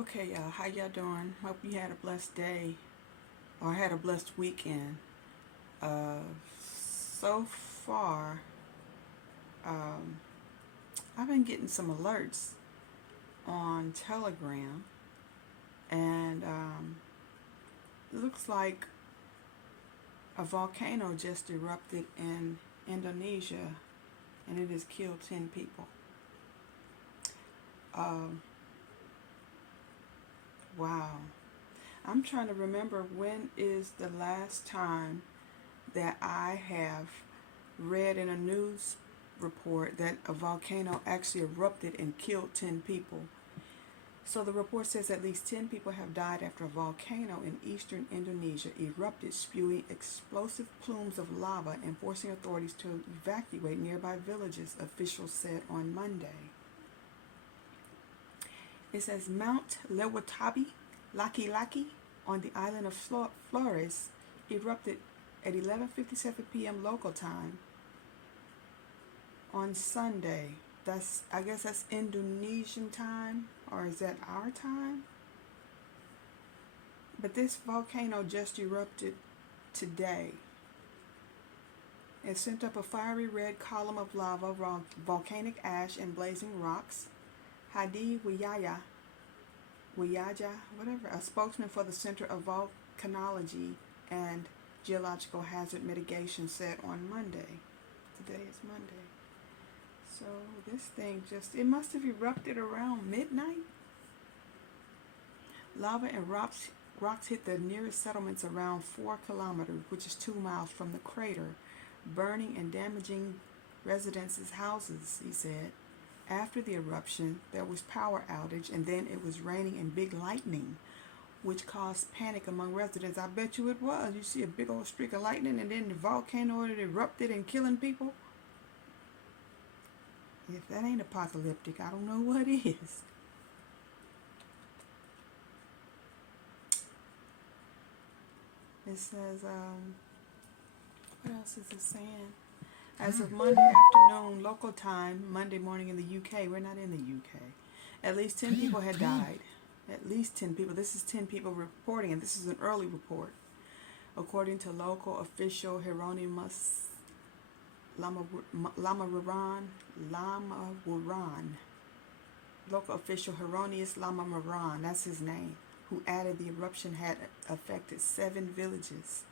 Okay, y'all, how y'all doing? Hope you had a blessed day or had a blessed weekend. Uh, so far, um, I've been getting some alerts on Telegram, and it looks like a volcano just erupted in Indonesia, and it has killed 10 people. Um, wow. I'm trying to remember when is the last time that I have read in a news report that a volcano actually erupted and killed 10 people. So the report says at least 10 people have died after a volcano in eastern Indonesia erupted, spewing explosive plumes of lava and forcing authorities to evacuate nearby villages, officials said on Monday. It says Mount Lewatabi, Laki Laki, on the island of Flores, erupted at 11:57 p.m. local time on Sunday. I guess that's Indonesian time, or is that our time? But this volcano just erupted today. It sent up a fiery red column of lava, volcanic ash, and blazing rocks. Hadi Wiyaja, whatever, a spokesman for the Center of Volcanology and Geological Hazard Mitigation, said on Monday. Today is Monday. So this thing it must have erupted around midnight. Lava and rocks hit the nearest settlements around 4 kilometers, which is 2 miles from the crater, burning and damaging residents' houses, he said. After the eruption, there was power outage, and then it was raining and big lightning, which caused panic among residents. I bet you it was. You see a big old streak of lightning, and then the volcano erupted and killing people. If that ain't apocalyptic, I don't know what is. It says, what else is it saying? As of Monday afternoon, local time, Monday morning in the UK, we're not in the UK, at least 10 people had died. At least 10 people. This is 10 people reporting, and this is an early report. According to local official Hieronymus Lamawaran, local official Hieronymus Lamawaran, that's his name, who added the eruption had affected 7 villages.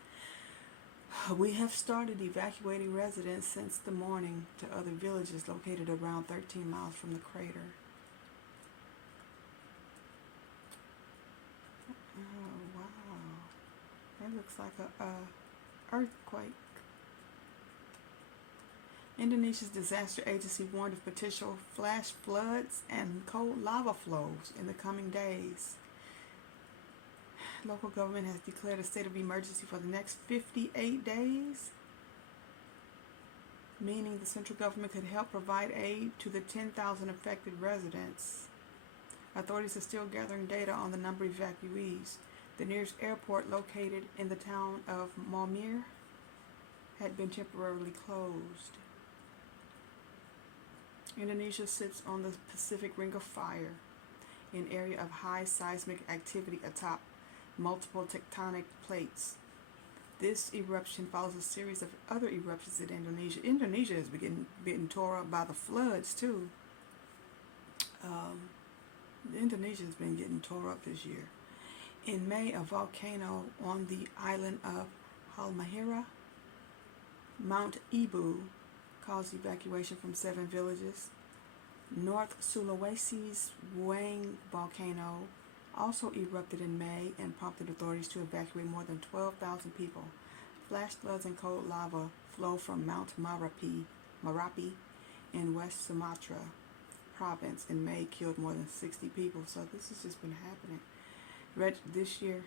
We have started evacuating residents since the morning to other villages located around 13 miles from the crater. Oh, wow. That looks like a earthquake. Indonesia's disaster agency warned of potential flash floods and cold lava flows in the coming days. Local government has declared a state of emergency for the next 58 days, meaning the central government could help provide aid to the 10,000 affected residents. Authorities are still gathering data on the number of evacuees. The nearest airport, located in the town of Maumere, had been temporarily closed. Indonesia sits on the Pacific Ring of Fire, an area of high seismic activity atop multiple tectonic plates. This eruption follows a series of other eruptions in Indonesia. Indonesia has been getting tore up by the floods too. Indonesia has been getting tore up this year. In May, a volcano on the island of Halmahera, Mount Ibu, caused evacuation from 7 villages. North Sulawesi's Wuang volcano also erupted in May and prompted authorities to evacuate more than 12,000 people. Flash floods and cold lava flow from Mount Merapi in West Sumatra province in May killed more than 60 people. So this has just been happening. This year,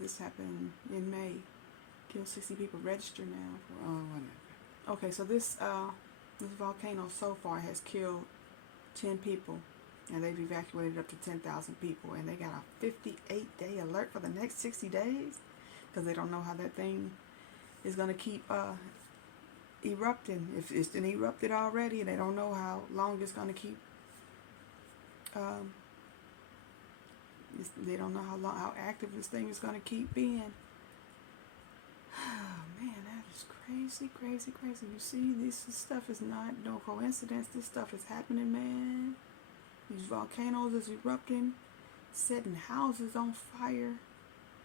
this happened in May. Killed 60 people. Register now for whatever. Okay, so this volcano so far has killed 10 people, and they've evacuated up to 10,000 people, and they got a 58-day alert for the next 60 days because they don't know how that thing is going to keep erupting. If it's been erupted already, and they don't know how long it's going to keep They don't know how active this thing is going to keep being. Oh man, that is crazy, crazy, crazy. You see, this stuff is not no coincidence. This stuff is happening, man. These volcanoes is erupting, setting houses on fire.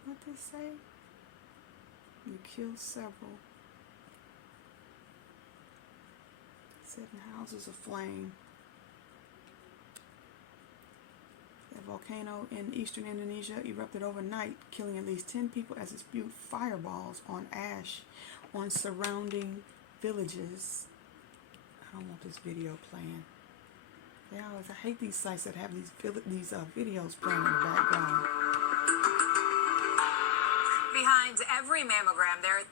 What they say? You killed several. Setting houses aflame. A volcano in eastern Indonesia erupted overnight, killing at least 10 people as it spewed fireballs on ash on surrounding villages. I don't want this video playing. I hate these sites that have these videos playing in the background. Behind every mammogram there.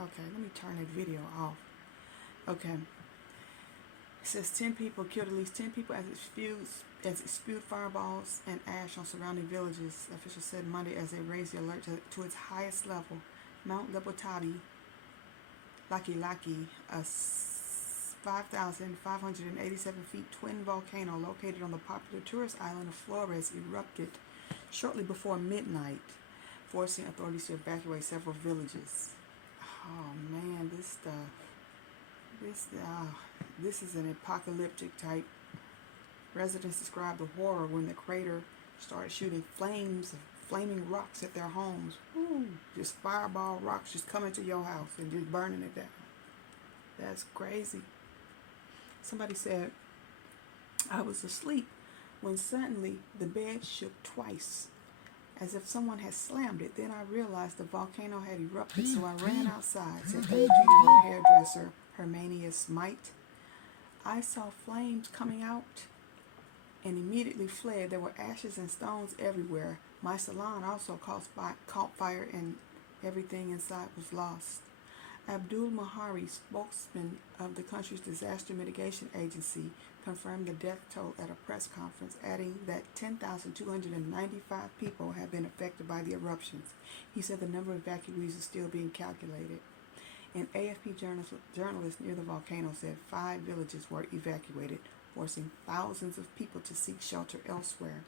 Okay, let me turn that video off. Okay. It says 10 people killed at least 10 people as it spewed fireballs and ash on surrounding villages, officials said Monday as they raised the alert to its highest level. Mount Lepotadi, Laki-Laki, a 5,587 feet twin volcano located on the popular tourist island of Flores, erupted shortly before midnight, forcing authorities to evacuate several villages. Oh man, this stuff. This is an apocalyptic type. Residents described the horror when the crater started shooting flaming rocks at their homes. Ooh, just fireball rocks just coming to your house and just burning it down. That's crazy. Somebody said, I was asleep when suddenly the bed shook twice, as if someone had slammed it. Then I realized the volcano had erupted, so I ran outside, said 82-year-old hairdresser Hermanius Might. I saw flames coming out and immediately fled. There were ashes and stones everywhere. My salon also caught fire and everything inside was lost. Abdul Mahari, spokesman of the country's disaster mitigation agency, confirmed the death toll at a press conference, adding that 10,295 people have been affected by the eruptions. He said the number of evacuees is still being calculated. An AFP journalist near the volcano said 5 villages were evacuated, forcing thousands of people to seek shelter elsewhere.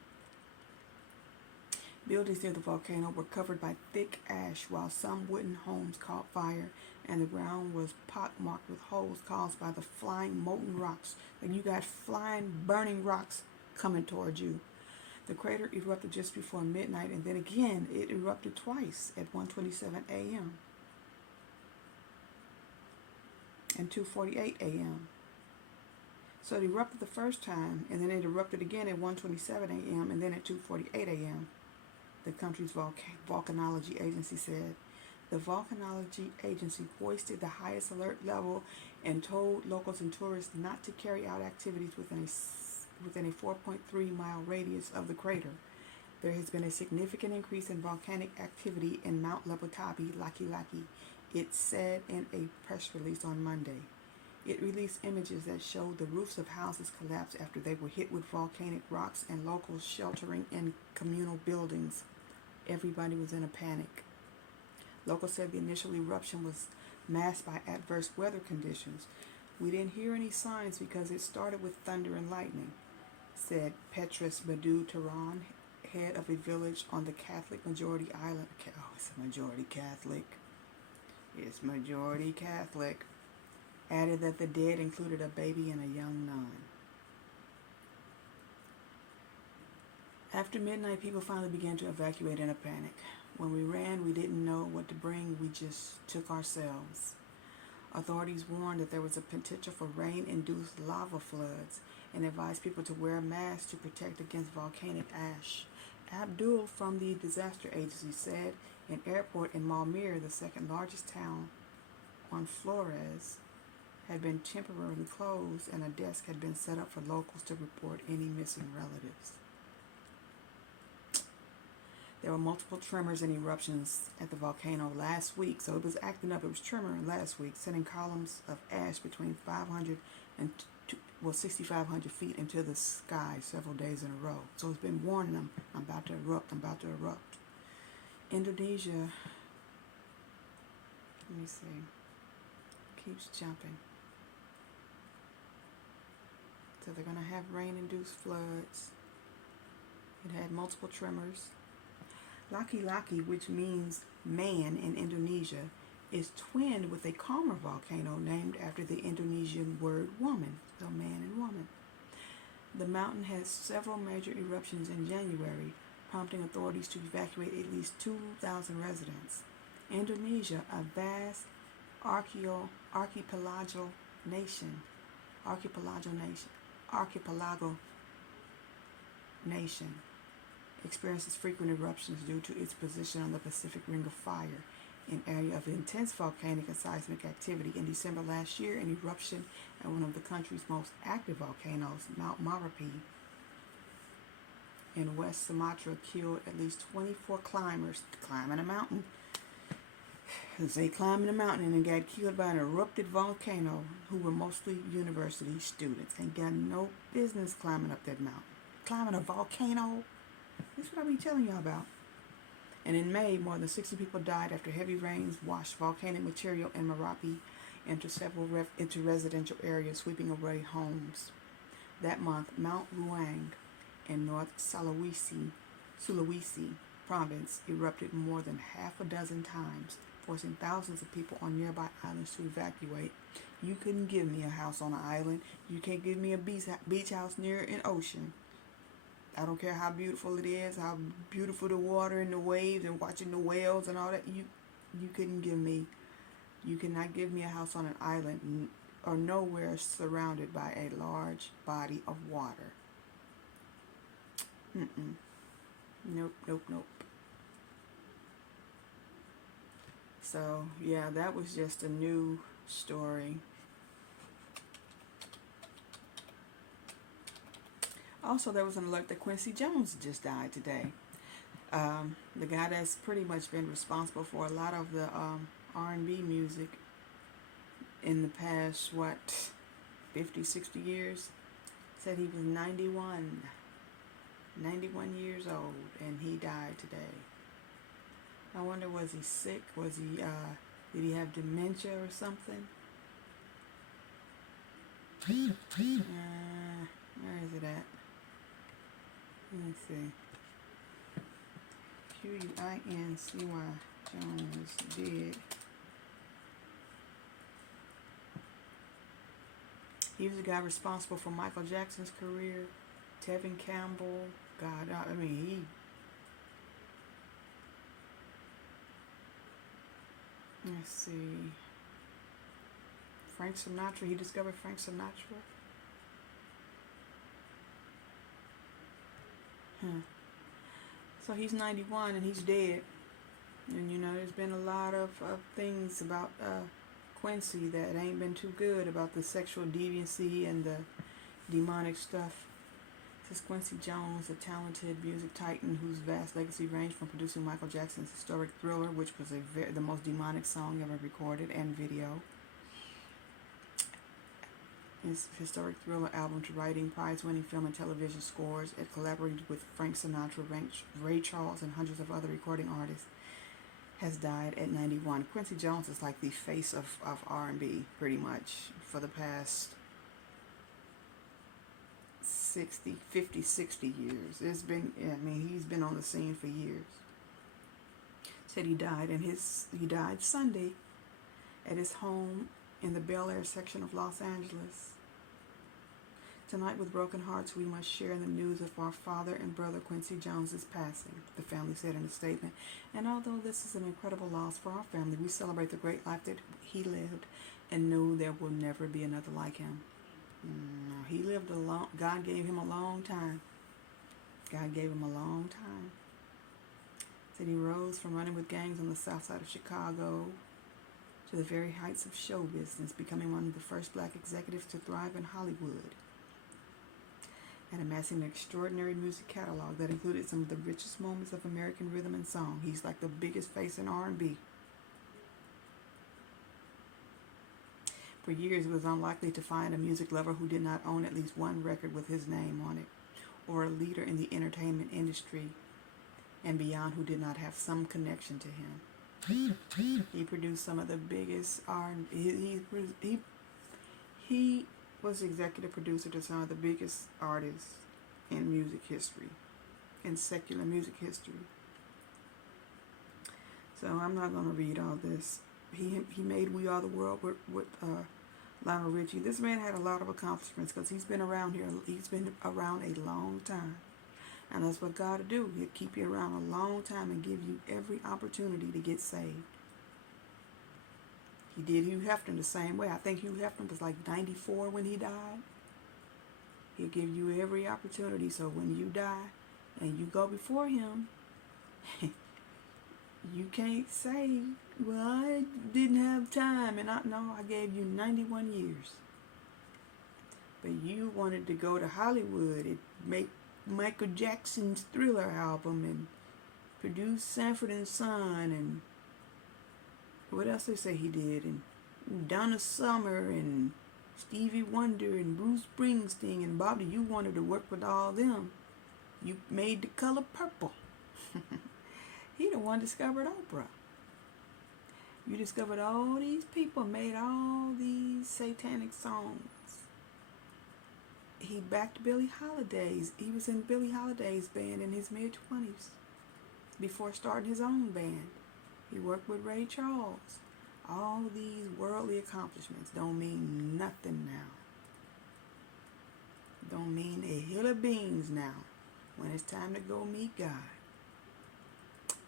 Buildings near the volcano were covered by thick ash, while some wooden homes caught fire, and the ground was pockmarked with holes caused by the flying molten rocks. Like you got flying, burning rocks coming towards you. The crater erupted just before midnight, and then again it erupted twice at 1:27 a.m. and 2:48 a.m. So it erupted the first time, and then it erupted again at 1:27 a.m. and then at 2:48 a.m. The country's volcanology agency said. The volcanology agency hoisted the highest alert level and told locals and tourists not to carry out activities within a 4.3-mile radius of the crater. There has been a significant increase in volcanic activity in Mount Lepotadi, Laki-Laki, it said in a press release on Monday. It released images that showed the roofs of houses collapse after they were hit with volcanic rocks and locals sheltering in communal buildings. Everybody was in a panic. Locals said the initial eruption was masked by adverse weather conditions. We didn't hear any signs because it started with thunder and lightning, said Petrus Badu Tehran, head of a village on the Catholic majority island. Oh, it's a majority Catholic. It's majority Catholic. Added that the dead included a baby and a young nun. After midnight, people finally began to evacuate in a panic. When we ran, we didn't know what to bring. We just took ourselves. Authorities warned that there was a potential for rain-induced lava floods and advised people to wear masks to protect against volcanic ash. Abdul from the disaster agency said an airport in Malmir, the second largest town on Flores, had been temporarily closed and a desk had been set up for locals to report any missing relatives. There were multiple tremors and eruptions at the volcano last week, so it was acting up. It was tremoring last week, sending columns of ash between 500 and 6,500 feet into the sky several days in a row. So it's been warning them, I'm about to erupt, I'm about to erupt. Indonesia, let me see, keeps jumping. So they're going to have rain-induced floods It had multiple tremors. Laki-Laki, which means man in Indonesia, is twinned with a calmer volcano named after the Indonesian word woman, so man and woman. The mountain has several major eruptions in January, prompting authorities to evacuate at least 2,000 residents. Indonesia, a vast archipelago nation, experiences frequent eruptions due to its position on the Pacific Ring of Fire, an area of intense volcanic and seismic activity. In December last year, an eruption at one of the country's most active volcanoes, Mount Marapi, in West Sumatra, killed at least 24 climbers climbing a mountain. They climbing a mountain and got killed by an erupted volcano, who were mostly university students and got no business climbing up that mountain. Climbing a volcano? That's what I be telling y'all about. And in May, more than 60 people died after heavy rains washed volcanic material in Merapi into residential areas, sweeping away homes. That month, Mount Ruang in North Sulawesi province erupted more than half a dozen times, forcing thousands of people on nearby islands to evacuate. You couldn't give me a house on an island. You can't give me a beach house near an ocean. I don't care how beautiful it is, how beautiful the water and the waves and watching the whales and all that. You cannot give me a house on an island or nowhere surrounded by a large body of water. Nope. So, yeah, that was just a new story. Also, there was an alert that Quincy Jones just died today. The guy that's pretty much been responsible for a lot of the R&B music in the past, 50, 60 years, said he was 91 years old, and he died today. I wonder, was he sick? Was he, did he have dementia or something? Where is it at? Let's see. Quincy Jones did. He was the guy responsible for Michael Jackson's career, Tevin Campbell. God, I mean, let's see. Frank Sinatra. He discovered Frank Sinatra. So he's 91 and he's dead. And you know, there's been a lot of things about Quincy that ain't been too good, about the sexual deviancy and the demonic stuff. This is Quincy Jones, a talented music titan whose vast legacy ranged from producing Michael Jackson's historic Thriller, which was the most demonic song ever recorded, and video. His historic Thriller album, to writing prize-winning film and television scores. It collaborated with Frank Sinatra, Ray Charles, and hundreds of other recording artists. Has died at 91. Quincy Jones is like the face of R&B, pretty much, for the past 50, 60 years. He's been on the scene for years. Said he died Sunday at his home in the Bel Air section of Los Angeles. Tonight, with broken hearts, we must share in the news of our father and brother Quincy Jones's passing, the family said in a statement. And although this is an incredible loss for our family, we celebrate the great life that he lived and knew there will never be another like him. He lived a long, God gave him a long time. God gave him a long time. Said he rose from running with gangs on the south side of Chicago to the very heights of show business, becoming one of the first black executives to thrive in Hollywood, and amassing an extraordinary music catalog that included some of the richest moments of American rhythm and song. He's like the biggest face in R&B. For years, it was unlikely to find a music lover who did not own at least one record with his name on it, or a leader in the entertainment industry and beyond who did not have some connection to him. He produced some of the biggest R&B. He was executive producer to some of the biggest artists in music history, in secular music history. So I'm not going to read all this. He made We Are the World with Lionel Richie. This man had a lot of accomplishments because he's been around here. He's been around a long time. And that's what God will do. He'll keep you around a long time and give you every opportunity to get saved. He did Hugh Hefner the same way. I think Hugh Hefner was like 94 when he died. He'll give you every opportunity. So when you die and you go before Him, you can't say, well, I didn't have time. And I gave you 91 years. But you wanted to go to Hollywood and make Michael Jackson's Thriller album and produce Sanford and Son and what else they say he did, and Donna Summer and Stevie Wonder and Bruce Springsteen and Bobby. You wanted to work with all them. You made The Color Purple. He the one discovered Oprah. You discovered all these people made all these satanic songs. He backed Billie Holiday. He was in Billie Holiday's band in his mid-20s before starting his own band. He worked with Ray Charles. All these worldly accomplishments don't mean nothing now. Don't mean a hill of beans now when it's time to go meet God.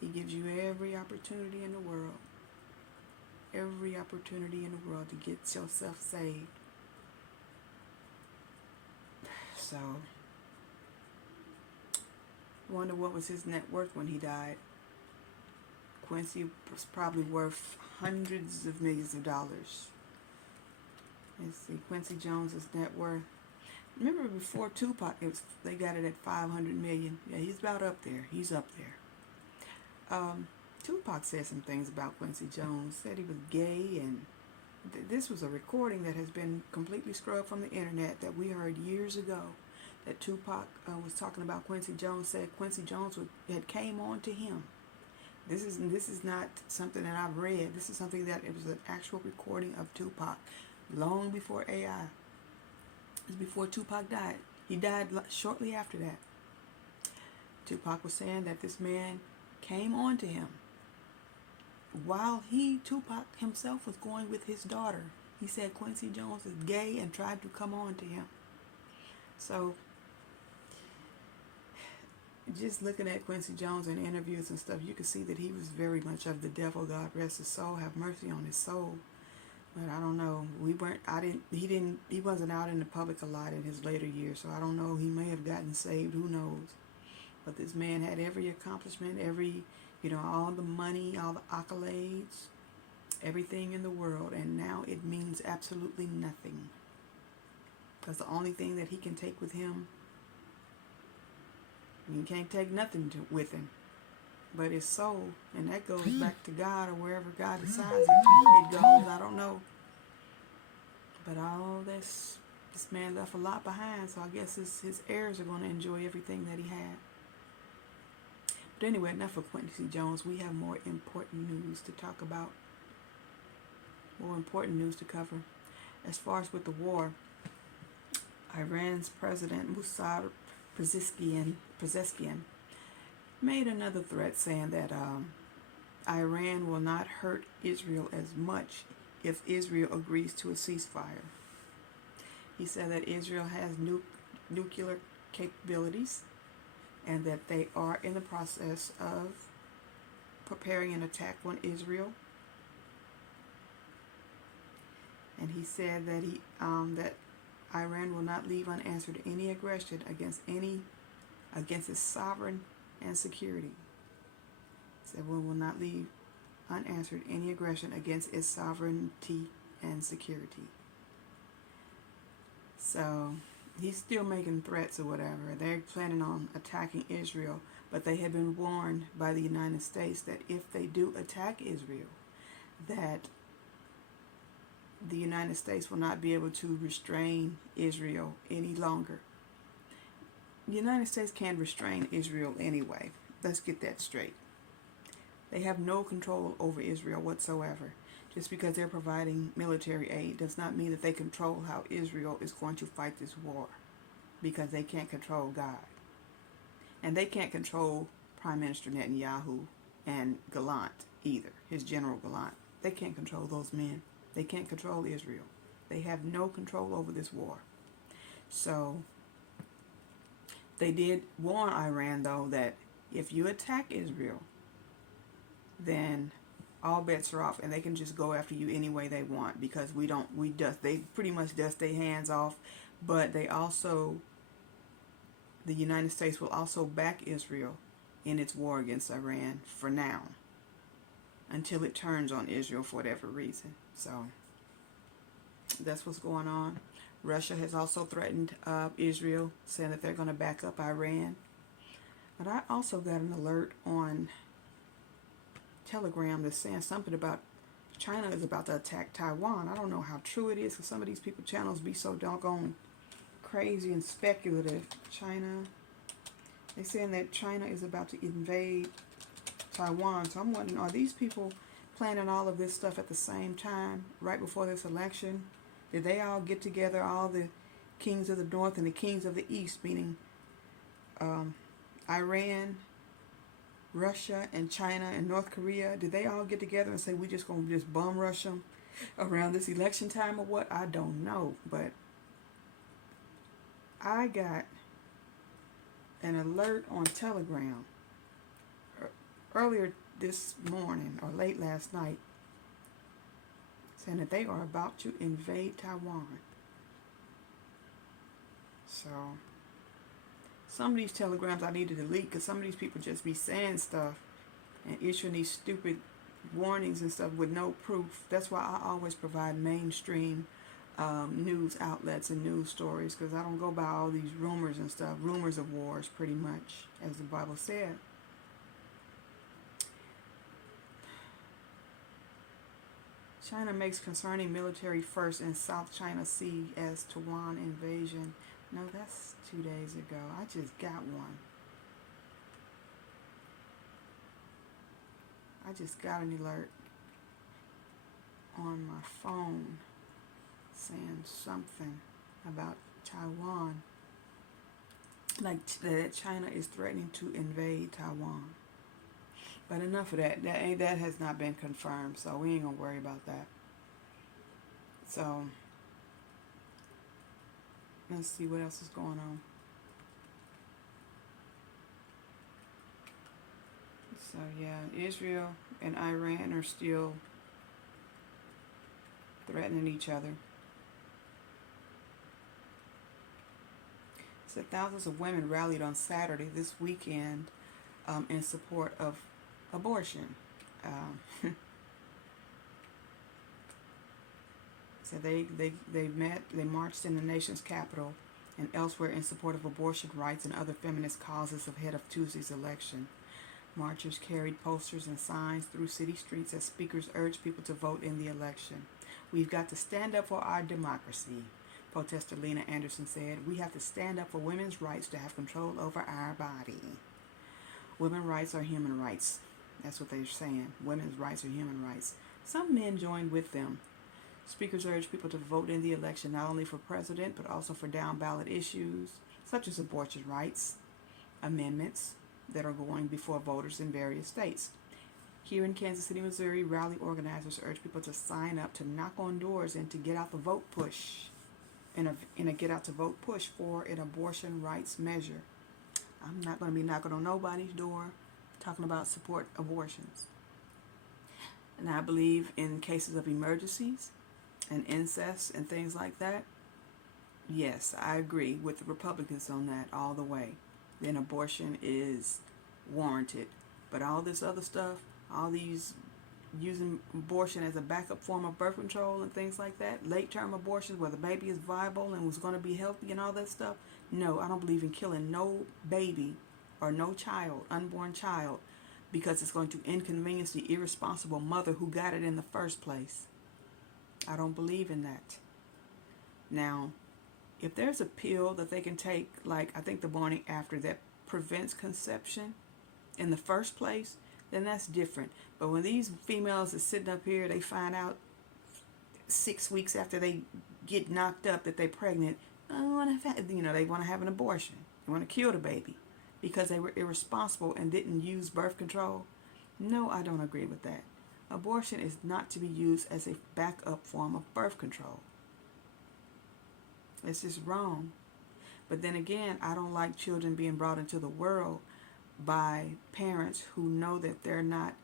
He gives you every opportunity in the world. Every opportunity in the world to get yourself saved. So, I wonder what was his net worth when he died. Quincy was probably worth hundreds of millions of dollars. Let's see, Quincy Jones's net worth. Remember before Tupac, they got it at 500 million. Yeah, he's about up there. He's up there. Tupac said some things about Quincy Jones. Said he was gay, and this was a recording that has been completely scrubbed from the internet that we heard years ago. That Tupac was talking about Quincy Jones. Said Quincy Jones had came on to him. This is not something that I've read. This is something that it was an actual recording of Tupac long before AI. It was before Tupac died. He died shortly after that. Tupac was saying that this man came on to him while Tupac himself was going with his daughter. He said Quincy Jones is gay and tried to come on to him. So, just looking at Quincy Jones in interviews and stuff, you can see that he was very much of the devil. God rest his soul, have mercy on his soul. But I don't know. He wasn't out in the public a lot in his later years, so I don't know. He may have gotten saved. Who knows? But this man had every accomplishment, all the money, all the accolades, everything in the world, and now it means absolutely nothing. Because the only thing that he can take with him, he can't take nothing with him but his soul, and that goes back to God or wherever God decides it goes. I don't know. But all this man left a lot behind, so I guess his heirs are going to enjoy everything that he had. But anyway, enough of Quincy Jones. We have more important news to talk about. More important news to cover. As far as with the war, Iran's President Mossad Pezeshkian made another threat saying that Iran will not hurt Israel as much if Israel agrees to a ceasefire. He said that Israel has nuclear capabilities and that they are in the process of preparing an attack on Israel. And he said that that Iran will not leave unanswered any aggression against its sovereign and security. He said we will not leave unanswered any aggression against its sovereignty and security. So he's still making threats or whatever. They're planning on attacking Israel, but they have been warned by the United States that if they do attack Israel, that the United States will not be able to restrain Israel any longer. The United States can't restrain Israel anyway. Let's get that straight. They have no control over Israel whatsoever. Just because they're providing military aid does not mean that they control how Israel is going to fight this war, because they can't control God. And they can't control Prime Minister Netanyahu and Gallant either, his General Gallant. They can't control those men. They can't control Israel. They have no control over this war. So they did warn Iran, though, that if you attack Israel, then all bets are off, and they can just go after you any way they want, because they pretty much dust their hands off. But they also, the United States will also back Israel in its war against Iran for now, until it turns on Israel for whatever reason. So that's what's going on. Russia has also threatened Israel, saying that they're going to back up Iran. But I also got an alert on Telegram that's saying something about China is about to attack Taiwan. I don't know how true it is, because some of these people channels be so doggone crazy and speculative. China, they're saying that China is about to invade Taiwan. So I'm wondering, are these people planning all of this stuff at the same time, right before this election? Did they all get together, all the kings of the north and the kings of the east, meaning Iran, Russia, and China, and North Korea? Did they all get together and say, we're just going to just bum rush them around this election time or what? I don't know. But I got an alert on Telegram earlier this morning or late last night, saying that they are about to invade Taiwan. So some of these telegrams I need to delete, because some of these people just be saying stuff and issuing these stupid warnings and stuff with no proof. That's why I always provide mainstream news outlets and news stories, because I don't go by all these rumors and stuff. Rumors of wars, pretty much, as the Bible said. China makes concerning military first in South China Sea as Taiwan invasion. No, that's 2 days ago. I just got one. I just got an alert on my phone saying something about Taiwan, like that China is threatening to invade Taiwan. But enough of that. That has not been confirmed, so we ain't gonna worry about that. So let's see what else is going on. So yeah, Israel and Iran are still threatening each other. So thousands of women rallied on Saturday this weekend in support of abortion. So they marched in the nation's capital and elsewhere in support of abortion rights and other feminist causes ahead of Tuesday's election. Marchers carried posters and signs through city streets as speakers urged people to vote in the election. We've got to stand up for our democracy, protester Lena Anderson said. We have to stand up for women's rights to have control over our body. Women's rights are human rights. That's what they're saying. Women's rights are human rights. Some men joined with them. Speakers urged people to vote in the election not only for president, but also for down-ballot issues, such as abortion rights, amendments that are going before voters in various states. Here in Kansas City, Missouri, rally organizers urged people to sign up, to knock on doors, and to get out the vote push, in a get out to vote push for an abortion rights measure. I'm not going to be knocking on nobody's door talking about support abortions. And I believe in cases of emergencies and incest and things like that, yes, I agree with the Republicans on that all the way. Then abortion is warranted. But all this other stuff, all these using abortion as a backup form of birth control and things like that, late-term abortions where the baby is viable and was going to be healthy and all that stuff, no, I don't believe in killing no baby or no child, unborn child, because it's going to inconvenience the irresponsible mother who got it in the first place. I don't believe in that. Now, if there's a pill that they can take, like I think the morning after, that prevents conception in the first place, then that's different. But when these females are sitting up here, they find out 6 weeks after they get knocked up that they're pregnant, they want to have an abortion. They want to kill the baby. because they were irresponsible and didn't use birth control? No, I don't agree with that. Abortion is not to be used as a backup form of birth control. It's just wrong. But then again, I don't like children being brought into the world by parents who know that they're not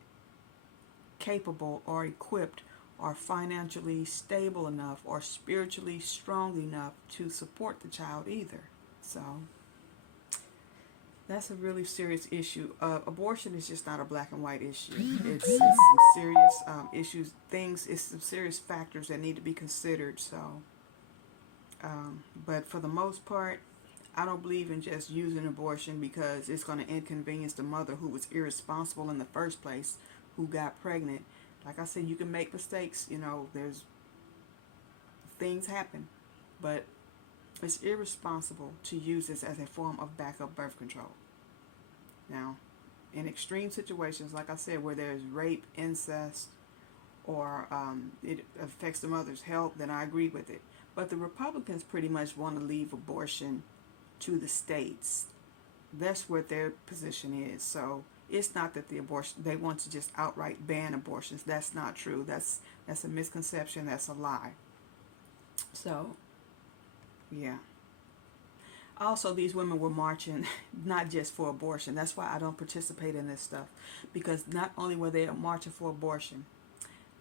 capable or equipped or financially stable enough or spiritually strong enough to support the child either. So that's a really serious issue. Abortion is just not a black and white issue. It's some serious issues, it's some serious factors that need to be considered. So, but for the most part, I don't believe in just using abortion because it's going to inconvenience the mother who was irresponsible in the first place, who got pregnant. Like I said, you can make mistakes. There's things happen, but it's irresponsible to use this as a form of backup birth control. Now, in extreme situations, like I said, where there's rape, incest, or it affects the mother's health, then I agree with it. But the Republicans pretty much want to leave abortion to the states. That's what their position is. So it's not that they want to just outright ban abortions. That's not true. That's a misconception. That's a lie. So, yeah. Also, these women were marching not just for abortion. That's why I don't participate in this stuff. Because not only were they marching for abortion,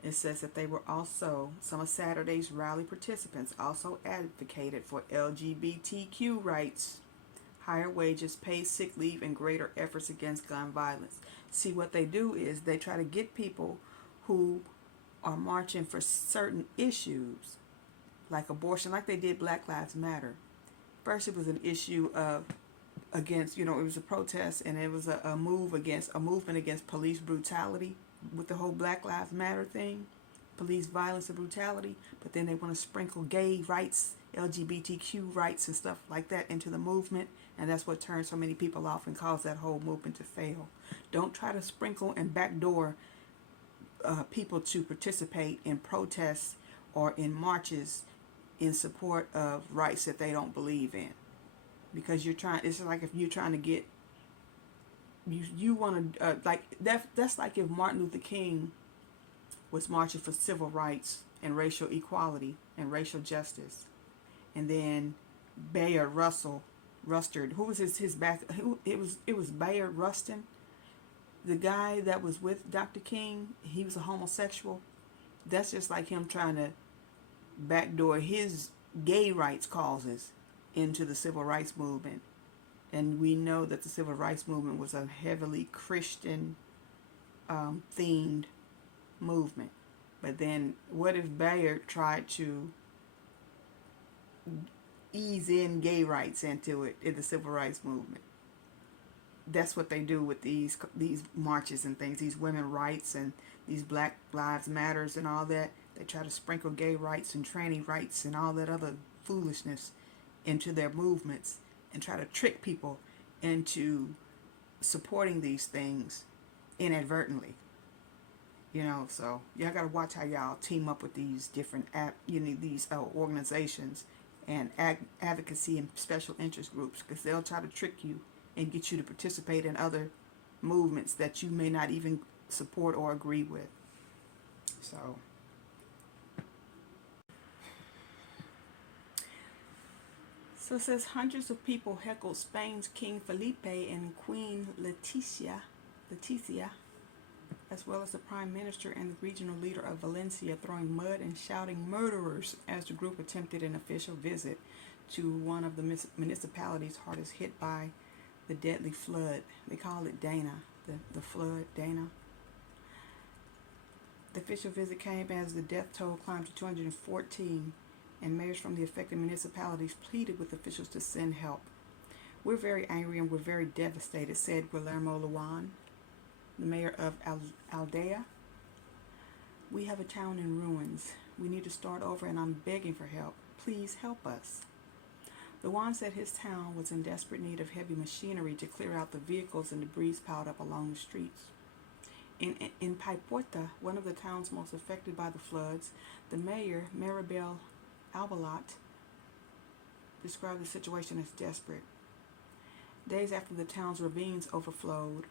it says that they were also, some of Saturday's rally participants also advocated for LGBTQ rights, higher wages, paid sick leave, and greater efforts against gun violence. See, what they do is they try to get people who are marching for certain issues, like abortion, like they did Black Lives Matter. First, it was an issue of against, it was a protest, and it was a movement against police brutality with the whole Black Lives Matter thing, police violence and brutality. But then they want to sprinkle gay rights, LGBTQ rights, and stuff like that into the movement, and that's what turned so many people off and caused that whole movement to fail. Don't try to sprinkle and backdoor people to participate in protests or in marches in support of rights that they don't believe in, because it's like if you're trying to get you want to that's like if Martin Luther King was marching for civil rights and racial equality and racial justice, and then Bayard Rustin, who was his back, it was Bayard Rustin, the guy that was with Dr. King. He was a homosexual. That's just like him trying to backdoor his gay rights causes into the civil rights movement. And we know that the civil rights movement was a heavily Christian themed movement. But then what if Bayard tried to ease in gay rights into it in the civil rights movement? That's what they do with these marches and things, these women rights and these Black Lives Matters and all that. They try to sprinkle gay rights and tranny rights and all that other foolishness into their movements and try to trick people into supporting these things inadvertently. So y'all got to watch how y'all team up with these different organizations and advocacy and special interest groups, because they'll try to trick you and get you to participate in other movements that you may not even support or agree with. So it says hundreds of people heckled Spain's King Felipe and Queen Letizia, as well as the Prime Minister and the regional leader of Valencia, throwing mud and shouting "murderers" as the group attempted an official visit to one of the municipalities hardest hit by the deadly flood. They call it Dana, the flood, Dana. The official visit came as the death toll climbed to 214, and mayors from the affected municipalities pleaded with officials to send help. "We're very angry and we're very devastated," said Guillermo Luan, the mayor of Aldea. "We have a town in ruins. We need to start over, and I'm begging for help. Please help us." Luan said his town was in desperate need of heavy machinery to clear out the vehicles and debris piled up along the streets. In Paiporta, one of the towns most affected by the floods, the mayor, Maribel Albalat, described the situation as desperate. Days after the town's ravines overflowed,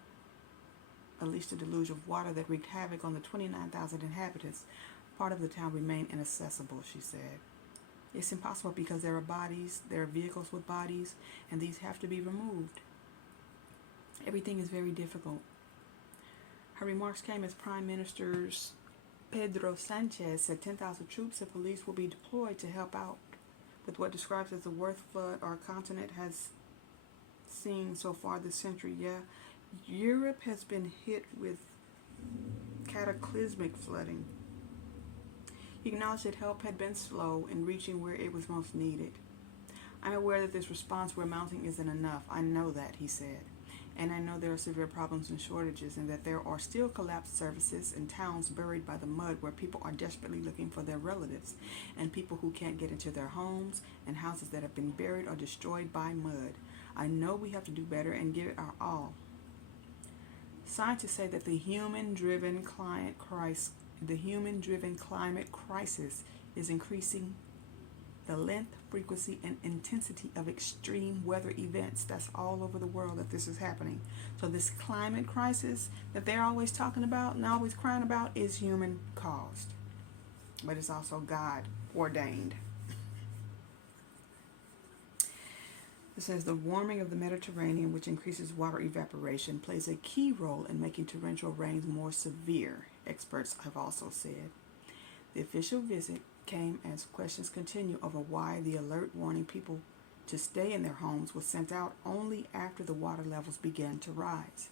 unleashed a deluge of water that wreaked havoc on the 29,000 inhabitants, part of the town remained inaccessible, she said. It's impossible because there are vehicles with bodies, and these have to be removed. Everything is very difficult. Her remarks came as Prime Minister Pedro Sanchez said 10,000 troops and police will be deployed to help out with what describes as the worst flood our continent has seen so far this century. Yeah, Europe has been hit with cataclysmic flooding. He acknowledged that help had been slow in reaching where it was most needed. I'm aware that this response we're mounting isn't enough. I know that, he said. And I know there are severe problems and shortages, and that there are still collapsed services and towns buried by the mud where people are desperately looking for their relatives, and people who can't get into their homes, and houses that have been buried or destroyed by mud. I know we have to do better and give it our all. Scientists say that the human-driven climate crisis is increasing the length, frequency, and intensity of extreme weather events. That's all over the world that this is happening. So this climate crisis that they're always talking about and always crying about is human caused. But it's also God ordained. It says the warming of the Mediterranean, which increases water evaporation, plays a key role in making torrential rains more severe, experts have also said. The official visit came as questions continue over why the alert warning people to stay in their homes was sent out only after the water levels began to rise.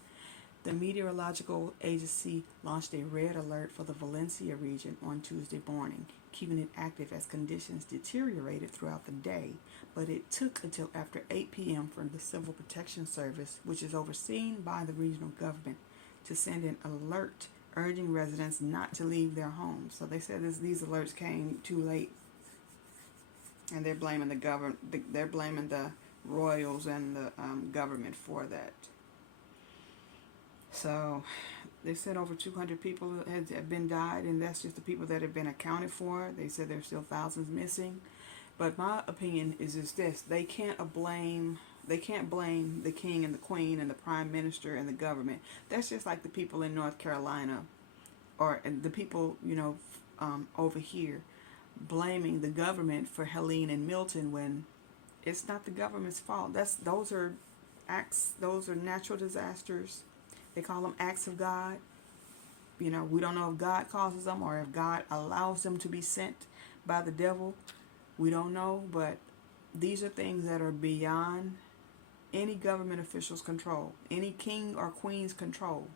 The meteorological agency launched a red alert for the Valencia region on Tuesday morning, keeping it active as conditions deteriorated throughout the day, but it took until after 8 p.m. for the Civil Protection Service, which is overseen by the regional government, to send an alert urging residents not to leave their homes. So they said these alerts came too late, and they're blaming they're blaming the royals and the government for that. So they said over 200 people have been died, and that's just the people that have been accounted for. They said there's still thousands missing. But my opinion is just this: they can't blame the king and the queen and the prime minister and the government. That's just like the people in North Carolina, or the people over here, blaming the government for Helene and Milton when it's not the government's fault. Those are acts. Those are natural disasters. They call them acts of God. We don't know if God causes them or if God allows them to be sent by the devil. We don't know, but these are things that are beyond any government official's control, any king or queen's control.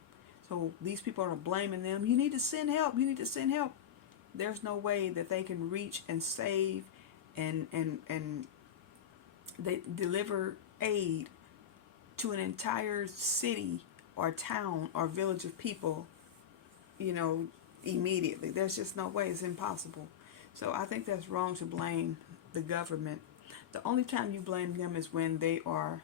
So these people are blaming them. You need to send help. You need to send help. There's no way that they can reach and save and they deliver aid to an entire city or town or village of people, immediately. There's just no way. It's impossible. So I think that's wrong to blame the government. The only time you blame them is when they are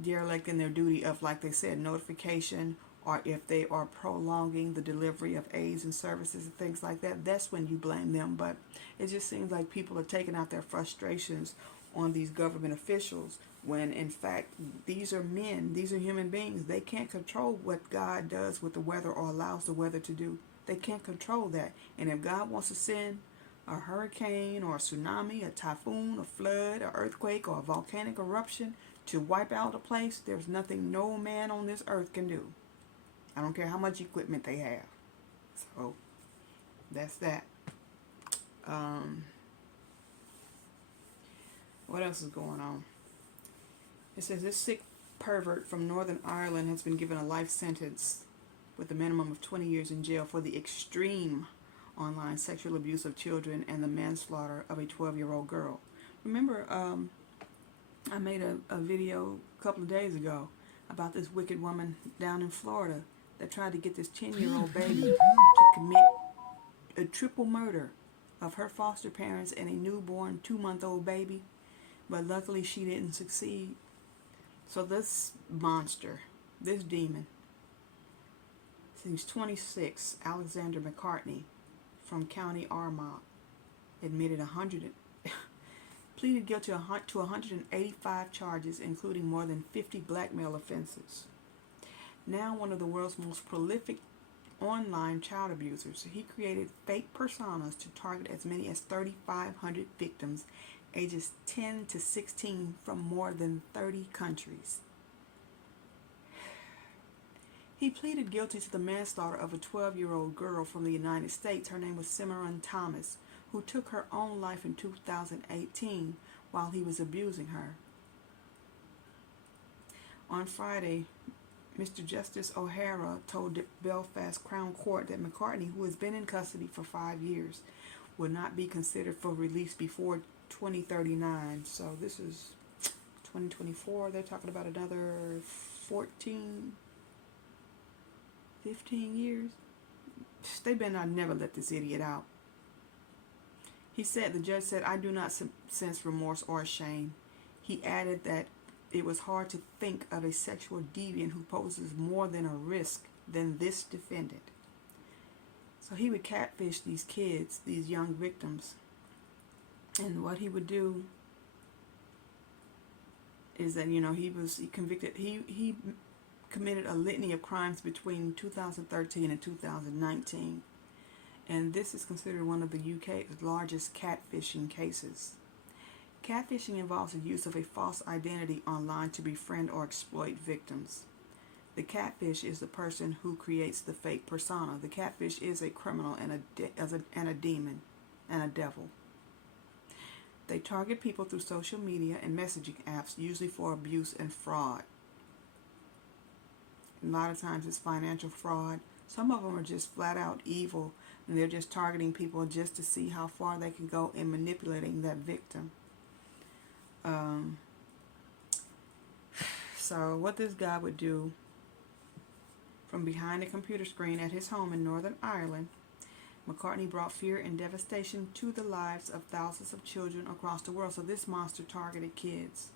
derelict in their duty of, like they said, notification, or if they are prolonging the delivery of aids and services and things like that. That's when you blame them. But it just seems like people are taking out their frustrations on these government officials when in fact these are men, these are human beings. They can't control what God does with the weather or allows the weather to do. They can't control that. And if God wants to send a hurricane or a tsunami, a typhoon, a flood, an earthquake, or a volcanic eruption to wipe out a place, there's nothing no man on this earth can do. I don't care how much equipment they have. So that's that. What else is going on? It says this sick pervert from Northern Ireland has been given a life sentence with a minimum of 20 years in jail for the extreme online sexual abuse of children and the manslaughter of a 12-year-old girl. Remember, I made a video a couple of days ago about this wicked woman down in Florida that tried to get this 10-year-old baby to commit a triple murder of her foster parents and a newborn 2-month-old baby. But luckily she didn't succeed. So this monster, this demon, he's 26, Alexander McCartney from County Armagh, admitted pleaded guilty to 185 charges, including more than 50 blackmail offenses. Now one of the world's most prolific online child abusers, he created fake personas to target as many as 3,500 victims ages 10 to 16 from more than 30 countries. He pleaded guilty to the manslaughter of a 12-year-old girl from the United States. Her name was Cimarron Thomas, who took her own life in 2018 while he was abusing her. On Friday, Mr. Justice O'Hara told the Belfast Crown Court that McCartney, who has been in custody for 5 years, would not be considered for release before 2039. So this is 2024. They're talking about another 14, 15 years. They better not never let this idiot out. He said, the judge said, "I do not sense remorse or shame." He added that it was hard to think of a sexual deviant who poses more than a risk than this defendant. So he would catfish these kids, these young victims. And what he would do is that, he committed a litany of crimes between 2013 and 2019. And this is considered one of the UK's largest catfishing cases. Catfishing involves the use of a false identity online to befriend or exploit victims. The catfish is the person who creates the fake persona. The catfish is a criminal and a demon and a devil. They target people through social media and messaging apps, usually for abuse and fraud. A lot of times it's financial fraud. Some of them are just flat out evil, and they're just targeting people just to see how far they can go in manipulating that victim. So what this guy would do from behind a computer screen at his home in Northern Ireland, McCartney brought fear and devastation to the lives of thousands of children across the world. So this monster targeted kids.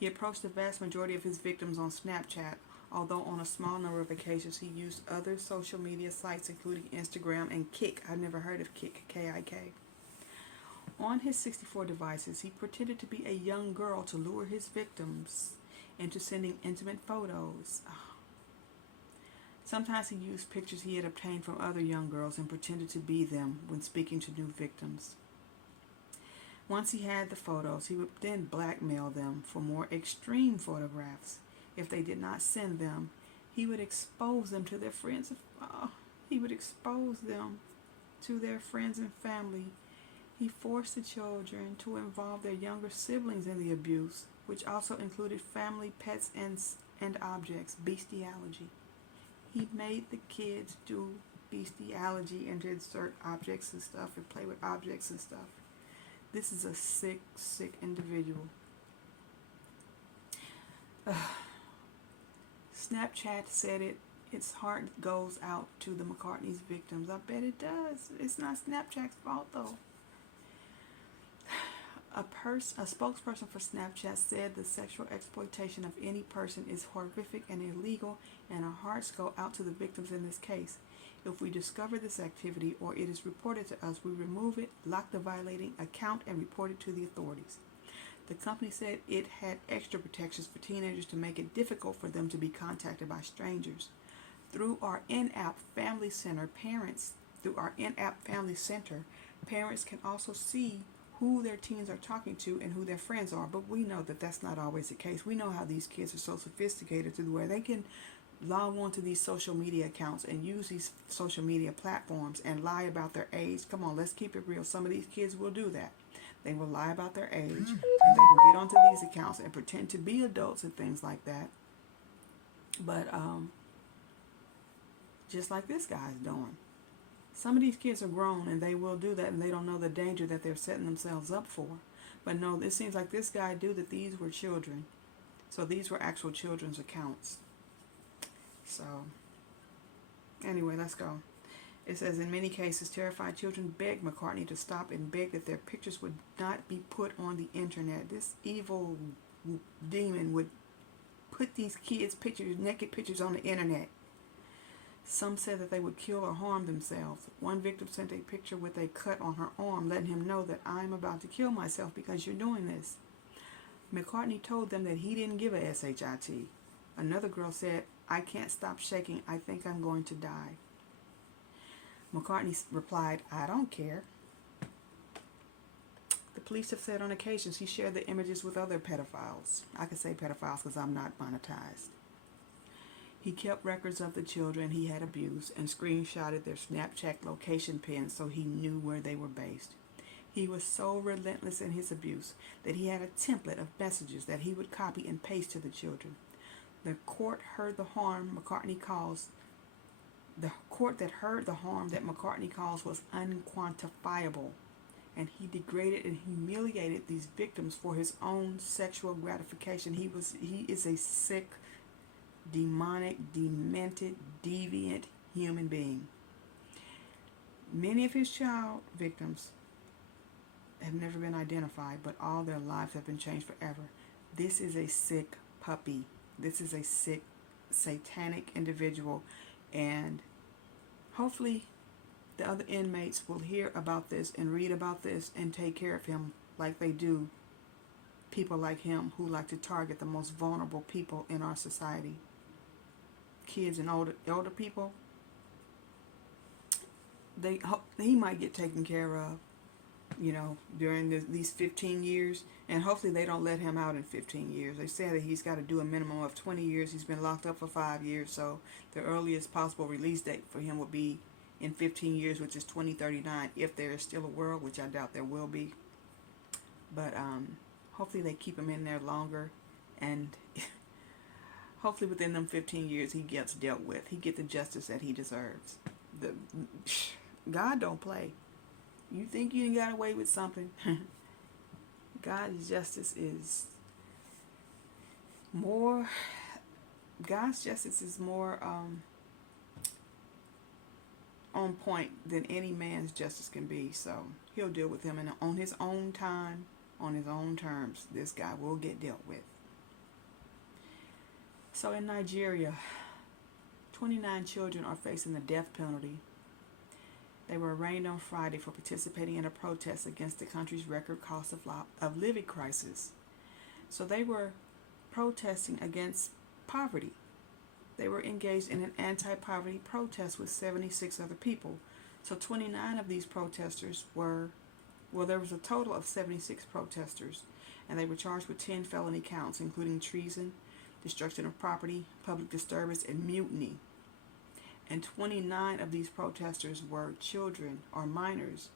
He approached the vast majority of his victims on Snapchat, although on a small number of occasions he used other social media sites, including Instagram and Kik. I've never heard of Kik, K-I-K. On his 64 devices, he pretended to be a young girl to lure his victims into sending intimate photos. Sometimes he used pictures he had obtained from other young girls and pretended to be them when speaking to new victims. Once he had the photos, he would then blackmail them for more extreme photographs. If they did not send them, he would expose them to their friends. He would expose them to their friends and family. He forced the children to involve their younger siblings in the abuse, which also included family, pets, and objects, bestiality. He made the kids do bestiality and to insert objects and stuff and play with objects and stuff. This is a sick, sick individual. Snapchat said its heart goes out to the McCartney's victims. I bet it does. It's not Snapchat's fault though. A spokesperson for Snapchat said the sexual exploitation of any person is horrific and illegal, and our hearts go out to the victims in this case. If we discover this activity or it is reported to us, we remove it, lock the violating account, and report it to the authorities. The company said it had extra protections for teenagers to make it difficult for them to be contacted by strangers. Through our in-app family center, parents can also see who their teens are talking to and who their friends are, but we know that that's not always the case. We know how these kids are so sophisticated to where they can log on to these social media accounts and use these social media platforms and lie about their age. Come on, let's keep it real. Some of these kids will do that. They will lie about their age, and they will get onto these accounts and pretend to be adults and things like that. But just like this guy's doing. Some of these kids are grown and they will do that, and they don't know the danger that they're setting themselves up for. But no, it seems like this guy knew that these were children. So these were actual children's accounts. So anyway, let's go. It says, in many cases, terrified children begged McCartney to stop and begged that their pictures would not be put on the internet. This evil demon would put these kids' pictures, naked pictures, on the internet. Some said that they would kill or harm themselves. One victim sent a picture with a cut on her arm, letting him know that I'm about to kill myself because you're doing this. McCartney told them that he didn't give a SHIT. Another girl said, I can't stop shaking. I think I'm going to die. McCartney replied, I don't care. The police have said on occasions he shared the images with other pedophiles. I can say pedophiles because I'm not monetized. He kept records of the children he had abused and screenshotted their Snapchat location pins so he knew where they were based. He was so relentless in his abuse that he had a template of messages that he would copy and paste to the children. The court that heard the harm that McCartney calls was unquantifiable, and he degraded and humiliated these victims for his own sexual gratification. He is a sick, demonic, demented, deviant human being. Many of his child victims have never been identified, but all their lives have been changed forever. This is a sick puppy. This is a sick, satanic individual, and hopefully the other inmates will hear about this and read about this and take care of him like they do people like him who like to target the most vulnerable people in our society. Kids and older people. He might get taken care of, during these 15 years, and hopefully they don't let him out in 15 years. They say that he's got to do a minimum of 20 years. He's been locked up for 5 years, so the earliest possible release date for him would be in 15 years, which is 2039, if there is still a world, which I doubt there will be. But hopefully they keep him in there longer, and hopefully within them 15 years he gets dealt with. He get the justice that he deserves. God don't play. You think you got away with something? God's justice is more on point than any man's justice can be. So he'll deal with him on his own time, on his own terms. This guy will get dealt with. So in Nigeria, 29 children are facing the death penalty. They were arraigned on Friday for participating in a protest against the country's record cost of living crisis. So they were protesting against poverty. They were engaged in an anti-poverty protest with 76 other people. So 29 of these protesters there was a total of 76 protesters, and they were charged with 10 felony counts, including treason, destruction of property, public disturbance, and mutiny. And 29 of these protesters were children or minors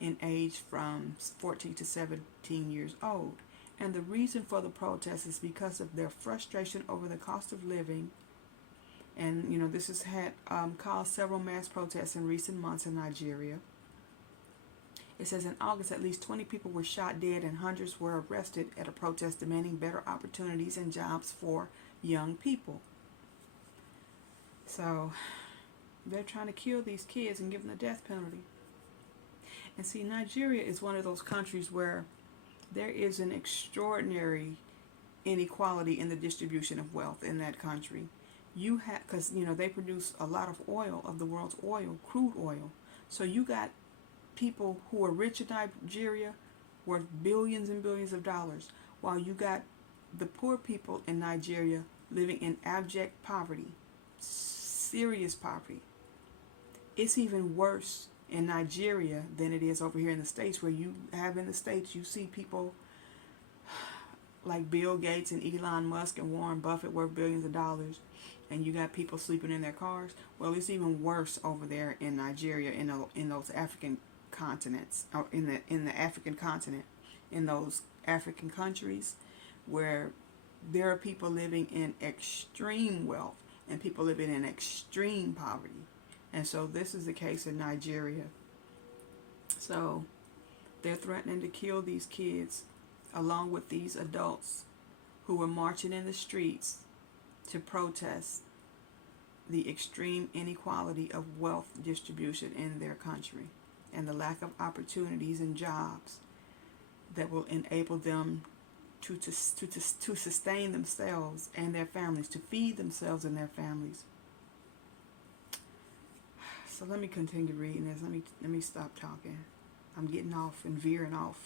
in age from 14 to 17 years old. And the reason for the protest is because of their frustration over the cost of living. And, this has had caused several mass protests in recent months in Nigeria. It says in August, at least 20 people were shot dead and hundreds were arrested at a protest demanding better opportunities and jobs for young people. So they're trying to kill these kids and give them the death penalty. And see, Nigeria is one of those countries where there is an extraordinary inequality in the distribution of wealth in that country. Because they produce a lot of oil, of the world's oil, crude oil. So you got people who are rich in Nigeria worth billions and billions of dollars, while you got the poor people in Nigeria living in abject poverty. Serious poverty. It's even worse in Nigeria than it is over here in the States, where you see people like Bill Gates and Elon Musk and Warren Buffett worth billions of dollars, and you got people sleeping in their cars. Well, it's even worse over there in Nigeria, in those African continents, or in the African continent, in those African countries where there are people living in extreme wealth and people living in extreme poverty. And so this is the case in Nigeria. So they're threatening to kill these kids along with these adults who were marching in the streets to protest the extreme inequality of wealth distribution in their country and the lack of opportunities and jobs that will enable them to sustain themselves and their families, to feed themselves and their families. So let me continue reading this. Let me stop talking. I'm getting off and veering off.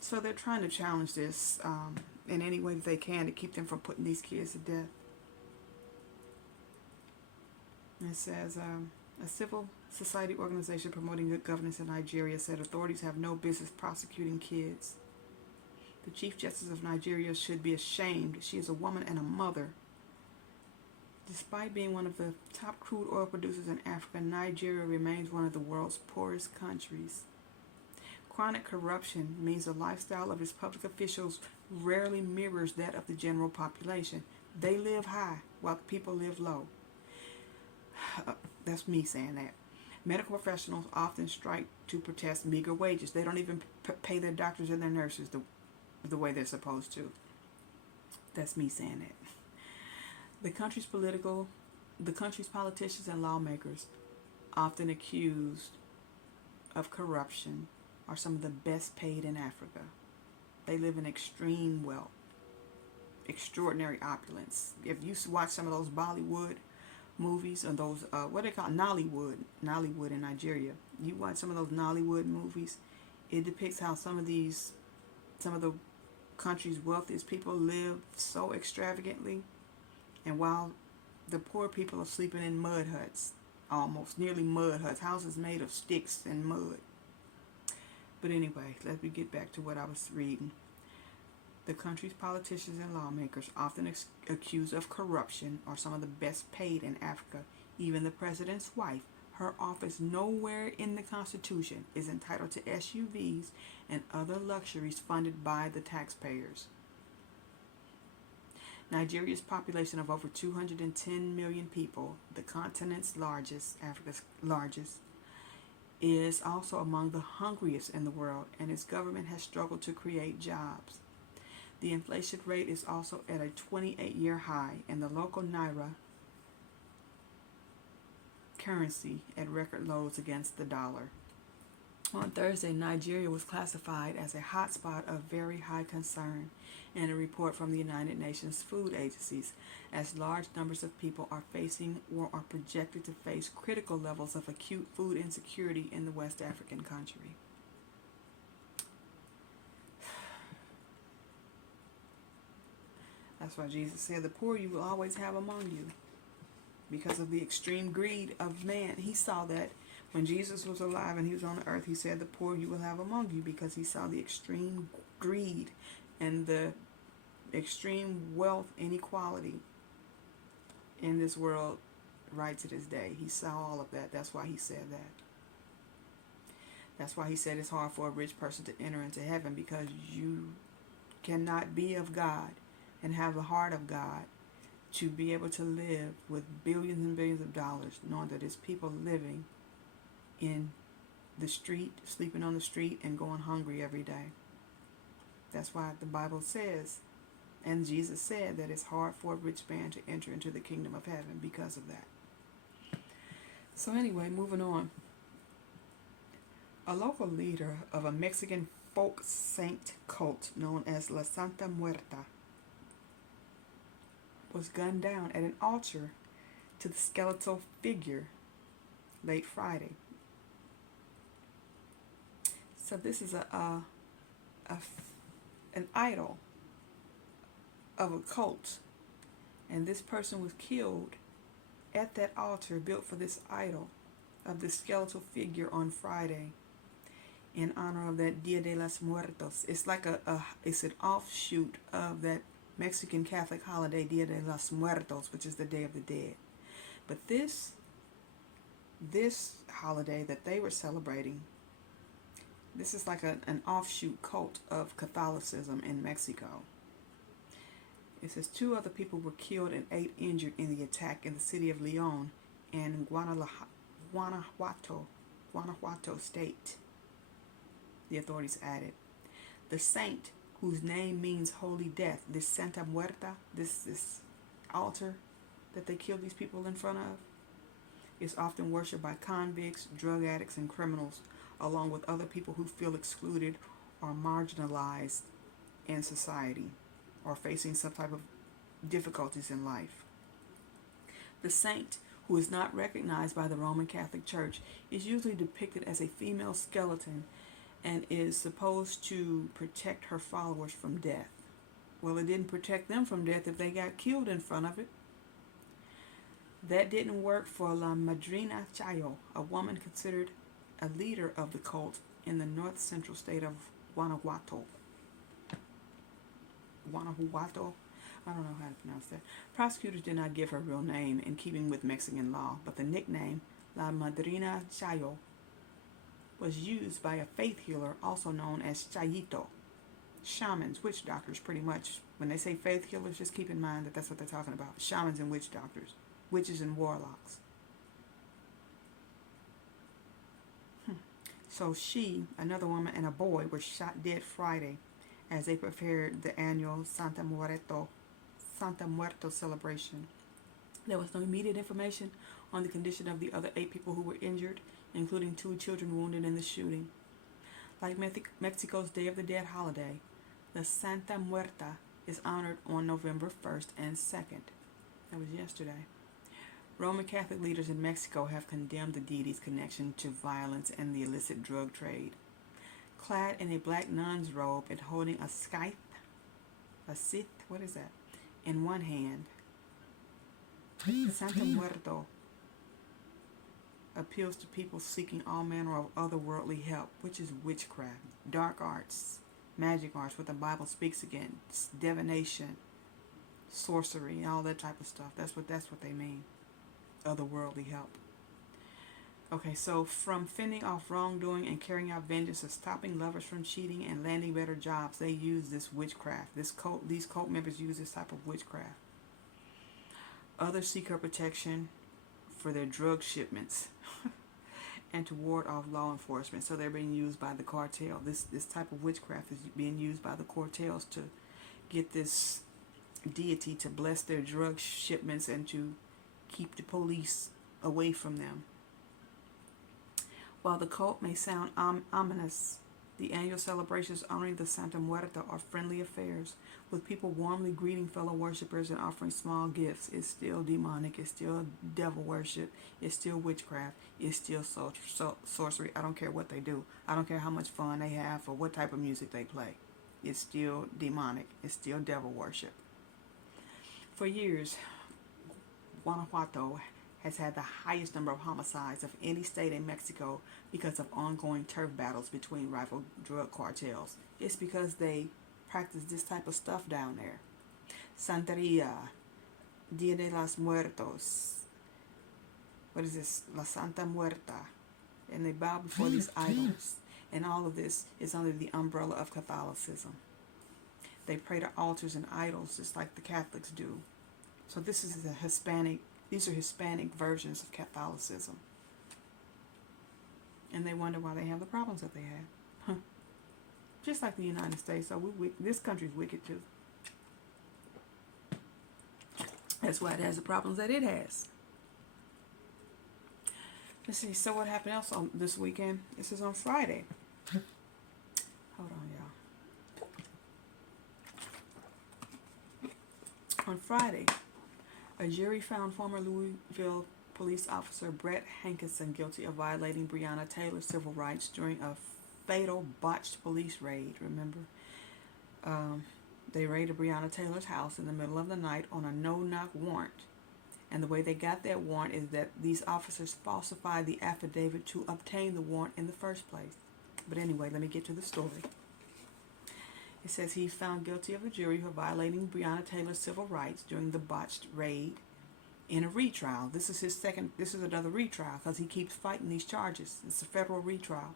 So they're trying to challenge this in any way that they can to keep them from putting these kids to death. It says, a civil society organization promoting good governance in Nigeria said authorities have no business prosecuting kids. The Chief Justice of Nigeria should be ashamed. She is a woman and a mother. Despite being one of the top crude oil producers in Africa, Nigeria remains one of the world's poorest countries. Chronic corruption means the lifestyle of its public officials rarely mirrors that of the general population. They live high while people live low. That's me saying that. Medical professionals often strike to protest meager wages. They don't even pay their doctors and their nurses the way they're supposed to. That's me saying that. The country's politicians and lawmakers, often accused of corruption, are some of the best paid in Africa. They live in extreme wealth, extraordinary opulence. If you watch some of those Bollywood movies, or those what they call Nollywood in Nigeria, you watch some of those Nollywood movies, it depicts how some of the country's wealthiest people live so extravagantly, and while the poor people are sleeping in mud huts, almost nearly mud huts, houses made of sticks and mud. But anyway, let me get back to what I was reading. The country's politicians and lawmakers, often accused of corruption, are some of the best paid in Africa. Even the president's wife, her office nowhere in the Constitution, is entitled to SUVs and other luxuries funded by the taxpayers. Nigeria's population of over 210 million people, the continent's largest, Africa's largest, is also among the hungriest in the world, and its government has struggled to create jobs. The inflation rate is also at a 28-year high, and the local naira currency at record lows against the dollar. On Thursday, Nigeria was classified as a hotspot of very high concern in a report from the United Nations food agencies, as large numbers of people are facing or are projected to face critical levels of acute food insecurity in the West African country. That's why Jesus said, the poor you will always have among you, because of the extreme greed of man. He saw that when Jesus was alive and he was on the earth. He said, the poor you will have among you, because he saw the extreme greed and the extreme wealth inequality in this world right to this day. He saw all of that. That's why he said that. That's why he said it's hard for a rich person to enter into heaven, because you cannot be of God and have the heart of God to be able to live with billions and billions of dollars, knowing that there's people living in the street, sleeping on the street, and going hungry every day. That's why the Bible says, and Jesus said, that it's hard for a rich man to enter into the kingdom of heaven because of that. So anyway, moving on. A local leader of a Mexican folk saint cult known as La Santa Muerta was gunned down at an altar to the skeletal figure late Friday. So this is an idol of a cult, and this person was killed at that altar built for this idol of the skeletal figure on Friday in honor of that Dia de los Muertos. It's like it's an offshoot of that Mexican Catholic holiday Dia de los Muertos, which is the Day of the Dead. But this holiday that they were celebrating, this is like an offshoot cult of Catholicism in Mexico. It says 2 other people were killed and 8 injured in the attack in the city of Leon and Guanajuato state, the authorities added. The saint, whose name means holy death, this Santa Muerta, this altar that they killed these people in front of, is often worshipped by convicts, drug addicts, and criminals, along with other people who feel excluded or marginalized in society or facing some type of difficulties in life. The saint, who is not recognized by the Roman Catholic Church, is usually depicted as a female skeleton and is supposed to protect her followers from death. Well, it didn't protect them from death if they got killed in front of it. That didn't work for La Madrina Chayo, a woman considered a leader of the cult in the north central state of Guanajuato. Guanajuato? I don't know how to pronounce that. Prosecutors did not give her real name in keeping with Mexican law, but the nickname La Madrina Chayo was used by a faith healer also known as Chayito. Shamans, witch doctors, pretty much. When they say faith healers, just keep in mind that that's what they're talking about. Shamans and witch doctors. Witches and warlocks. So she, another woman, and a boy were shot dead Friday as they prepared the annual Santa Muerto celebration. There was no immediate information on the condition of the other 8 people who were injured, including 2 children wounded in the shooting. Like Mexico's Day of the Dead holiday, the Santa Muerta is honored on November 1st and 2nd. That was yesterday. Roman Catholic leaders in Mexico have condemned the deity's connection to violence and the illicit drug trade. Clad in a black nun's robe and holding a scythe, what is that, in one hand, Santa Muerto appeals to people seeking all manner of otherworldly help, which is witchcraft, dark arts, magic arts, what the Bible speaks against, divination, sorcery, all that type of stuff. That's what they mean. Otherworldly help. Okay, so from fending off wrongdoing and carrying out vengeance to stopping lovers from cheating and landing better jobs, they use this witchcraft. These cult members use this type of witchcraft. Others seek her protection for their drug shipments and to ward off law enforcement. So they're being used by the cartel. This type of witchcraft is being used by the cartels to get this deity to bless their drug shipments and to keep the police away from them. While the cult may sound ominous, the annual celebrations honoring the Santa Muerta are friendly affairs, with people warmly greeting fellow worshippers and offering small gifts. It's still demonic, it's still devil worship, it's still witchcraft, it's still sorcery. I don't care what they do. I don't care how much fun they have or what type of music they play. It's still demonic, it's still devil worship. For years, Guanajuato has had the highest number of homicides of any state in Mexico because of ongoing turf battles between rival drug cartels. It's because they practice this type of stuff down there. Santeria, Dia de los Muertos. What is this? La Santa Muerta. And they bow before these idols. And all of this is under the umbrella of Catholicism. They pray to altars and idols just like the Catholics do. So this is these are Hispanic versions of Catholicism. And they wonder why they have the problems that they have. Just like the United States. So this country's wicked too. That's why it has the problems that it has. Let's see. So what happened else on this weekend? This is on Friday. Hold on, y'all. On Friday, a jury found former Louisville police officer Brett Hankison guilty of violating Breonna Taylor's civil rights during a fatal botched police raid. Remember? They raided Breonna Taylor's house in the middle of the night on a no-knock warrant. And the way they got that warrant is that these officers falsified the affidavit to obtain the warrant in the first place. But anyway, let me get to the story. It says he's found guilty of a jury for violating Breonna Taylor's civil rights during the botched raid in a retrial. This is another retrial because he keeps fighting these charges. It's a federal retrial.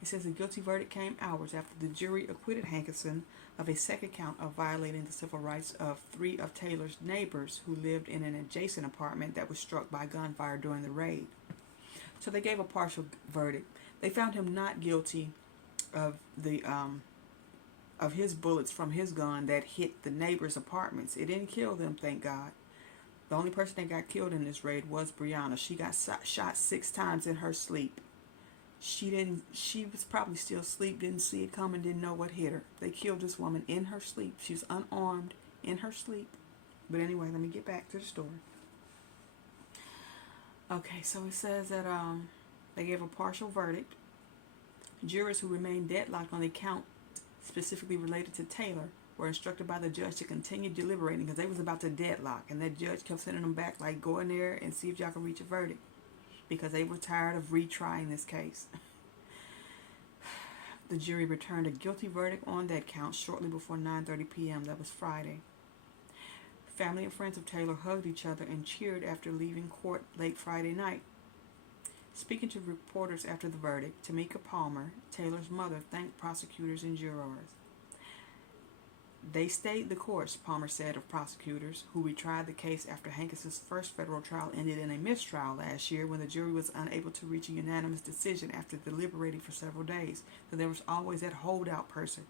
It says the guilty verdict came hours after the jury acquitted Hankison of a second count of violating the civil rights of 3 of Taylor's neighbors who lived in an adjacent apartment that was struck by gunfire during the raid. So they gave a partial verdict. They found him not guilty of the of his bullets from his gun that hit the neighbors' apartments. It didn't kill them, thank God. The only person that got killed in this raid was Breonna. She got shot 6 times in her sleep. She was probably still asleep, didn't see it coming, didn't know what hit her. They killed this woman in her sleep. She was unarmed in her sleep. But anyway, let me get back to the story. Okay, so it says that they gave a partial verdict. Jurors who remained deadlocked on the count specifically related to Taylor were instructed by the judge to continue deliberating because they was about to deadlock, and that judge kept sending them back like, go in there and see if y'all can reach a verdict, because they were tired of retrying this case. The jury returned a guilty verdict on that count shortly before 9:30 p.m. That was Friday. Family and friends of Taylor hugged each other and cheered after leaving court late Friday night. Speaking to reporters after the verdict, Tamika Palmer, Taylor's mother, thanked prosecutors and jurors. They stayed the course, Palmer said of prosecutors, who retried the case after Hankis's first federal trial ended in a mistrial last year when the jury was unable to reach a unanimous decision after deliberating for several days. So there was always that holdout person.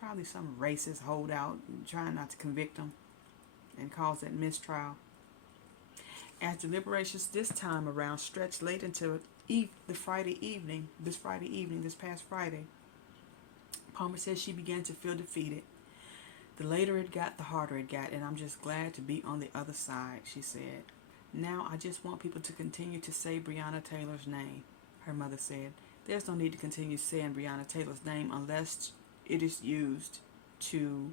Probably some racist holdout trying not to convict them and cause that mistrial. As deliberations this time around stretched late into this past Friday, Palmer says she began to feel defeated. The later it got, the harder it got, and I'm just glad to be on the other side, she said. Now I just want people to continue to say Breonna Taylor's name, her mother said. There's no need to continue saying Breonna Taylor's name unless it is used to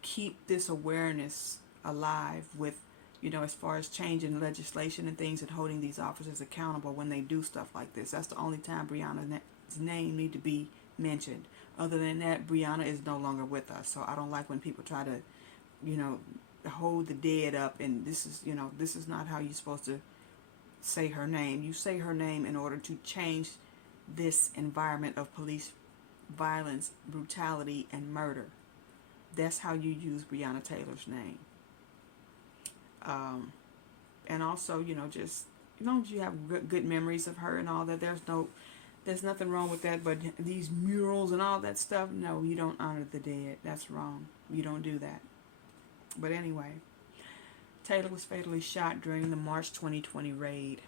keep this awareness alive with, as far as changing legislation and things and holding these officers accountable when they do stuff like this. That's the only time Breonna's name need to be mentioned. Other than that, Breonna is no longer with us. So I don't like when people try to, hold the dead up, and this is not how you're supposed to say her name. You say her name in order to change this environment of police violence, brutality, and murder. That's how you use Breonna Taylor's name. And also, just as long as you have good memories of her and all that, there's nothing wrong with that. But these murals and all that stuff, no, you don't honor the dead. That's wrong. You don't do that. But anyway, Taylor was fatally shot during the March 2020 raid.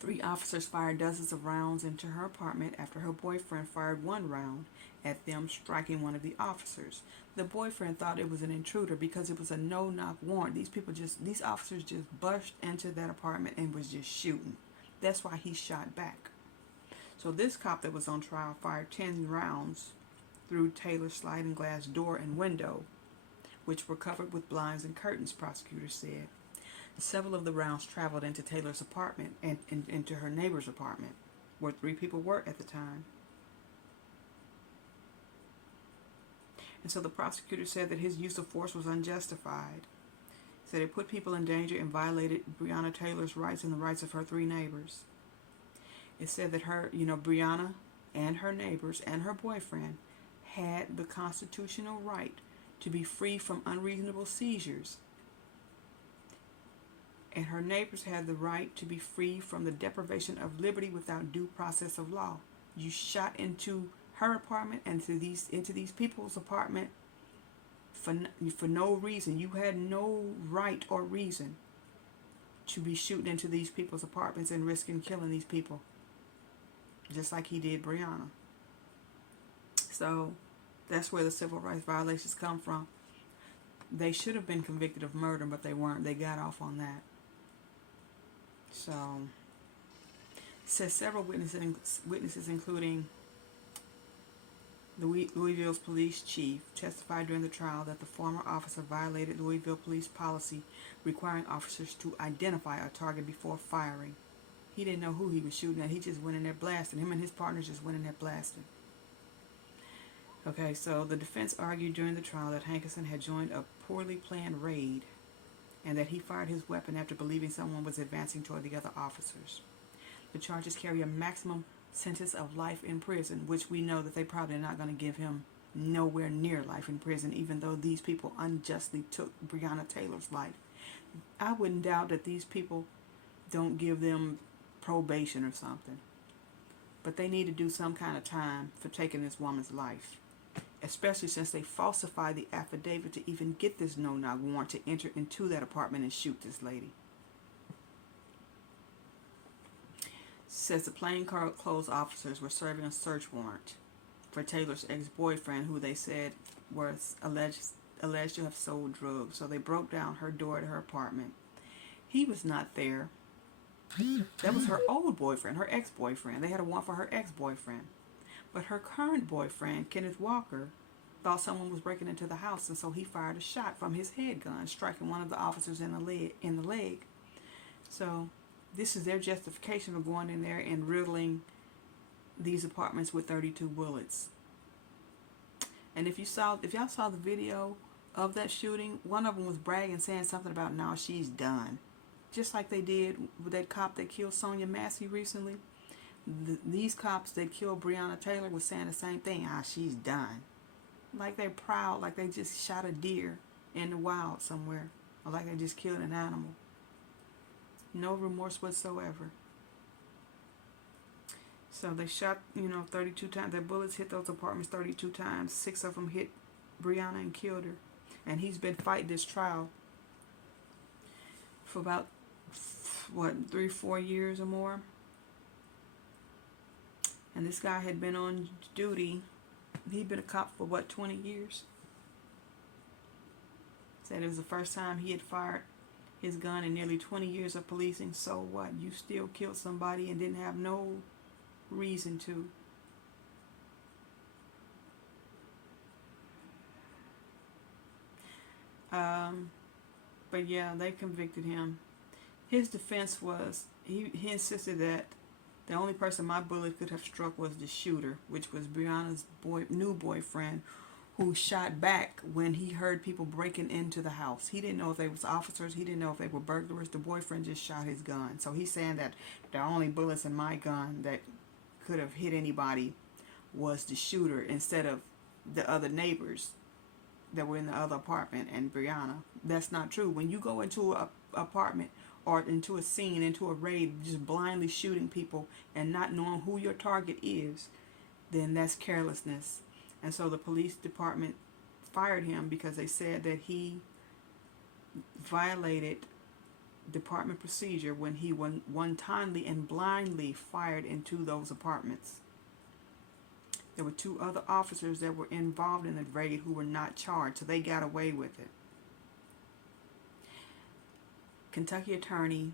3 officers fired dozens of rounds into her apartment after her boyfriend fired 1 round at them, striking one of the officers. The boyfriend thought it was an intruder because it was a no-knock warrant. These officers just bushed into that apartment and was just shooting. That's why he shot back. So this cop that was on trial fired 10 rounds through Taylor's sliding glass door and window, which were covered with blinds and curtains, prosecutors said. Several of the rounds traveled into Taylor's apartment and into her neighbor's apartment, where 3 people were at the time. And so the prosecutor said that his use of force was unjustified. Said it put people in danger and violated Breonna Taylor's rights and the rights of her 3 neighbors. It said that Breonna and her neighbors and her boyfriend had the constitutional right to be free from unreasonable seizures. And her neighbors had the right to be free from the deprivation of liberty without due process of law. You shot into her apartment and into these people's apartment for no reason. You had no right or reason to be shooting into these people's apartments and risking killing these people, just like he did Breonna. So that's where the civil rights violations come from. They should have been convicted of murder, but they weren't. They got off on that. So, says several witnesses, including Louisville's police chief, testified during the trial that the former officer violated Louisville police policy requiring officers to identify a target before firing. He didn't know who he was shooting at. He just went in there blasting. Him and his partners just went in there blasting. Okay, so the defense argued during the trial that Hankison had joined a poorly planned raid and that he fired his weapon after believing someone was advancing toward the other officers. The charges carry a maximum sentence of life in prison, which we know that they probably are not going to give him nowhere near life in prison, even though these people unjustly took Breonna Taylor's life. I wouldn't doubt that these people don't give them probation or something, but they need to do some kind of time for taking this woman's life, especially since they falsified the affidavit to even get this no-knock warrant to enter into that apartment and shoot this lady. Says the plainclothes officers were serving a search warrant for Taylor's ex-boyfriend, who they said was alleged to have sold drugs. So they broke down her door to her apartment. He was not there. That was her old boyfriend, her ex-boyfriend. They had a warrant for her ex-boyfriend. But her current boyfriend, Kenneth Walker, thought someone was breaking into the house, and so he fired a shot from his handgun, striking one of the officers in the leg. So this is their justification of going in there and riddling these apartments with 32 bullets. And if y'all saw the video of that shooting, one of them was bragging, saying something about, "Now she's done." Just like they did with that cop that killed Sonia Massey recently. These cops that killed Breonna Taylor was saying the same thing. She's done. Like they're proud, like they just shot a deer in the wild somewhere. Or like they just killed an animal. No remorse whatsoever. So they shot, 32 times. Their bullets hit those apartments 32 times. 6 of them hit Breonna and killed her. And he's been fighting this trial for about, 3-4 years or more. And this guy had been on duty. He'd been a cop for 20 years. Said it was the first time he had fired his gun in nearly 20 years of policing. So what? You still killed somebody and didn't have no reason to. But yeah, they convicted him. His defense was, he insisted that the only person my bullet could have struck was the shooter, which was Breonna's new boyfriend, who shot back when he heard people breaking into the house. He didn't know if they was officers. He didn't know if they were burglars. The boyfriend just shot his gun. So he's saying that the only bullets in my gun that could have hit anybody was the shooter, instead of the other neighbors that were in the other apartment and Breonna. That's not true. When you go into an apartment or into a scene, into a raid, just blindly shooting people and not knowing who your target is, then that's carelessness. And so the police department fired him because they said that he violated department procedure when he wantonly and blindly fired into those apartments. There were 2 other officers that were involved in the raid who were not charged, so they got away with it. Kentucky Attorney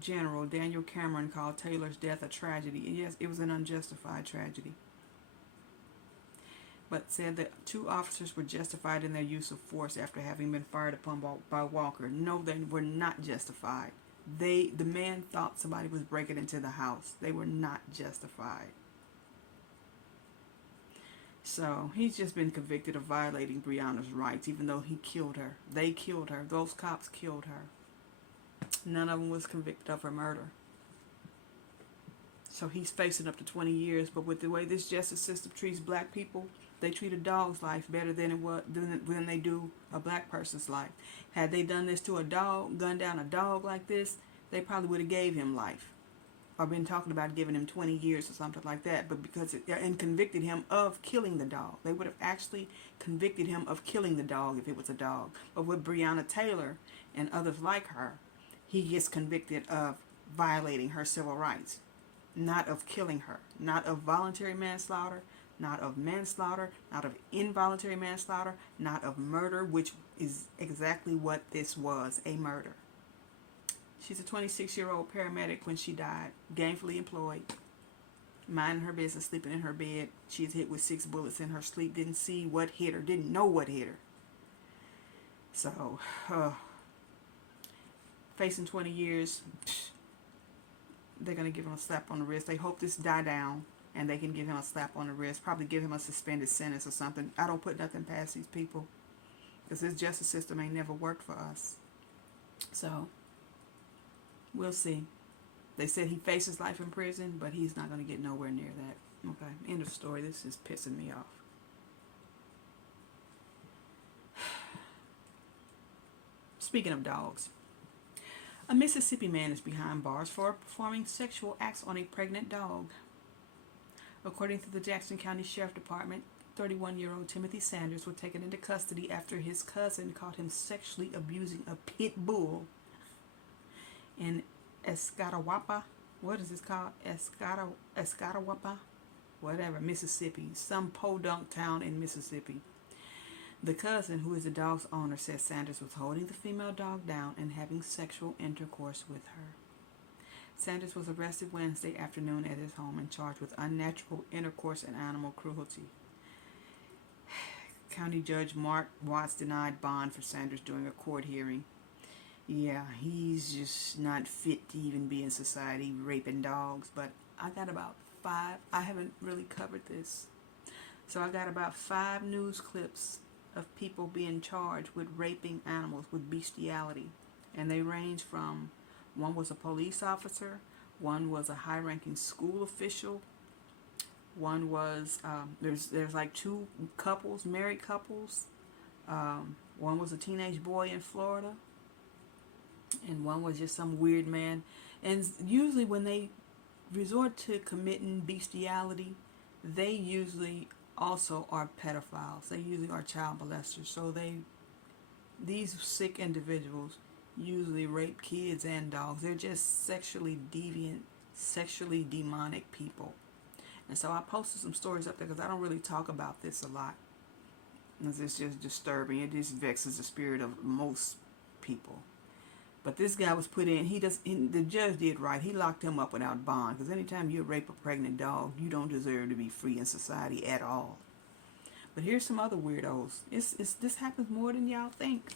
General Daniel Cameron called Taylor's death a tragedy. And yes, it was an unjustified tragedy. But said that 2 officers were justified in their use of force after having been fired upon by Walker. No, they were not justified. The man thought somebody was breaking into the house. They were not justified. So he's just been convicted of violating Breonna's rights, even though he killed her. They killed her. Those cops killed her. None of them was convicted of her murder. So he's facing up to 20 years. But with the way this justice system treats black people, they treat a dog's life better than they do a black person's life. Had they done this to a dog, gunned down a dog like this, they probably would have gave him life. Or been talking about giving him 20 years or something like that. But and convicted him of killing the dog. They would have actually convicted him of killing the dog if it was a dog. But with Breonna Taylor and others like her, he gets convicted of violating her civil rights. Not of killing her. Not of voluntary manslaughter. Not of manslaughter. Not of involuntary manslaughter. Not of murder, which is exactly what this was, a murder. She's a 26-year-old paramedic when she died, gainfully employed, minding her business, sleeping in her bed. She was hit with 6 bullets in her sleep, didn't see what hit her, didn't know what hit her. So, facing 20 years, they're going to give him a slap on the wrist. They hope this die down and they can give him a slap on the wrist, probably give him a suspended sentence or something. I don't put nothing past these people because this justice system ain't never worked for us. So, we'll see. They said he faces life in prison, but he's not going to get nowhere near that. Okay, end of story. This is pissing me off. Speaking of dogs, a Mississippi man is behind bars for performing sexual acts on a pregnant dog. According to the Jackson County Sheriff Department, 31-year-old Timothy Sanders was taken into custody after his cousin caught him sexually abusing a pit bull in Escatawapa. What is this called? Escatawapa? Whatever, Mississippi. Some podunk town in Mississippi. The cousin, who is the dog's owner, says Sanders was holding the female dog down and having sexual intercourse with her. Sanders was arrested Wednesday afternoon at his home and charged with unnatural intercourse and animal cruelty. County Judge Mark Watts denied bond for Sanders during a court hearing. Yeah, he's just not fit to even be in society raping dogs. But I got about 5, I haven't really covered this. So I got about 5 news clips of people being charged with raping animals, with bestiality. And they range from, one was a police officer, one was a high-ranking school official, one was, there's like 2 couples, married couples. One was a teenage boy in Florida, and one was just some weird man. And usually when they resort to committing bestiality, they usually also are pedophiles. They usually are child molesters. So these sick individuals usually rape kids and dogs. They're just sexually deviant, sexually demonic people. And so I posted some stories up there because I don't really talk about this a lot. It's just disturbing. It just vexes the spirit of most people. But this guy was put in. The judge did right. He locked him up without bond. Because anytime you rape a pregnant dog, you don't deserve to be free in society at all. But here's some other weirdos. This happens more than y'all think.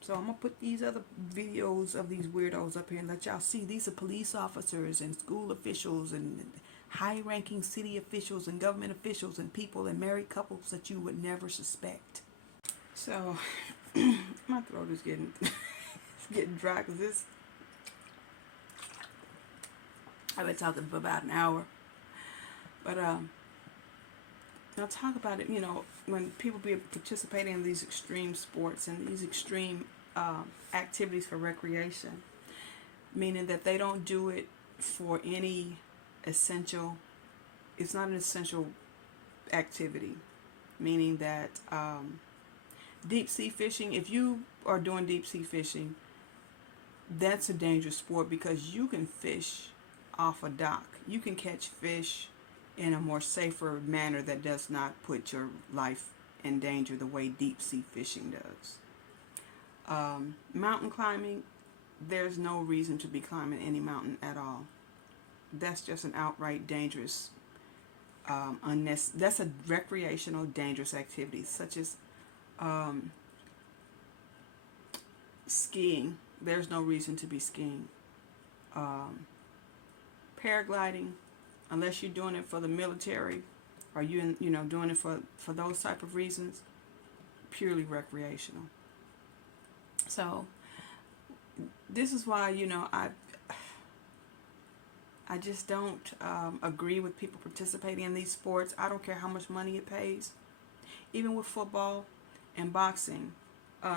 So I'm going to put these other videos of these weirdos up here and let y'all see. These are police officers and school officials and high-ranking city officials and government officials and people and married couples that you would never suspect. So my throat is getting getting dry because I've been talking for about an hour. But I'll talk about it. When people be participating in these extreme sports and these extreme activities for recreation, meaning that they don't do it for any essential, it's not an essential activity, meaning that deep sea fishing, if you are doing deep sea fishing, that's a dangerous sport because you can fish off a dock. You can catch fish in a more safer manner that does not put your life in danger the way deep sea fishing does. Mountain climbing, there's no reason to be climbing any mountain at all. That's just an outright dangerous, that's a recreational dangerous activity, such as skiing. There's no reason to be skiing. Paragliding, unless you're doing it for the military, or doing it for those type of reasons, purely recreational. So this is why I just don't agree with people participating in these sports. I don't care how much money it pays. Even with football and boxing, it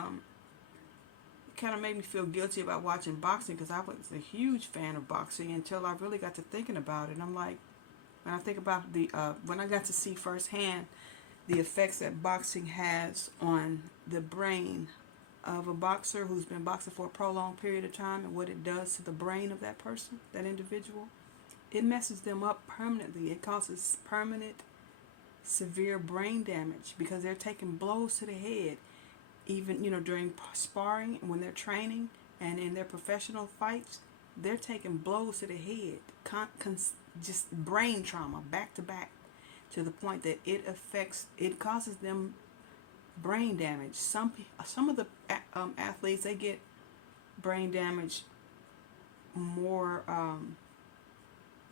kind of made me feel guilty about watching boxing because I was a huge fan of boxing until I really got to thinking about it. And I'm like, when I think about when I got to see firsthand the effects that boxing has on the brain of a boxer who's been boxing for a prolonged period of time and what it does to the brain of that person, that individual, it messes them up permanently. It causes permanent, severe brain damage because they're taking blows to the head, even during sparring and when they're training and in their professional fights. They're taking blows to the head, just brain trauma back to back, to the point that it causes them brain damage. Some of the athletes, they get brain damage more.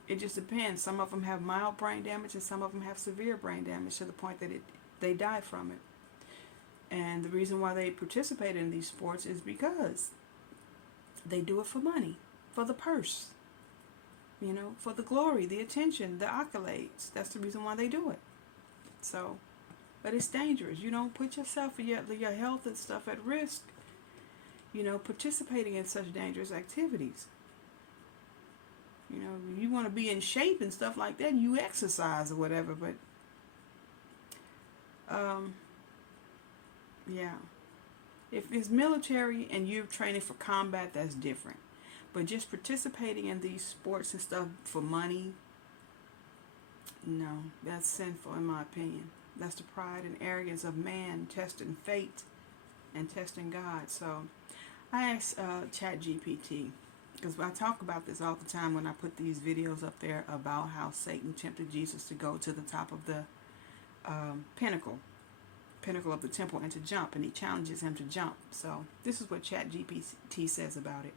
It just depends. Some of them have mild brain damage, and some of them have severe brain damage to the point that they die from it. And the reason why they participate in these sports is because they do it for money, for the purse, for the glory, the attention, the accolades. That's the reason why they do it. So, but it's dangerous. You don't put yourself and your health and stuff at risk, participating in such dangerous activities. You want to be in shape and stuff like that, and you exercise or whatever, but yeah. If it's military and you're training for combat, that's different. But just participating in these sports and stuff for money, no, that's sinful in my opinion. That's the pride and arrogance of man testing fate and testing God. So I asked ChatGPT, because I talk about this all the time when I put these videos up there about how Satan tempted Jesus to go to the top of the pinnacle of the temple and to jump, and he challenges him to jump. So this is what ChatGPT says about it.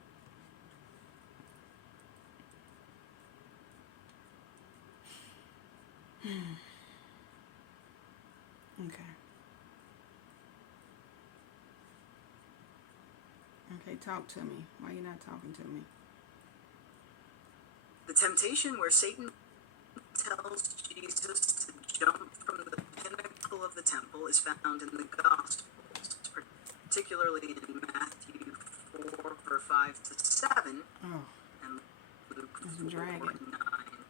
Okay. Okay, talk to me. Why are you not talking to me? The temptation where Satan tells Jesus to jump from the pinnacle of the temple is found in the Gospels, particularly in Matthew 4, verse 5 to 7, Oh, and Luke it's 4, dragging. 9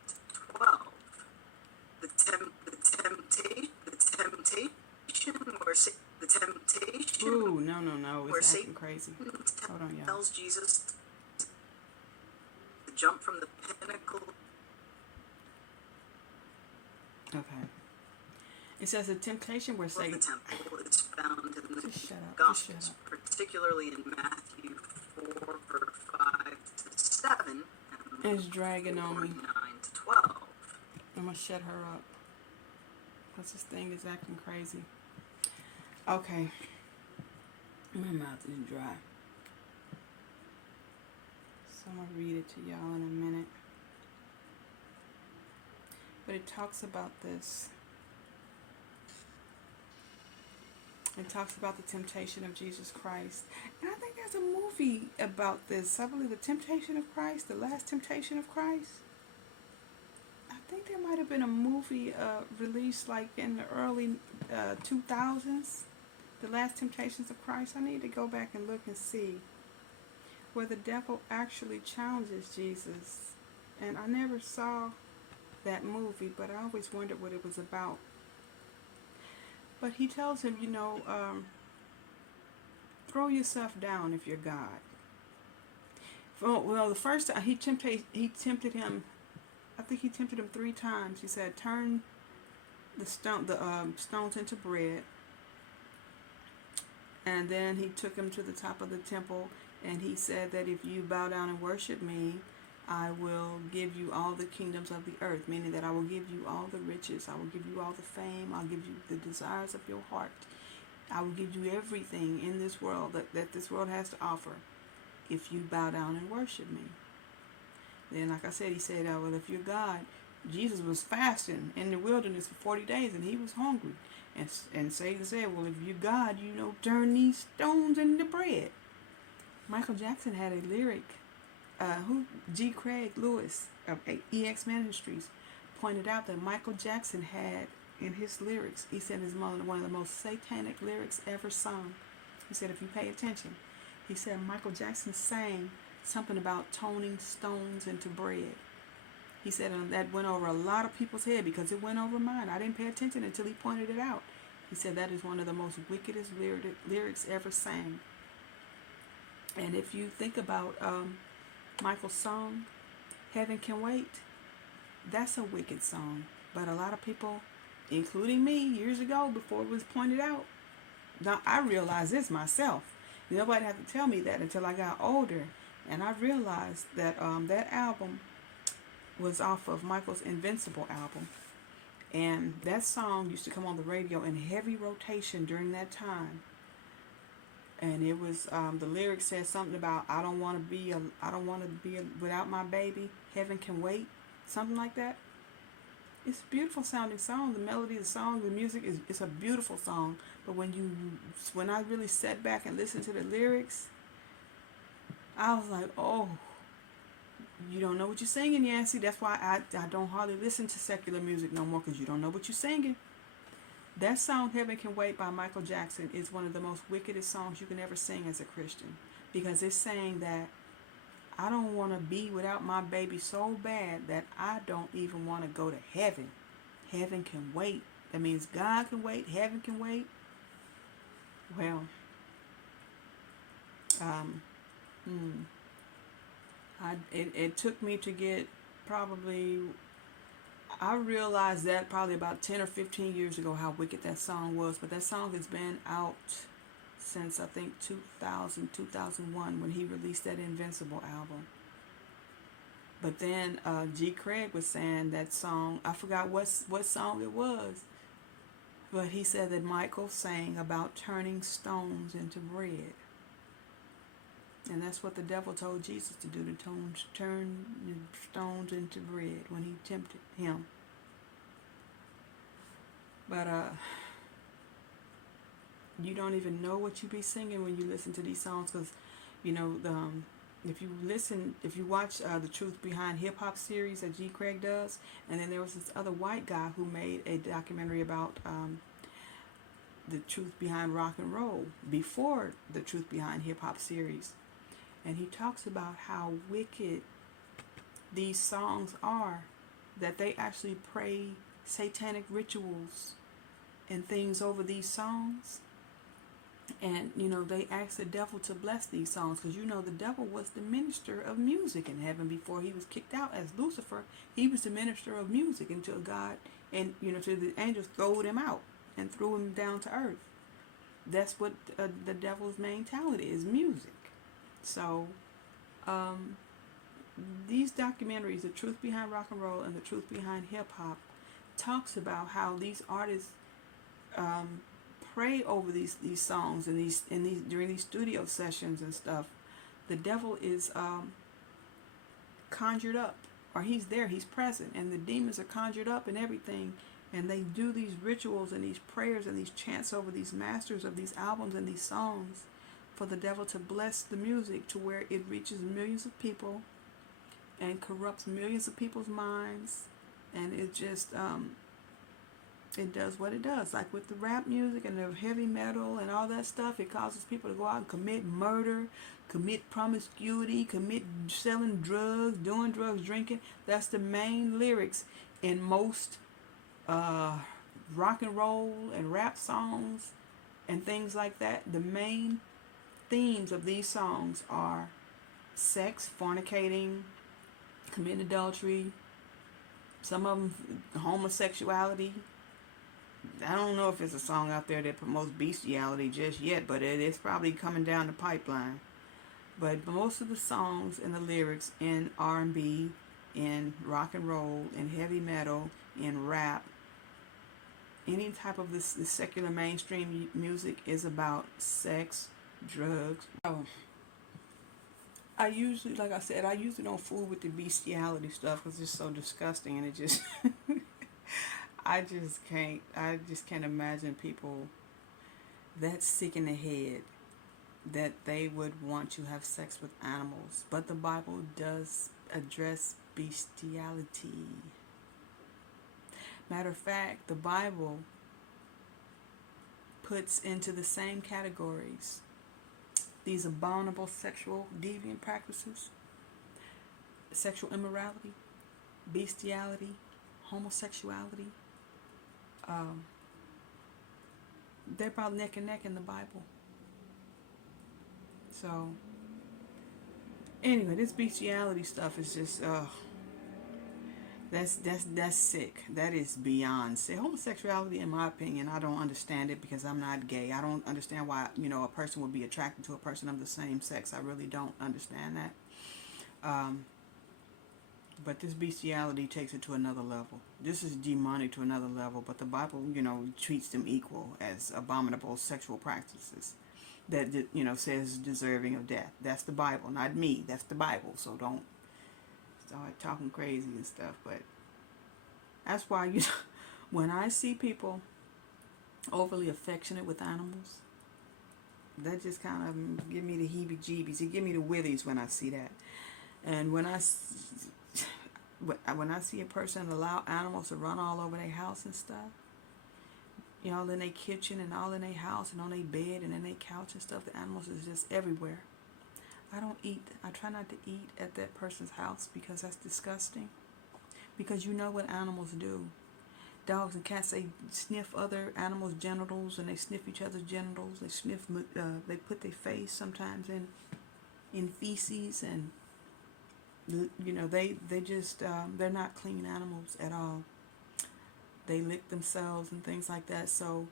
to 12. The temptation where Ooh, no. where It's acting Satan crazy. Hold on, y'all. tells Jesus to jump from the pinnacle. Okay. It says the temptation where The Satan... temple is found in the Just shut up. Just Gospels, shut up. particularly in Matthew 4, verse 5 to 7, and It's dragging on me. 9 to 12. I'm going to shut her up, because this thing is acting crazy. Okay. My mouth is dry. So I'm going to read it to y'all in a minute. But it talks about this. It talks about the temptation of Jesus Christ. And I think there's a movie about this. I believe The Temptation of Christ, The Last Temptation of Christ. I think there might have been a movie released like in the early 2000s. The Last Temptations of Christ. I need to go back and look and see where the devil actually challenges Jesus. And I never saw that movie, but I always wondered what it was about. But he tells him, throw yourself down if you're God. Well, the first time he tempted him. I think he tempted him 3 times. He said, "Turn the stones into bread." And then he took him to the top of the temple, and he said that if you bow down and worship me, I will give you all the kingdoms of the earth, meaning that I will give you all the riches, I will give you all the fame, I'll give you the desires of your heart. I will give you everything in this world that this world has to offer if you bow down and worship me. Then, like I said, he said, well, if you're God, Jesus was fasting in the wilderness for 40 days, and he was hungry. And Satan said, well, if you're God, turn these stones into bread. Michael Jackson had a lyric. G. Craig Lewis of EX Ministries pointed out that Michael Jackson had in his lyrics, he said it's one of the most satanic lyrics ever sung. He said, if you pay attention, he said Michael Jackson sang something about turning stones into bread. He said that went over a lot of people's head, because it went over mine. I didn't pay attention until he pointed it out. He said that is one of the most wickedest lyrics ever sang. And if you think about Michael's song, Heaven Can Wait, that's a wicked song. But a lot of people, including me years ago before it was pointed out, now I realized this myself. Nobody had to tell me that until I got older. And I realized that that album was off of Michael's Invincible album. And that song used to come on the radio in heavy rotation during that time. And it was the lyrics said something about I don't want to be without my baby. Heaven can wait, something like that. It's a beautiful sounding song. The melody, the song, the music it's a beautiful song. But when I really sat back and listened to the lyrics, I was like, oh, you don't know what you're singing, Yancy. That's why I don't hardly listen to secular music no more, because you don't know what you're singing. That song, Heaven Can Wait by Michael Jackson, is one of the most wickedest songs you can ever sing as a Christian, because it's saying that I don't want to be without my baby so bad that I don't even want to go to heaven. Heaven can wait. That means God can wait, heaven can wait. Well, it took me to get probably, I realized that probably about 10 or 15 years ago how wicked that song was, but that song has been out since I think 2000, 2001 when he released that Invincible album. But then G. Craig was saying that song, I forgot what song it was, but he said that Michael sang about turning stones into bread. And that's what the devil told Jesus to do, to turn stones into bread when he tempted him. But you don't even know what you be singing when you listen to these songs, because you know if you watch the Truth Behind Hip Hop series that G. Craig does, and then there was this other white guy who made a documentary about the truth behind rock and roll before the Truth Behind Hip Hop series. And he talks about how wicked these songs are, that they actually pray satanic rituals and things over these songs. And, you know, they ask the devil to bless these songs, because, you know, the devil was the minister of music in heaven before he was kicked out as Lucifer. He was the minister of music until God and, you know, till the angels throwed him out and threw him down to earth. That's what the devil's main talent is, music. So, these documentaries, The Truth Behind Rock and Roll and The Truth Behind Hip Hop, talks about how these artists pray over these songs and these during these studio sessions and stuff. The devil is conjured up, or he's there, he's present, and the demons are conjured up and everything. And they do these rituals and these prayers and these chants over these masters of these albums and these songs, for the devil to bless the music to where it reaches millions of people and corrupts millions of people's minds. And it just it does what it does. Like with the rap music and the heavy metal and all that stuff, it causes people to go out and commit murder, commit promiscuity, commit selling drugs, doing drugs, drinking. That's the main lyrics in most rock and roll and rap songs and things like that. The main themes of these songs are sex, fornicating, committing adultery, some of them homosexuality. I don't know if there's a song out there that promotes bestiality just yet, but it's probably coming down the pipeline. But most of the songs and the lyrics in R&B, in rock and roll, in heavy metal, in rap, any type of this secular mainstream music is about sex, drugs. I usually, like I said, I usually don't fool with the bestiality stuff because it's so disgusting, and it just I just can't imagine people that sick in the head that they would want to have sex with animals. But the Bible does address bestiality. Matter of fact, the Bible puts into the same categories these abominable sexual deviant practices, sexual immorality, bestiality, homosexuality. They're about neck and neck in the Bible. So, anyway, this bestiality stuff is just, that's sick. That is beyond sick. Homosexuality, in my opinion, I don't understand it because I'm not gay. I don't understand why, you know, a person would be attracted to a person of the same sex. I really don't understand that. But this bestiality takes it to another level. This is demonic to another level, but the Bible, you know, treats them equal as abominable sexual practices that, you know, says deserving of death. That's the Bible, not me. That's the Bible. So don't start talking crazy and stuff. But that's why, you know, when I see people overly affectionate with animals, that just kind of give me the heebie-jeebies. It give me the willies when I see that. And when I see a person allow animals to run all over their house and stuff, you know, in their kitchen and all in their house and on their bed and in their couch and stuff, the animals is just everywhere. I try not to eat at that person's house because that's disgusting. Because you know what animals do. Dogs and cats, they sniff other animals' genitals and they sniff each other's genitals. They sniff, they put their face sometimes in feces, and you know, they just they're not clean animals at all. They lick themselves and things like that. So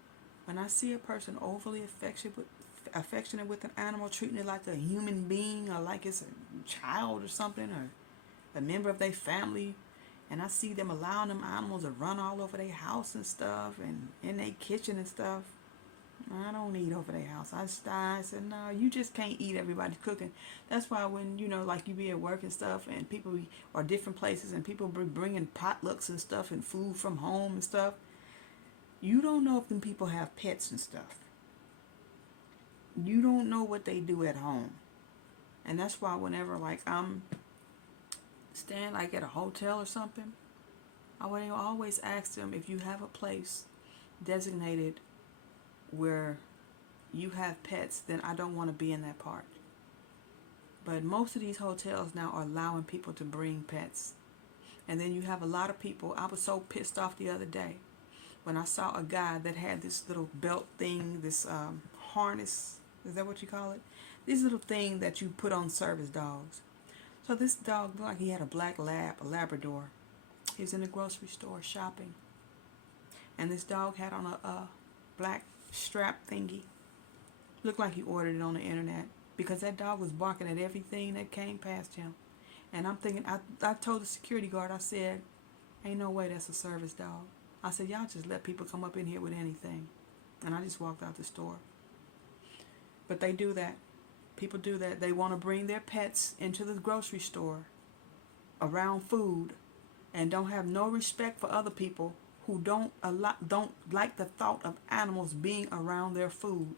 when I see a person overly affectionate with an animal, treating it like a human being or like it's a child or something or a member of their family, and I see them allowing them animals to run all over their house and stuff and in their kitchen and stuff, I don't eat over their house. I said, no, you just can't eat everybody's cooking. That's why when, like you be at work and stuff and people or different places and people be bringing potlucks and stuff and food from home and stuff, you don't know if them people have pets and stuff. You don't know what they do at home. And that's why whenever like I'm staying like at a hotel or something, I would always ask them, if you have a place designated where you have pets, then I don't want to be in that part. But most of these hotels now are allowing people to bring pets. And then you have a lot of people. I was so pissed off the other day when I saw a guy that had this little belt thing, this harness, is that what you call it? This little thing that you put on service dogs. So this dog looked like he had a black lab, a Labrador. He was in the grocery store shopping. And this dog had on a black strap thingy. Looked like he ordered it on the internet, because that dog was barking at everything that came past him. And I'm thinking, I told the security guard, I said, ain't no way that's a service dog. I said, y'all just let people come up in here with anything. And I just walked out the store. But they do that. People do that. They want to bring their pets into the grocery store around food and don't have no respect for other people who don't like the thought of animals being around their food.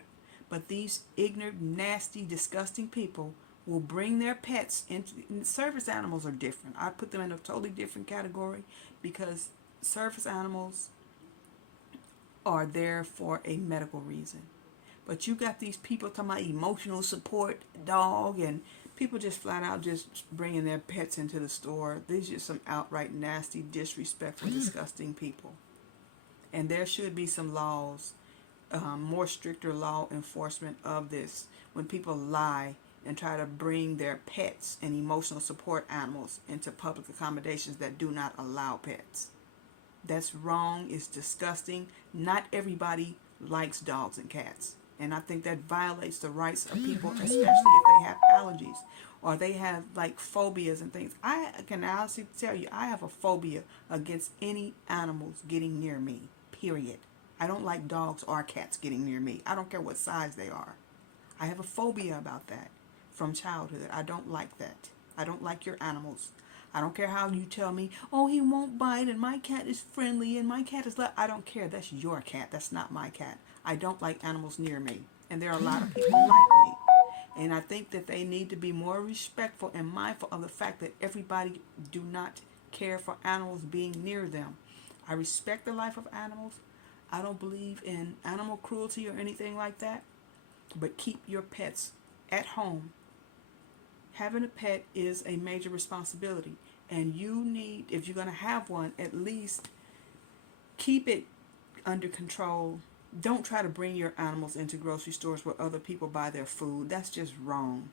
But these ignorant, nasty, disgusting people will bring their pets into. Service animals are different. I put them in a totally different category, because service animals are there for a medical reason. But you got these people talking about emotional support dog, and people just flat out just bringing their pets into the store. These are just some outright nasty, disrespectful, disgusting people. And there should be some laws, more stricter law enforcement of this, when people lie and try to bring their pets and emotional support animals into public accommodations that do not allow pets. That's wrong. It's disgusting. Not everybody likes dogs and cats. And I think that violates the rights of people, especially if they have allergies or they have like phobias and things. I can honestly tell you, I have a phobia against any animals getting near me, period. I don't like dogs or cats getting near me. I don't care what size they are. I have a phobia about that from childhood. I don't like that. I don't like your animals. I don't care how you tell me, oh, he won't bite and my cat is friendly and my cat is I don't care. That's your cat. That's not my cat. I don't like animals near me. And there are a lot of people like me. And I think that they need to be more respectful and mindful of the fact that everybody do not care for animals being near them. I respect the life of animals. I don't believe in animal cruelty or anything like that. But keep your pets at home. Having a pet is a major responsibility. And you need, if you're going to have one, at least keep it under control. Don't try to bring your animals into grocery stores where other people buy their food. That's just wrong.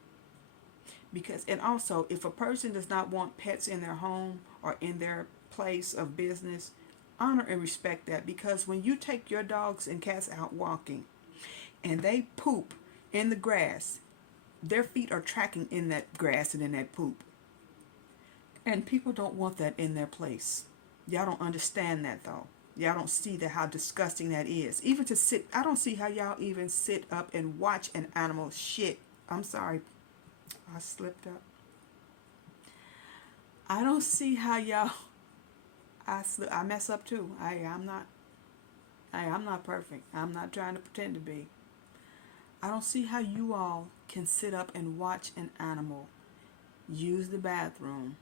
Because, and also, if a person does not want pets in their home or in their place of business, honor and respect that. Because when you take your dogs and cats out walking and they poop in the grass, their feet are tracking in that grass and in that poop. And people don't want that in their place. Y'all don't understand that though. Y'all don't see that how disgusting that is. Even to sit, I don't see how y'all even sit up and watch an animal shit. I'm sorry, I slipped up. I don't see how y'all. I mess up too. I'm not perfect. I'm not trying to pretend to be. I don't see how you all can sit up and watch an animal use the bathroom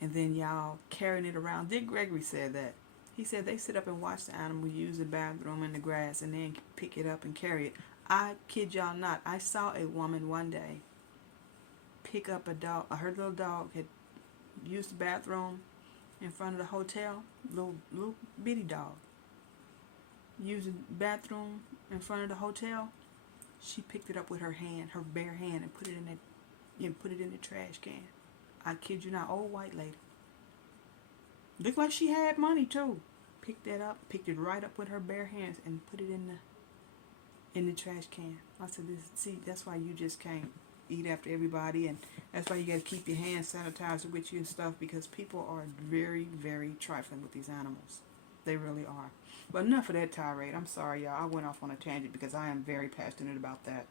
and then y'all carrying it around. Dick Gregory said that. He said they sit up and watch the animal use the bathroom in the grass and then pick it up and carry it. I kid y'all not. I saw a woman one day pick up a dog. Her little dog had used the bathroom in front of the hotel. Little bitty dog. Used the bathroom in front of the hotel. She picked it up with her hand, her bare hand, and put it in the trash can. I kid you not, old white lady. Looked like she had money too. picked that up, picked it right up with her bare hands and put it in the trash can. I said, see, that's why you just can't eat after everybody, and that's why you got to keep your hands sanitized with you and stuff, because people are very, very trifling with these animals. They really are. But enough of that tirade. I'm sorry, y'all. I went off on a tangent because I am very passionate about that.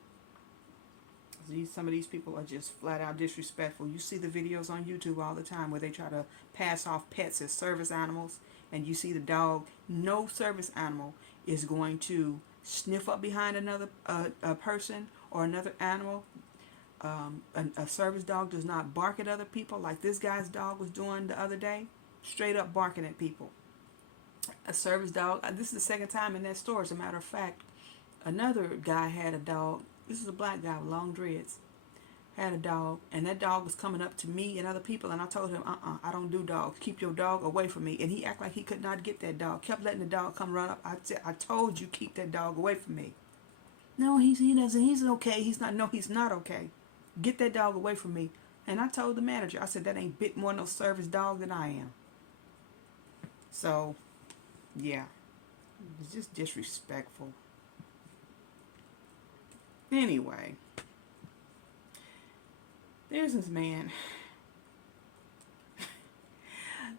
Some of these people are just flat out disrespectful. You see the videos on YouTube all the time where they try to pass off pets as service animals, and you see the dog. No service animal is going to sniff up behind another a person or another animal. A service dog does not bark at other people like this guy's dog was doing the other day, straight up barking at people. A service dog, this is the second time in that store, as a matter of fact. Another guy had a dog. This is a black guy with long dreads. Had a dog, and that dog was coming up to me and other people, and I told him, I don't do dogs. Keep your dog away from me. And he acted like he could not get that dog. Kept letting the dog come run up. I said, I told you, keep that dog away from me. No, he doesn't. He's okay. He's not. No, he's not okay. Get that dog away from me. And I told the manager, I said, that ain't bit more no service dog than I am. So, yeah. It's just disrespectful. Anyway. There's this man.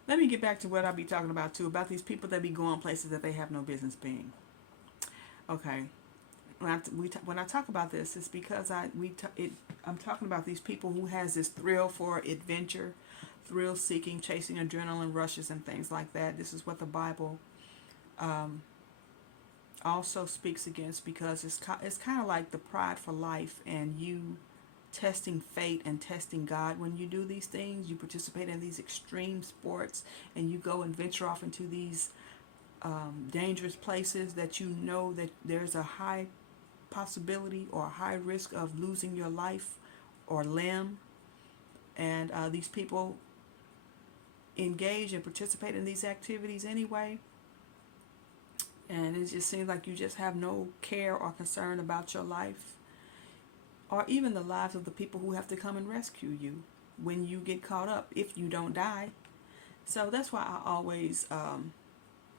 Let me get back to what I'll be talking about too, about these people that be going places that they have no business being. Okay. When I talk about this, it's because I'm talking about these people who has this thrill for adventure, thrill seeking, chasing adrenaline rushes and things like that. This is what the Bible also speaks against, because it's kind of like the pride for life, and you testing fate and testing God. When you do these things, you participate in these extreme sports, and you go and venture off into these dangerous places that you know that there's a high possibility or a high risk of losing your life or limb. And these people engage and participate in these activities anyway. And it just seems like you just have no care or concern about your life, or even the lives of the people who have to come and rescue you when you get caught up, if you don't die. So that's why I always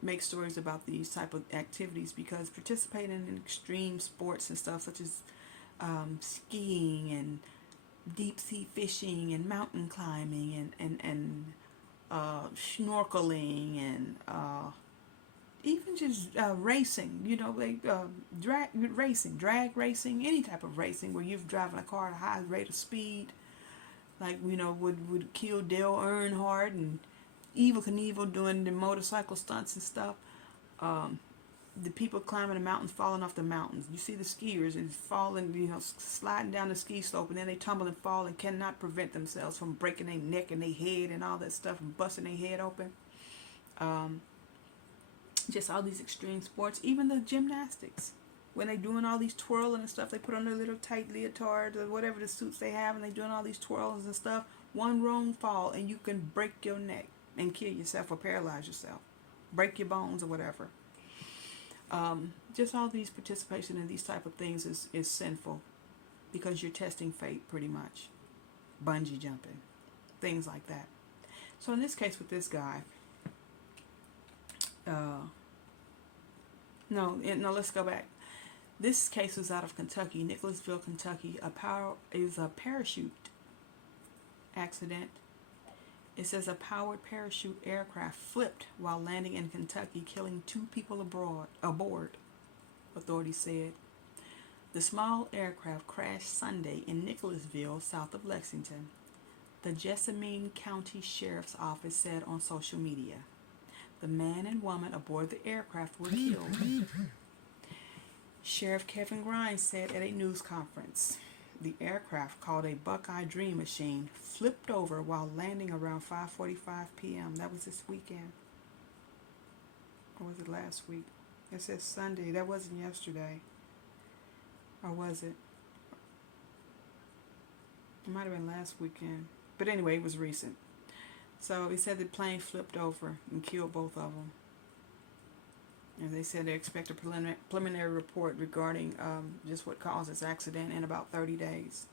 make stories about these type of activities, because participating in extreme sports and stuff such as skiing and deep sea fishing and mountain climbing and snorkeling and even just racing, like drag racing, any type of racing where you've driven a car at a high rate of speed, like would kill Dale Earnhardt and Evel Knievel doing the motorcycle stunts and stuff. The people climbing the mountains, falling off the mountains. You see the skiers and falling, sliding down the ski slope, and then they tumble and fall and cannot prevent themselves from breaking their neck and their head and all that stuff and busting their head open. Just all these extreme sports, even the gymnastics, when they doing all these twirling and stuff, they put on their little tight leotards or whatever the suits they have, and they doing all these twirls and stuff. One wrong fall and you can break your neck and kill yourself or paralyze yourself, break your bones or whatever. Just all these participation in these type of things is sinful, because you're testing fate pretty much. Bungee jumping, things like that. So in this case with this guy, let's go back. This case was out of Kentucky, Nicholasville, Kentucky. Is a parachute accident. It says a powered parachute aircraft flipped while landing in Kentucky, killing 2 people aboard, authorities said. The small aircraft crashed Sunday in Nicholasville, south of Lexington, the Jessamine County Sheriff's Office said on social media. The man and woman aboard the aircraft were killed. Sheriff Kevin Grimes said at a news conference, the aircraft, called a Buckeye Dream Machine, flipped over while landing around 5:45 p.m. That was this weekend. Or was it last week? It says Sunday. That wasn't yesterday. Or was it? It might have been last weekend. But anyway, it was recent. So he said the plane flipped over and killed both of them. And they said they expect a preliminary report regarding just what caused this accident in about 30 days.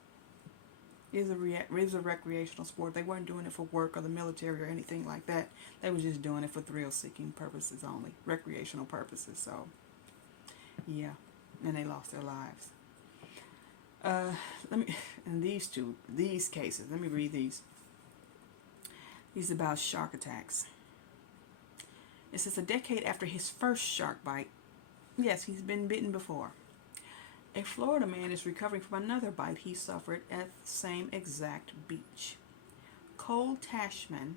It was a recreational sport. They weren't doing it for work or the military or anything like that. They were just doing it for thrill-seeking purposes only, recreational purposes. So, yeah, and they lost their lives. And these cases, let me read these. These are about shark attacks. It says a decade after his first shark bite. Yes, he's been bitten before. A Florida man is recovering from another bite he suffered at the same exact beach. Cole Tashman,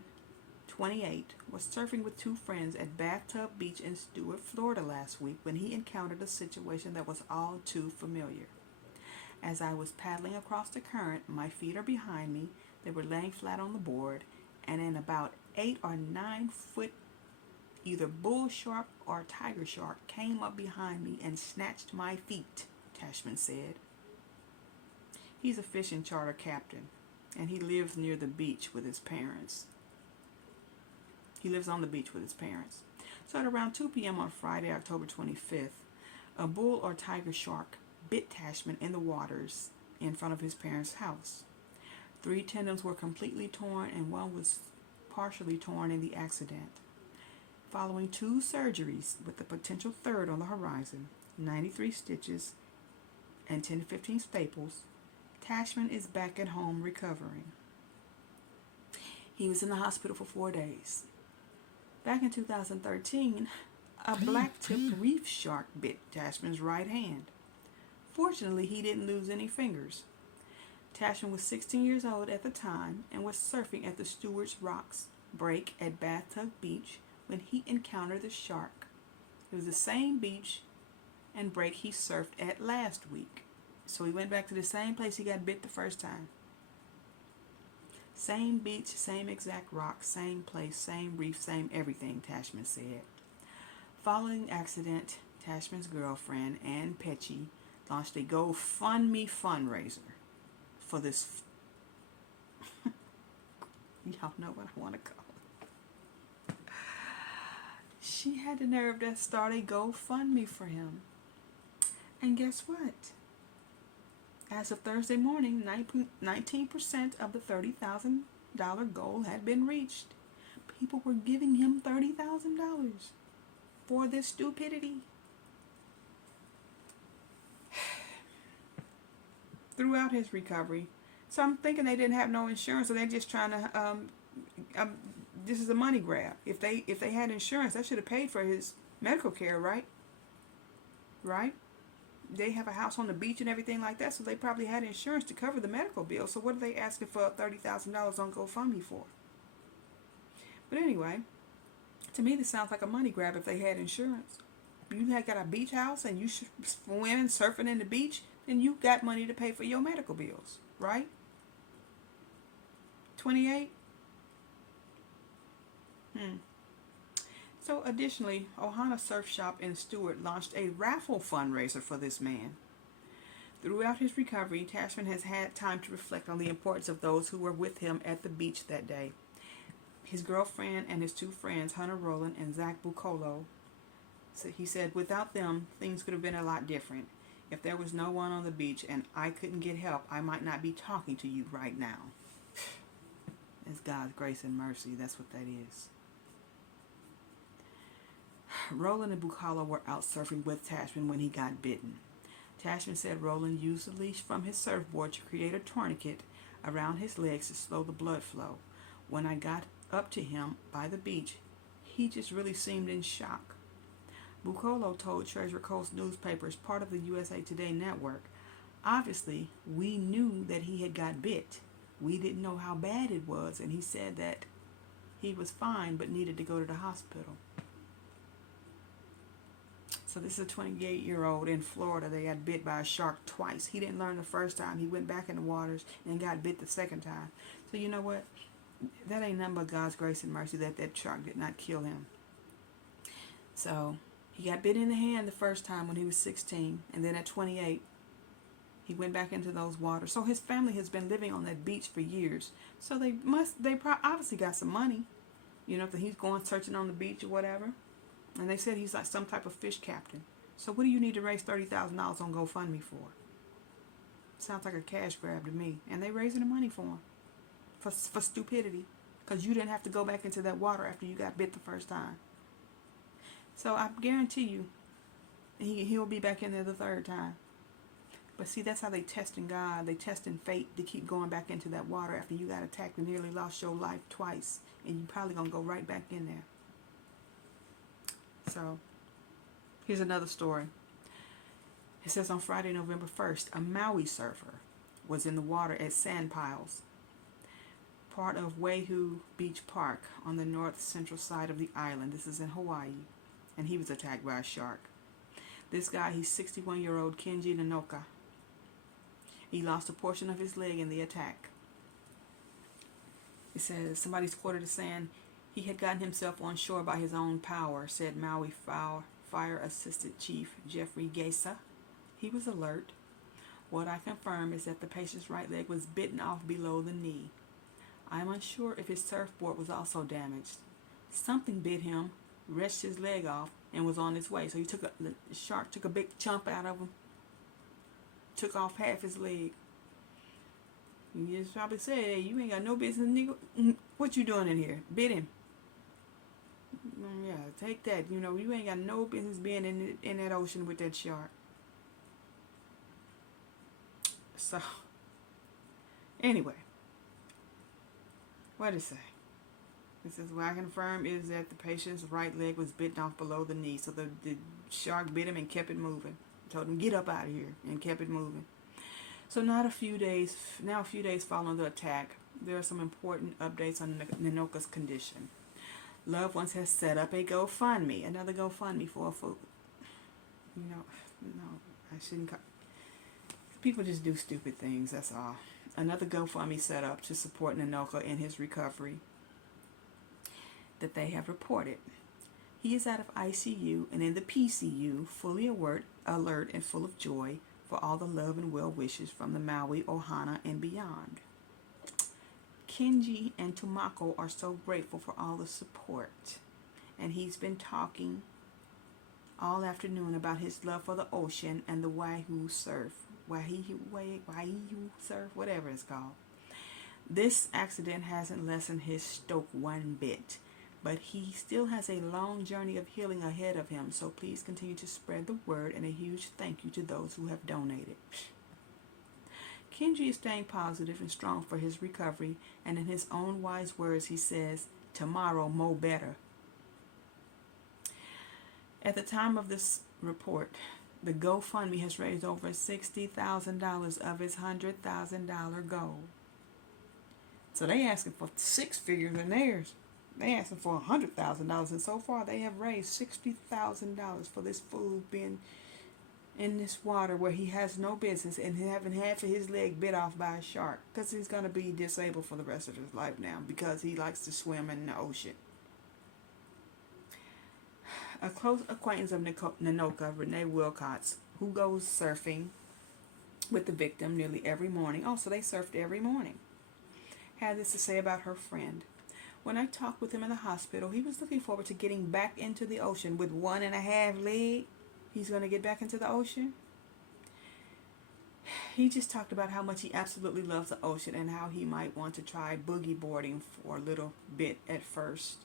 28, was surfing with two friends at Bathtub Beach in Stuart, Florida last week when he encountered a situation that was all too familiar. As I was paddling across the current, my feet are behind me, they were laying flat on the board, and an about 8 or 9 foot either bull shark or tiger shark came up behind me and snatched my feet, Tashman said. He's a fishing charter captain, and he lives near the beach with his parents. He lives on the beach with his parents. So at around 2 p.m. on Friday, October 25th, a bull or tiger shark bit Tashman in the waters in front of his parents' house. 3 tendons were completely torn and 1 was partially torn in the accident. Following 2 surgeries with the potential third on the horizon, 93 stitches, and 10 to 15 staples, Tashman is back at home recovering. He was in the hospital for 4 days. Back in 2013, a black-tipped reef shark bit Tashman's right hand. Fortunately, he didn't lose any fingers. Tashman was 16 years old at the time and was surfing at the Stewart's Rocks break at Bathtub Beach when he encountered the shark. It was the same beach and break he surfed at last week. So he went back to the same place he got bit the first time. Same beach, same exact rock, same place, same reef, same everything, Tashman said. Following the accident, Tashman's girlfriend, Ann Petchy, launched a GoFundMe fundraiser for this. Y'all know what I want to call it. She had the nerve to start a GoFundMe for him. And guess what? As of Thursday morning, 19% of the $30,000 goal had been reached. People were giving him $30,000 for this stupidity. Throughout his recovery. So I'm thinking they didn't have no insurance, so they're just trying to, this is a money grab. If they had insurance, that should have paid for his medical care, right? Right? They have a house on the beach and everything like that, so they probably had insurance to cover the medical bill. So what are they asking for $30,000 on GoFundMe for? But anyway, to me this sounds like a money grab if they had insurance. You had got a beach house and you swimming, surfing in the beach, then you got money to pay for your medical bills, right? 28? So additionally, Ohana Surf Shop in Stuart launched a raffle fundraiser for this man. Throughout his recovery, Tashman has had time to reflect on the importance of those who were with him at the beach that day. His girlfriend and his 2 friends, Hunter Rowland and Zach Bucolo, so he said, without them, things could have been a lot different. If there was no one on the beach and I couldn't get help, I might not be talking to you right now. It's God's grace and mercy. That's what that is. Rowland and Bucolo were out surfing with Tashman when he got bitten. Tashman said Rowland used the leash from his surfboard to create a tourniquet around his legs to slow the blood flow. When I got up to him by the beach, he just really seemed in shock. Bucolo told Treasure Coast newspapers, part of the USA Today network, obviously, we knew that he had got bit. We didn't know how bad it was, and he said that he was fine but needed to go to the hospital. So this is a 28-year-old in Florida. They got bit by a shark twice. He didn't learn the first time. He went back in the waters and got bit the second time. So you know what? That ain't nothing but God's grace and mercy that shark did not kill him. So he got bit in the hand the first time when he was 16. And then at 28, he went back into those waters. So his family has been living on that beach for years. So they obviously got some money. You know, if he's going searching on the beach or whatever. And they said he's like some type of fish captain. So what do you need to raise $30,000 on GoFundMe for? Sounds like a cash grab to me. And they raising the money for him. For stupidity. Because you didn't have to go back into that water after you got bit the first time. So I guarantee you, he'll be back in there the third time. But see, that's how they testing God. They testing fate to keep going back into that water after you got attacked and nearly lost your life twice. And you probably going to go right back in there. So, here's another story. It says on Friday, November 1st, a Maui surfer was in the water at Sand Piles, part of Waihu Beach Park on the north central side of the island. This is in Hawaii. And he was attacked by a shark. This guy, he's 61-year-old Kenji Nanoka. He lost a portion of his leg in the attack. It says, somebody's quoted as saying, he had gotten himself on shore by his own power, said Maui Fire Assistant Chief Jeffrey Gesa. He was alert. What I confirm is that the patient's right leg was bitten off below the knee. I am unsure if his surfboard was also damaged. Something bit him, wrenched his leg off, and was on its way. So the shark took a big chunk out of him, took off half his leg. You just probably said, hey, you ain't got no business, nigga. What you doing in here? Bit him. Yeah, take that. You know, you ain't got no business being in that ocean with that shark. So, anyway, what did it say? It says, what I confirm is that the patient's right leg was bitten off below the knee. So the shark bit him and kept it moving. Told him, get up out of here, and kept it moving. So now a few days following the attack, there are some important updates on Nanoka's condition. Loved ones has set up a GoFundMe, another GoFundMe for a food. No, I shouldn't. People just do stupid things, that's all. Another GoFundMe set up to support Nanoka in his recovery that they have reported. He is out of ICU and in the PCU, fully alert and full of joy for all the love and well wishes from the Maui, Ohana, and beyond. Kenji and Tomako are so grateful for all the support, and he's been talking all afternoon about his love for the ocean and the Waihu surf, whatever it's called. This accident hasn't lessened his stoke one bit, but he still has a long journey of healing ahead of him, so please continue to spread the word, and a huge thank you to those who have donated. Kenji is staying positive and strong for his recovery, and in his own wise words, he says, tomorrow mo better. At the time of this report, the GoFundMe has raised over $60,000 of its $100,000 goal. So they asking for 6 figures in theirs. They asking for $100,000, and so far they have raised $60,000 for this fool being in this water where he has no business and having half of his leg bit off by a shark, because he's going to be disabled for the rest of his life now because he likes to swim in the ocean. A close acquaintance of Nanoka, Renee Wilcox, who goes surfing with the victim nearly every morning. Oh, so they surfed every morning. Had this to say about her friend. When I talked with him in the hospital, he was looking forward to getting back into the ocean with 1.5 legs. He's going to get back into the ocean. He just talked about how much he absolutely loves the ocean and how he might want to try boogie boarding for a little bit at first.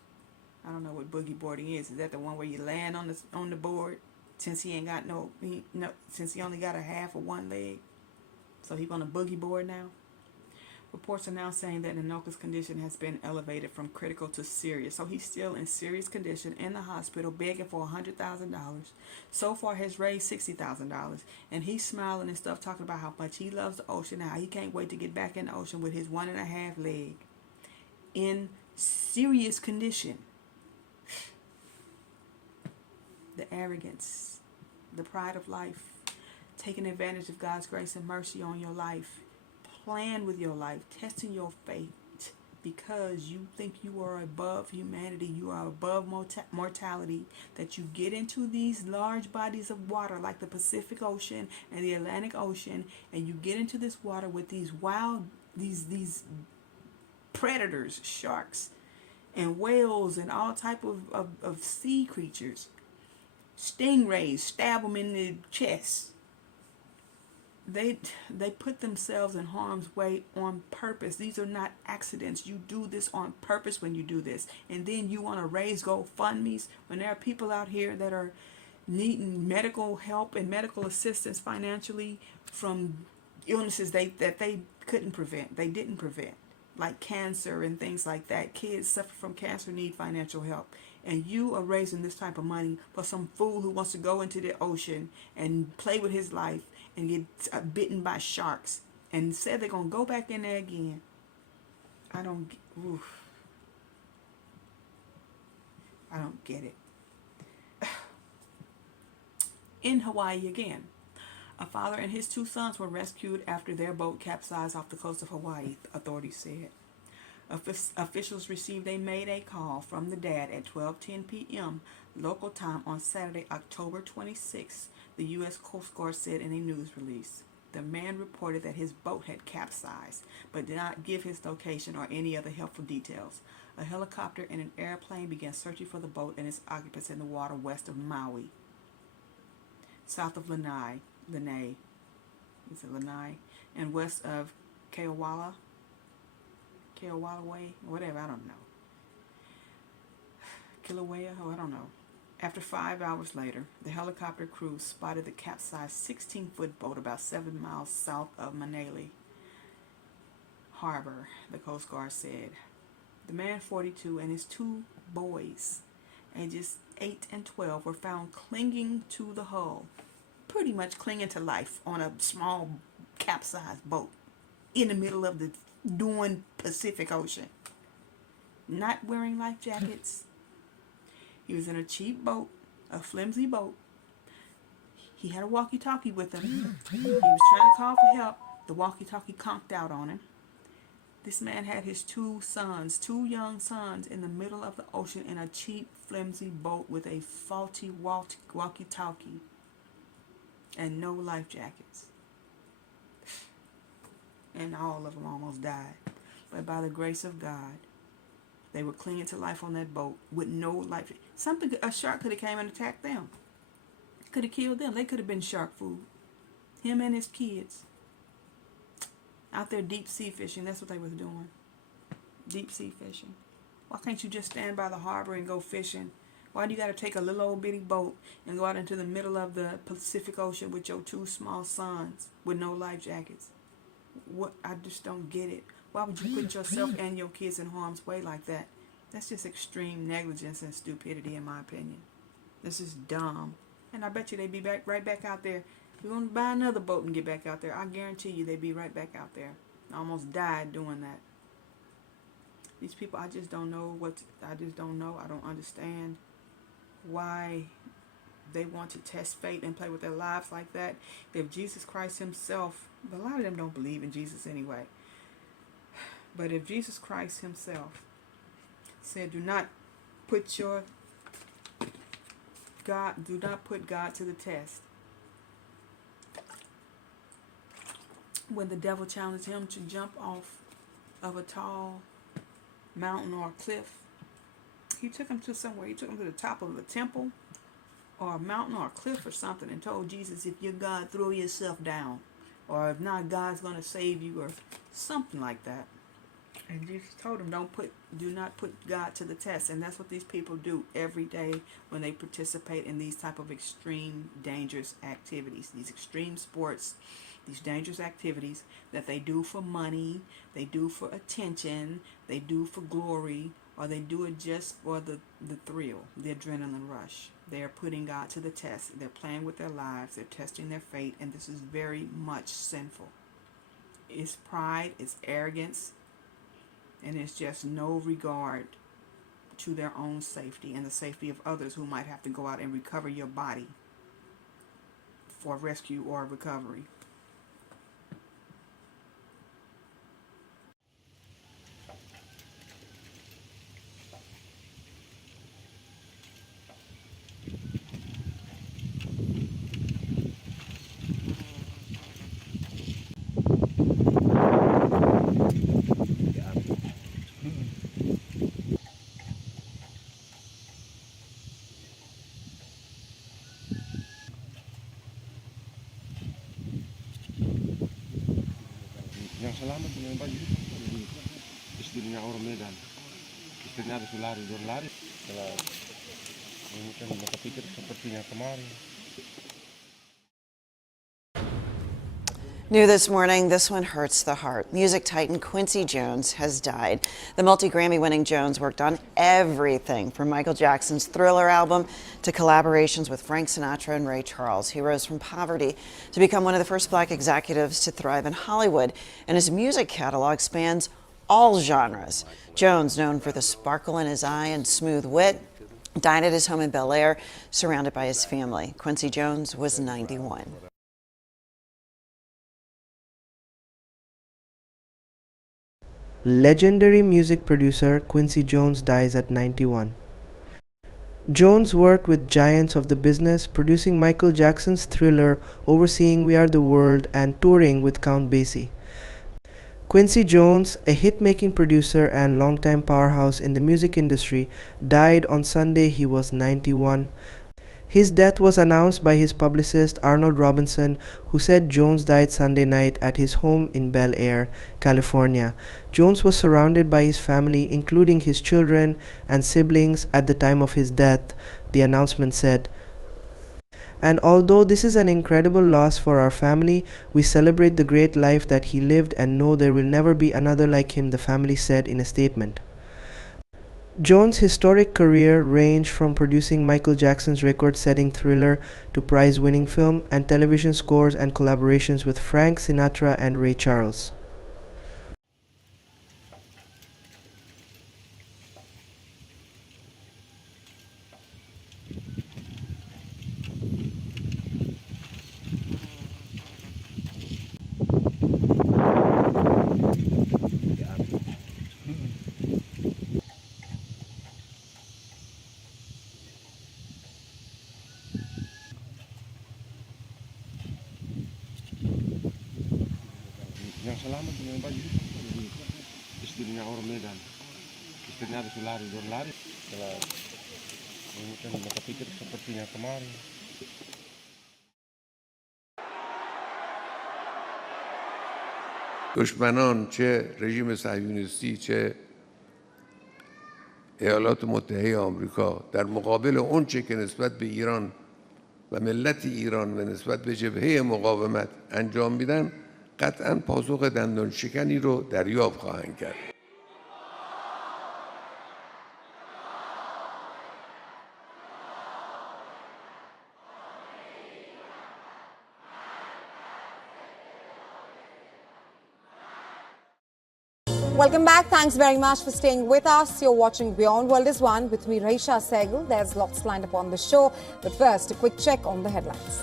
I don't know what boogie boarding is. Is that the one where you land on the board? Since he ain't got since he only got a half of one leg, so he on a boogie board now. Reports are now saying that Nanoka's condition has been elevated from critical to serious. So he's still in serious condition in the hospital, begging for $100,000. So far has raised $60,000. And he's smiling and stuff, talking about how much he loves the ocean, how he can't wait to get back in the ocean with his 1.5 leg. In serious condition. The arrogance, the pride of life, taking advantage of God's grace and mercy on your life. Plan with your life, testing your faith because you think you are above humanity, you are above mortality, that you get into these large bodies of water like the Pacific Ocean and the Atlantic Ocean, and you get into this water with these wild, these predators, sharks and whales and all type of sea creatures. Stingrays, stab them in the chest. they put themselves in harm's way on purpose. These are not accidents. You do this on purpose when you do this. And then you want to raise GoFundMe's when there are people out here that are needing medical help and medical assistance financially from illnesses that they couldn't prevent. They didn't prevent, like cancer and things like that. Kids suffer from cancer, need financial help. And you are raising this type of money for some fool who wants to go into the ocean and play with his life and get bitten by sharks and said they're going to go back in there again. I don't get it. In Hawaii again, a father and his 2 sons were rescued after their boat capsized off the coast of Hawaii, authorities said. Officials received a mayday call from the dad at 12:10 p.m. local time on Saturday, October 26th, the U.S. Coast Guard said in a news release. The man reported that his boat had capsized, but did not give his location or any other helpful details. A helicopter and an airplane began searching for the boat and its occupants in the water west of Maui, south of Lanai, and west of Keowalla Way, whatever, I don't know. Kilauea, I don't know. After 5 hours later, the helicopter crew spotted the capsized 16-foot boat about 7 miles south of Manali Harbor, the Coast Guard said. The man, 42, and his 2 boys, ages 8 and 12, were found clinging to the hull, pretty much clinging to life on a small capsized boat in the middle of the doing Pacific Ocean, not wearing life jackets. He was in a cheap boat, a flimsy boat. He had a walkie-talkie with him. He was trying to call for help. The walkie-talkie conked out on him. This man had his 2 sons, 2 young sons, in the middle of the ocean in a cheap, flimsy boat with a faulty walkie-talkie and no life jackets. And all of them almost died. But by the grace of God, they were clinging to life on that boat with no life. A shark could have came and attacked them. Could have killed them. They could have been shark food. Him and his kids. Out there deep sea fishing. That's what they was doing. Deep sea fishing. Why can't you just stand by the harbor and go fishing? Why do you got to take a little old bitty boat and go out into the middle of the Pacific Ocean with your 2 small sons with no life jackets? What? I just don't get it. Why would you put yourself and your kids in harm's way like that? That's just extreme negligence and stupidity, in my opinion. This is dumb. And I bet you they'd be right back out there. You're going to buy another boat and get back out there. I guarantee you they'd be right back out there. I almost died doing that. These people, I just don't know I don't understand why they want to test fate and play with their lives like that. If Jesus Christ himself, but a lot of them don't believe in Jesus anyway. But if Jesus Christ himself said, do not put God to the test. When the devil challenged him to jump off of a tall mountain or a cliff, he took him to somewhere. He took him to the top of a temple or a mountain or a cliff or something and told Jesus, if you're God, throw yourself down. Or if not, God's going to save you, or something like that. And Jesus told him, do not put God to the test. And that's what these people do every day when they participate in these type of extreme, dangerous activities. These extreme sports, these dangerous activities that they do for money, they do for attention, they do for glory, or they do it just for the thrill, the adrenaline rush. They are putting God to the test. They're playing with their lives. They're testing their fate. And this is very much sinful. It's pride, it's arrogance, and it's just no regard to their own safety and the safety of others who might have to go out and recover your body for rescue or recovery. salamat dengan baju. Istrinya orang Medan. Istrinya ada lari. Kalau ini kan mereka pikir sepertinya kemarin. New this morning, this one hurts the heart. Music titan Quincy Jones has died. The multi-Grammy-winning Jones worked on everything from Michael Jackson's Thriller album to collaborations with Frank Sinatra and Ray Charles. He rose from poverty to become one of the first black executives to thrive in Hollywood, and his music catalog spans all genres. Jones, known for the sparkle in his eye and smooth wit, died at his home in Bel Air, surrounded by his family. Quincy Jones was 91. Legendary music producer Quincy Jones dies at 91. Jones worked with giants of the business, producing Michael Jackson's Thriller, overseeing We Are the World, and touring with Count Basie. Quincy Jones, a hit-making producer and longtime powerhouse in the music industry, died on Sunday. He was 91. His death was announced by his publicist Arnold Robinson, who said Jones died Sunday night at his home in Bel Air, California. Jones was surrounded by his family, including his children and siblings, at the time of his death, the announcement said. And although this is an incredible loss for our family, we celebrate the great life that he lived and know there will never be another like him, the family said in a statement. Jones' historic career ranged from producing Michael Jackson's record-setting Thriller to prize-winning film and television scores and collaborations with Frank Sinatra and Ray Charles. Yang selamat dengan baju. Istrinya orang Medan. Istrinya ada lari. Kalau ini kan mereka pikir sepertinya kemarin. دشمنان چه رژیم صهیونیستی چه ایالات متحده آمریکا در مقابل اونچه که نسبت به ایران و ملت ایران و نسبت به جبهه مقاومت انجام میدن قطعاً پاسخ دندان شکنی رو دریافت خواهند کرد. Welcome back. Thanks very much for staying with us. You're watching Beyond World is One with me, Raisha Sehgal. There's lots lined up on the show. But first, a quick check on the headlines.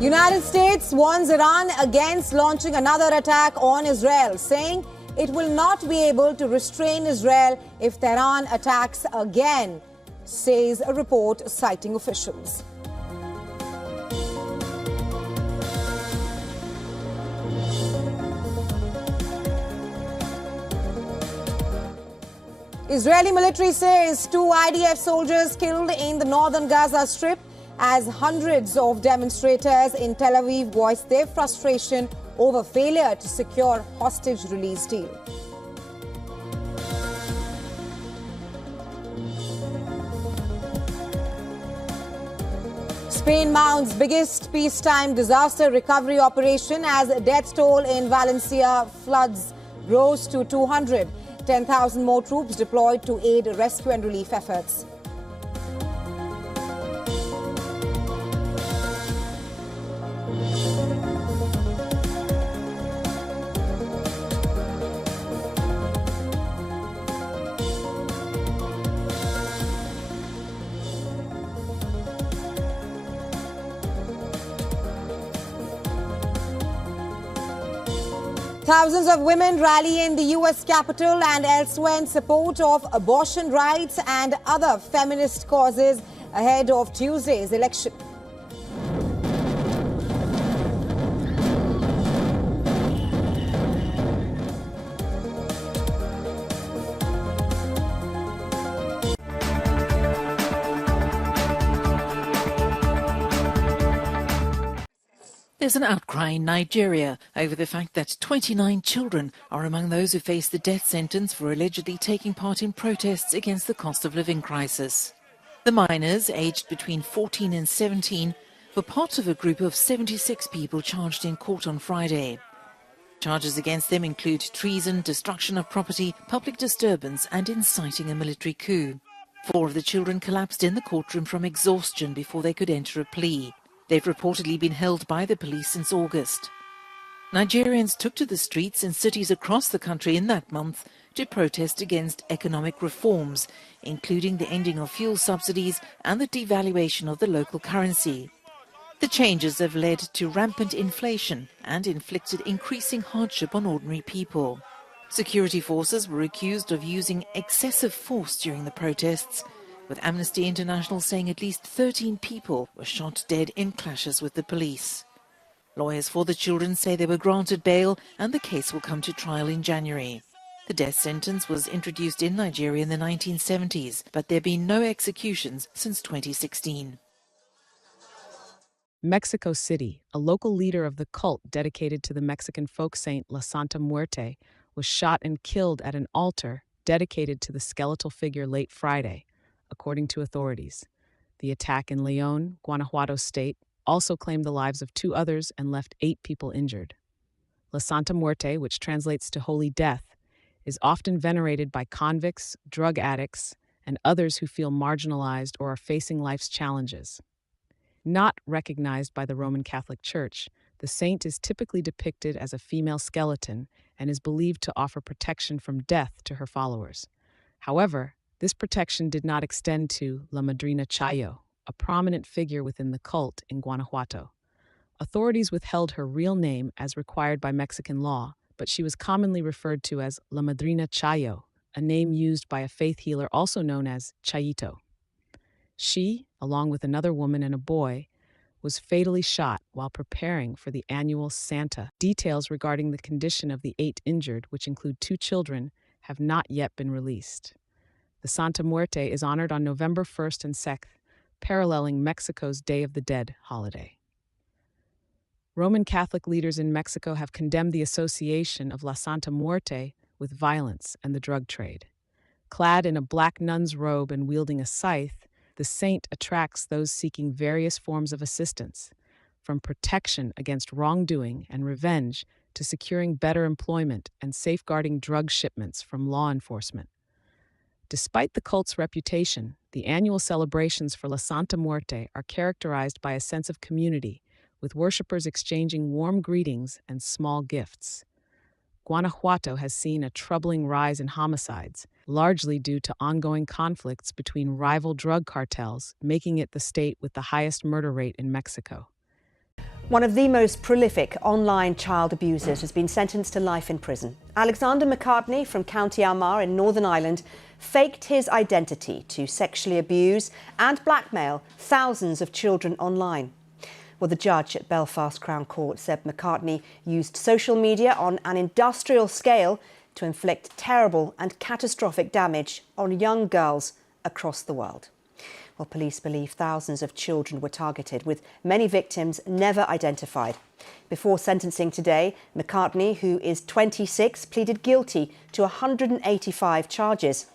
United States warns Iran against launching another attack on Israel, saying it will not be able to restrain Israel if Tehran attacks again, says a report citing officials. Israeli military says 2 IDF soldiers killed in the northern Gaza Strip as hundreds of demonstrators in Tel Aviv voiced their frustration over failure to secure hostage release deal. Spain mounts biggest peacetime disaster recovery operation as death toll in Valencia floods rose to 200. 10,000 more troops deployed to aid rescue and relief efforts. Thousands of women rally in the U.S. Capitol and elsewhere in support of abortion rights and other feminist causes ahead of Tuesday's election. There's an outcry in Nigeria over the fact that 29 children are among those who face the death sentence for allegedly taking part in protests against the cost of living crisis. The minors, aged between 14 and 17, were part of a group of 76 people charged in court on Friday. Charges against them include treason, destruction of property, public disturbance and inciting a military coup. 4 of the children collapsed in the courtroom from exhaustion before they could enter a plea. They've reportedly been held by the police since August. Nigerians took to the streets in cities across the country in that month to protest against economic reforms, including the ending of fuel subsidies and the devaluation of the local currency. The changes have led to rampant inflation and inflicted increasing hardship on ordinary people. Security forces were accused of using excessive force during the protests, with Amnesty International saying at least 13 people were shot dead in clashes with the police. Lawyers for the children say they were granted bail and the case will come to trial in January. The death sentence was introduced in Nigeria in the 1970s, but there have been no executions since 2016. Mexico City, a local leader of the cult dedicated to the Mexican folk saint La Santa Muerte, was shot and killed at an altar dedicated to the skeletal figure late Friday, according to authorities. The attack in León, Guanajuato state, also claimed the lives of 2 others and left 8 people injured. La Santa Muerte, which translates to Holy Death, is often venerated by convicts, drug addicts, and others who feel marginalized or are facing life's challenges. Not recognized by the Roman Catholic Church, the saint is typically depicted as a female skeleton and is believed to offer protection from death to her followers. However, this protection did not extend to La Madrina Chayo, a prominent figure within the cult in Guanajuato. Authorities withheld her real name as required by Mexican law, but she was commonly referred to as La Madrina Chayo, a name used by a faith healer also known as Chayito. She, along with another woman and a boy, was fatally shot while preparing for the annual Santa. Details regarding the condition of the 8 injured, which include 2 children, have not yet been released. The Santa Muerte is honored on November 1st and 2nd, paralleling Mexico's Day of the Dead holiday. Roman Catholic leaders in Mexico have condemned the association of La Santa Muerte with violence and the drug trade. Clad in a black nun's robe and wielding a scythe, the saint attracts those seeking various forms of assistance, from protection against wrongdoing and revenge to securing better employment and safeguarding drug shipments from law enforcement. Despite the cult's reputation, the annual celebrations for La Santa Muerte are characterized by a sense of community, with worshippers exchanging warm greetings and small gifts. Guanajuato has seen a troubling rise in homicides, largely due to ongoing conflicts between rival drug cartels, making it the state with the highest murder rate in Mexico. One of the most prolific online child abusers has been sentenced to life in prison. Alexander McCartney from County Armagh in Northern Ireland faked his identity to sexually abuse and blackmail thousands of children online. Well, the judge at Belfast Crown Court said McCartney used social media on an industrial scale to inflict terrible and catastrophic damage on young girls across the world. Well, police believe thousands of children were targeted, with many victims never identified. Before sentencing today, McCartney, who is 26, pleaded guilty to 185 charges.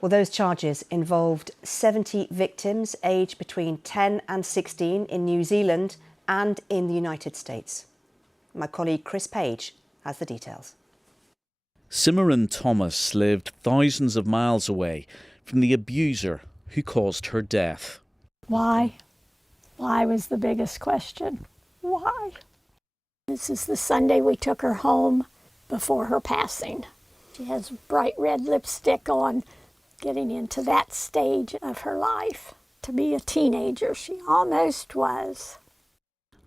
Well, those charges involved 70 victims aged between 10 and 16 in New Zealand and in the United States. My colleague Chris Page has the details. Simran Thomas lived thousands of miles away from the abuser who caused her death. Why? Why was the biggest question. Why? This is the Sunday we took her home before her passing. She has bright red lipstick on, getting into that stage of her life. To be a teenager, she almost was.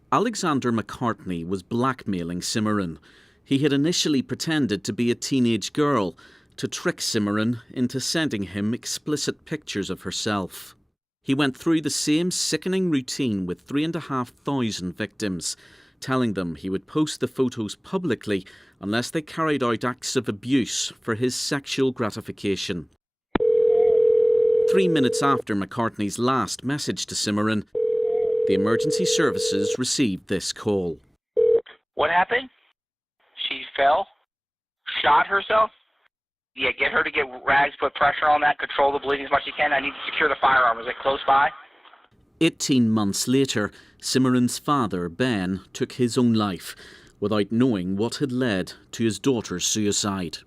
Alexander McCartney was blackmailing Simran. He had initially pretended to be a teenage girl to trick Simran into sending him explicit pictures of herself. He went through the same sickening routine with 3,500 victims, telling them he would post the photos publicly unless they carried out acts of abuse for his sexual gratification. 3 minutes after McCartney's last message to Simran, The emergency services received this call. What happened? She fell, shot herself. Yeah, get her to get rags, put pressure on that, control the bleeding as much as you can. I need to secure the firearm. Is it close by? 18 months later, Simran's father, Ben, took his own life without knowing what had led to his daughter's suicide.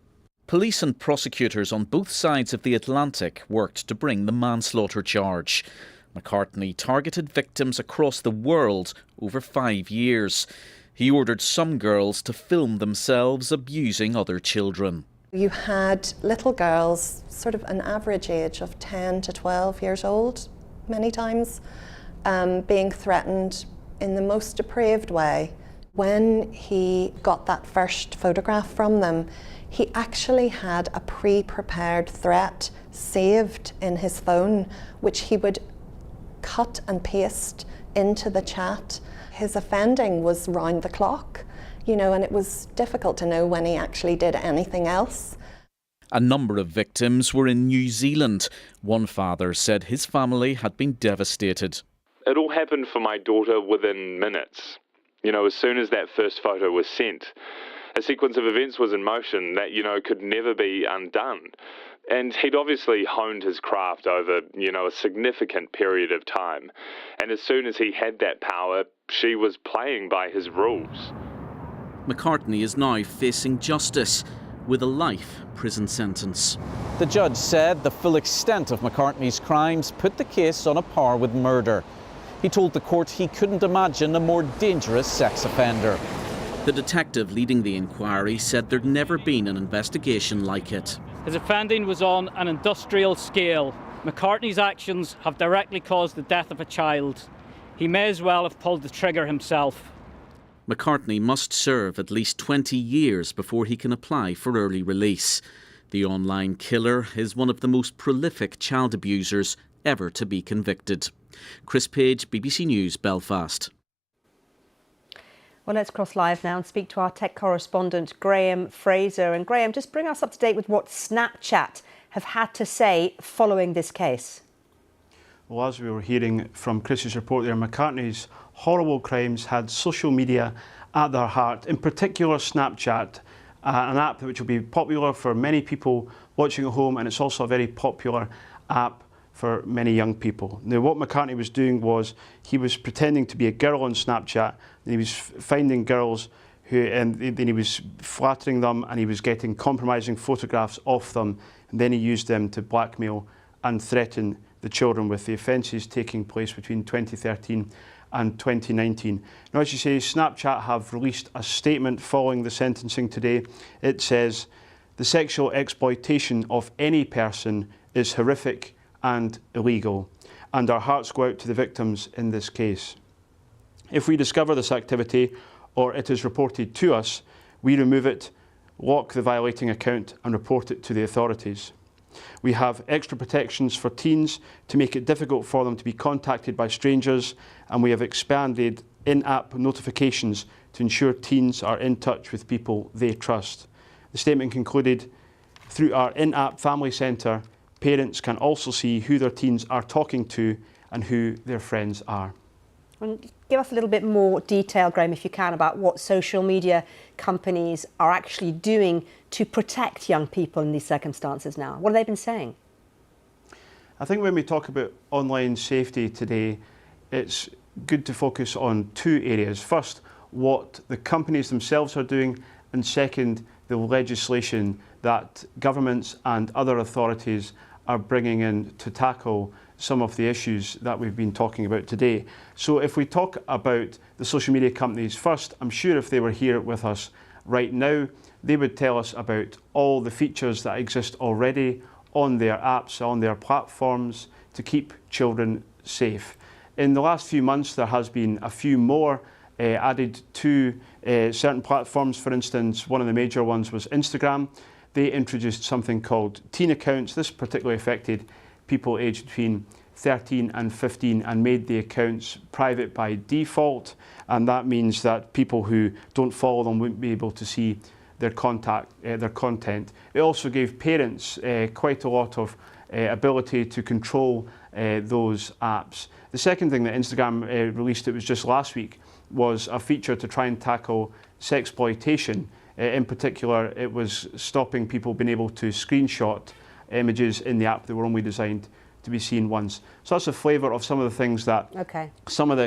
Police and prosecutors on both sides of the Atlantic worked to bring the manslaughter charge. McCartney targeted victims across the world over 5 years. He ordered some girls to film themselves abusing other children. You had little girls, sort of an average age of 10 to 12 years old, many times, being threatened in the most depraved way. When he got that first photograph from them, he actually had a pre-prepared threat saved in his phone, which he would cut and paste into the chat. His offending was round the clock, and it was difficult to know when he actually did anything else. A number of victims were in New Zealand. One father said his family had been devastated. It all happened for my daughter within minutes. As soon as that first photo was sent, a sequence of events was in motion that, could never be undone. And he'd obviously honed his craft over, a significant period of time. And as soon as he had that power, she was playing by his rules. McCartney is now facing justice with a life prison sentence. The judge said the full extent of McCartney's crimes put the case on a par with murder. He told the court he couldn't imagine a more dangerous sex offender. The detective leading the inquiry said there'd never been an investigation like it. His offending was on an industrial scale. McCartney's actions have directly caused the death of a child. He may as well have pulled the trigger himself. McCartney must serve at least 20 years before he can apply for early release. The online killer is one of the most prolific child abusers ever to be convicted. Chris Page, BBC News, Belfast. Well, let's cross live now and speak to our tech correspondent, Graham Fraser. And Graham, just bring us up to date with what Snapchat have had to say following this case. Well, as we were hearing from Chris's report there, McCartney's horrible crimes had social media at their heart, in particular Snapchat, an app which will be popular for many people watching at home, and it's also a very popular app for many young people. Now, what McCartney was doing was he was pretending to be a girl on Snapchat, and he was finding girls and then he was flattering them, and he was getting compromising photographs of them, and then he used them to blackmail and threaten the children, with the offences taking place between 2013 and 2019. Now, as you say, Snapchat have released a statement following the sentencing today. It says, "The sexual exploitation of any person is horrific and illegal, and our hearts go out to the victims in this case. If we discover this activity or it is reported to us, we remove it, lock the violating account and report it to the authorities. We have extra protections for teens to make it difficult for them to be contacted by strangers, and we have expanded in-app notifications to ensure teens are in touch with people they trust." The statement concluded, "Through our in-app family centre, parents can also see who their teens are talking to and who their friends are." And give us a little bit more detail, Graham, if you can, about what social media companies are actually doing to protect young people in these circumstances now. What have they been saying? I think when we talk about online safety today, it's good to focus on two areas. First, what the companies themselves are doing, and second, the legislation that governments and other authorities are bringing in to tackle some of the issues that we've been talking about today. So if we talk about the social media companies first, I'm sure if they were here with us right now, they would tell us about all the features that exist already on their apps, on their platforms, to keep children safe. In the last few months, there has been a few more added to certain platforms. For instance, one of the major ones was Instagram. They introduced something called teen accounts. This particularly affected people aged between 13 and 15 and made the accounts private by default. And that means that people who don't follow them wouldn't be able to see their content. It also gave parents quite a lot of ability to control those apps. The second thing that Instagram released, it was just last week, was a feature to try and tackle sexploitation. In particular, it was stopping people being able to screenshot images in the app that were only designed to be seen once. So that's a flavour of some of the things that some of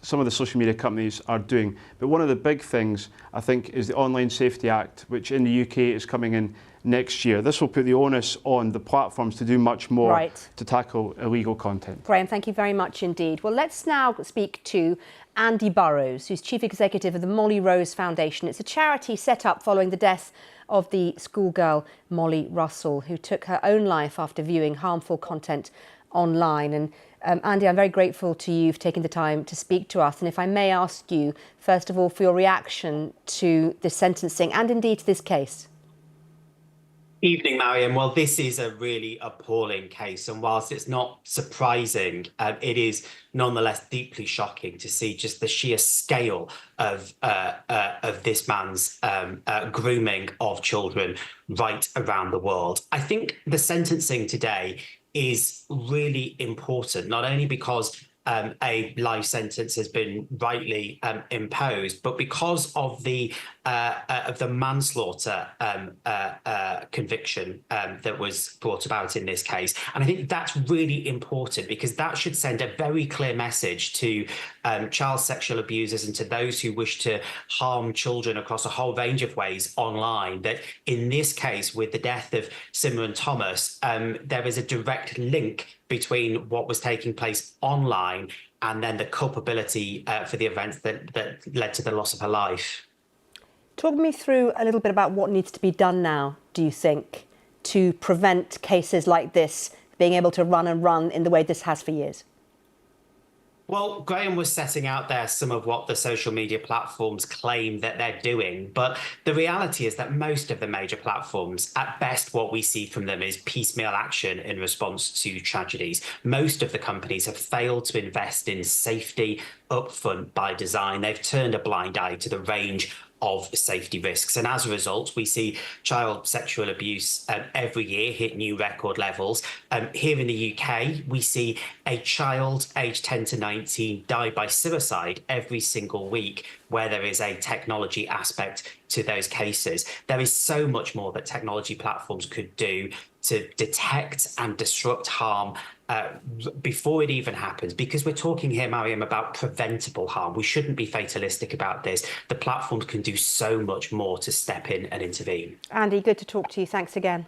some of the social media companies are doing. But one of the big things, I think, is the Online Safety Act, which in the UK is coming in next year. This will put the onus on the platforms to do much more to tackle illegal content. Graham, thank you very much indeed. Well, let's now speak to Andy Burrows, who's Chief Executive of the Molly Rose Foundation. It's a charity set up following the death of the schoolgirl Molly Russell, who took her own life after viewing harmful content online. And Andy, I'm very grateful to you for taking the time to speak to us. And if I may ask you, first of all, for your reaction to the sentencing and indeed to this case. Evening, Mariam. Well, this is a really appalling case, and whilst it's not surprising, it is nonetheless deeply shocking to see just the sheer scale of this man's grooming of children right around the world. I think the sentencing today is really important, not only because a life sentence has been rightly imposed, but because of the manslaughter conviction that was brought about in this case. And I think that's really important because that should send a very clear message to child sexual abusers and to those who wish to harm children across a whole range of ways online, that in this case, with the death of Simran Thomas, there is a direct link between what was taking place online and then the culpability for the events that led to the loss of her life. Talk me through a little bit about what needs to be done now, do you think, to prevent cases like this being able to run in the way this has for years? Well, Graham was setting out there some of what the social media platforms claim that they're doing, but the reality is that most of the major platforms, at best, what we see from them is piecemeal action in response to tragedies. Most of the companies have failed to invest in safety upfront by design. They've turned a blind eye to the range of safety risks. And as a result, we see child sexual abuse every year hit new record levels. Here in the UK, we see a child aged 10 to 19 die by suicide every single week, where there is a technology aspect to those cases. There is so much more that technology platforms could do to detect and disrupt harm before it even happens, because we're talking here, Mariam, about preventable harm. We shouldn't be fatalistic about this. The platforms can do so much more to step in and intervene. Andy, good to talk to you. Thanks again.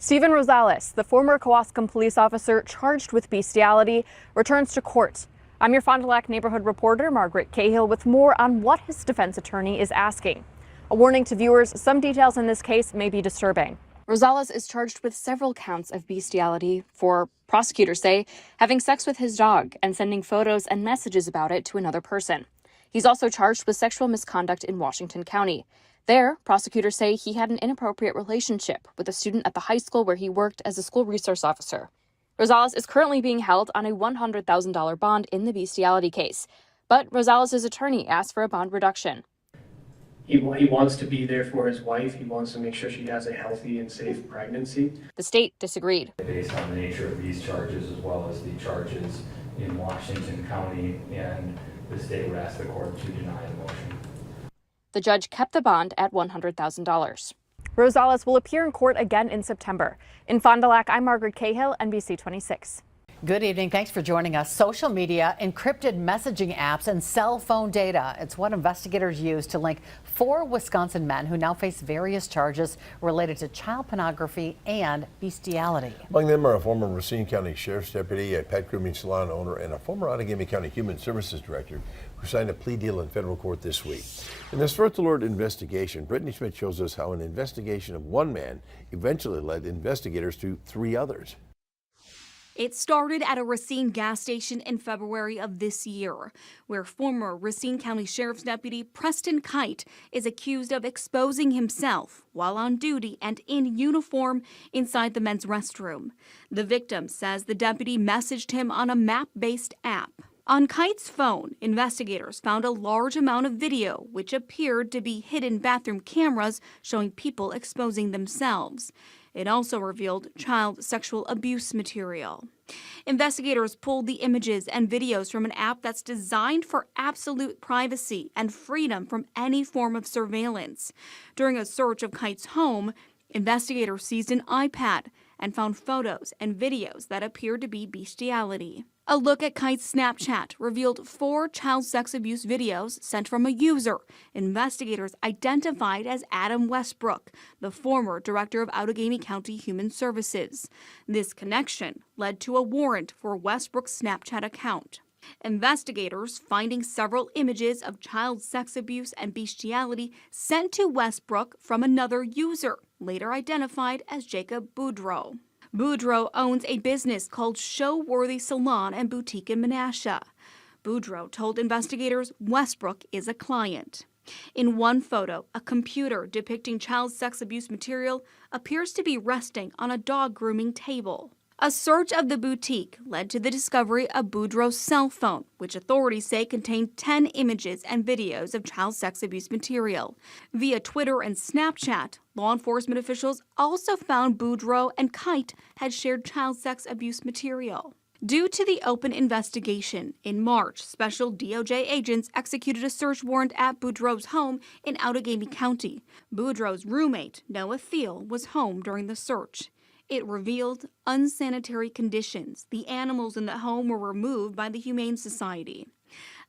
Steven Rosales, the former Kewaskum police officer charged with bestiality, returns to court. I'm your Fond du Lac neighborhood reporter, Margaret Cahill, with more on what his defense attorney is asking. A warning to viewers, some details in this case may be disturbing. Rosales is charged with several counts of bestiality for, prosecutors say, having sex with his dog and sending photos and messages about it to another person. He's also charged with sexual misconduct in Washington County. There, prosecutors say he had an inappropriate relationship with a student at the high school where he worked as a school resource officer. Rosales is currently being held on a $100,000 bond in the bestiality case, but Rosales' attorney asked for a bond reduction. He wants to be there for his wife. He wants to make sure she has a healthy and safe pregnancy. The state disagreed. Based on the nature of these charges, as well as the charges in Washington County, and the state would ask the court to deny the motion. The judge kept the bond at $100,000. Rosales will appear in court again in September. In Fond du Lac, I'm Margaret Cahill, NBC 26. Good evening. Thanks for joining us. Social media, encrypted messaging apps, and cell phone data. It's what investigators use to link 4 Wisconsin men who now face various charges related to child pornography and bestiality. Among them are a former Racine County Sheriff's deputy, a pet grooming salon owner, and a former Outagamie County Human Services Director who signed a plea deal in federal court this week. In this First Alert investigation, Brittany Schmidt shows us how an investigation of one man eventually led investigators to 3 others. It started at a Racine gas station in February of this year, where former Racine County Sheriff's Deputy Preston Kite is accused of exposing himself while on duty and in uniform inside the men's restroom. The victim says the deputy messaged him on a map-based app. On Kite's phone, investigators found a large amount of video, which appeared to be hidden bathroom cameras showing people exposing themselves. It also revealed child sexual abuse material. Investigators pulled the images and videos from an app that's designed for absolute privacy and freedom from any form of surveillance. During a search of Kite's home, investigators seized an iPad and found photos and videos that appeared to be bestiality. A look at Kite's Snapchat revealed 4 child sex abuse videos sent from a user investigators identified as Adam Westbrook, the former director of Outagamie County Human Services. This connection led to a warrant for Westbrook's Snapchat account. Investigators finding several images of child sex abuse and bestiality sent to Westbrook from another user, later identified as Jacob Boudreau. Boudreau owns a business called Showworthy Salon and Boutique in Menasha. Boudreau told investigators Westbrook is a client. In one photo, a computer depicting child sex abuse material appears to be resting on a dog grooming table. A search of the boutique led to the discovery of Boudreau's cell phone, which authorities say contained 10 images and videos of child sex abuse material. Via Twitter and Snapchat, law enforcement officials also found Boudreau and Kite had shared child sex abuse material. Due to the open investigation, in March, special DOJ agents executed a search warrant at Boudreau's home in Outagamie County. Boudreau's roommate, Noah Thiel, was home during the search. It revealed unsanitary conditions. The animals in the home were removed by the Humane Society.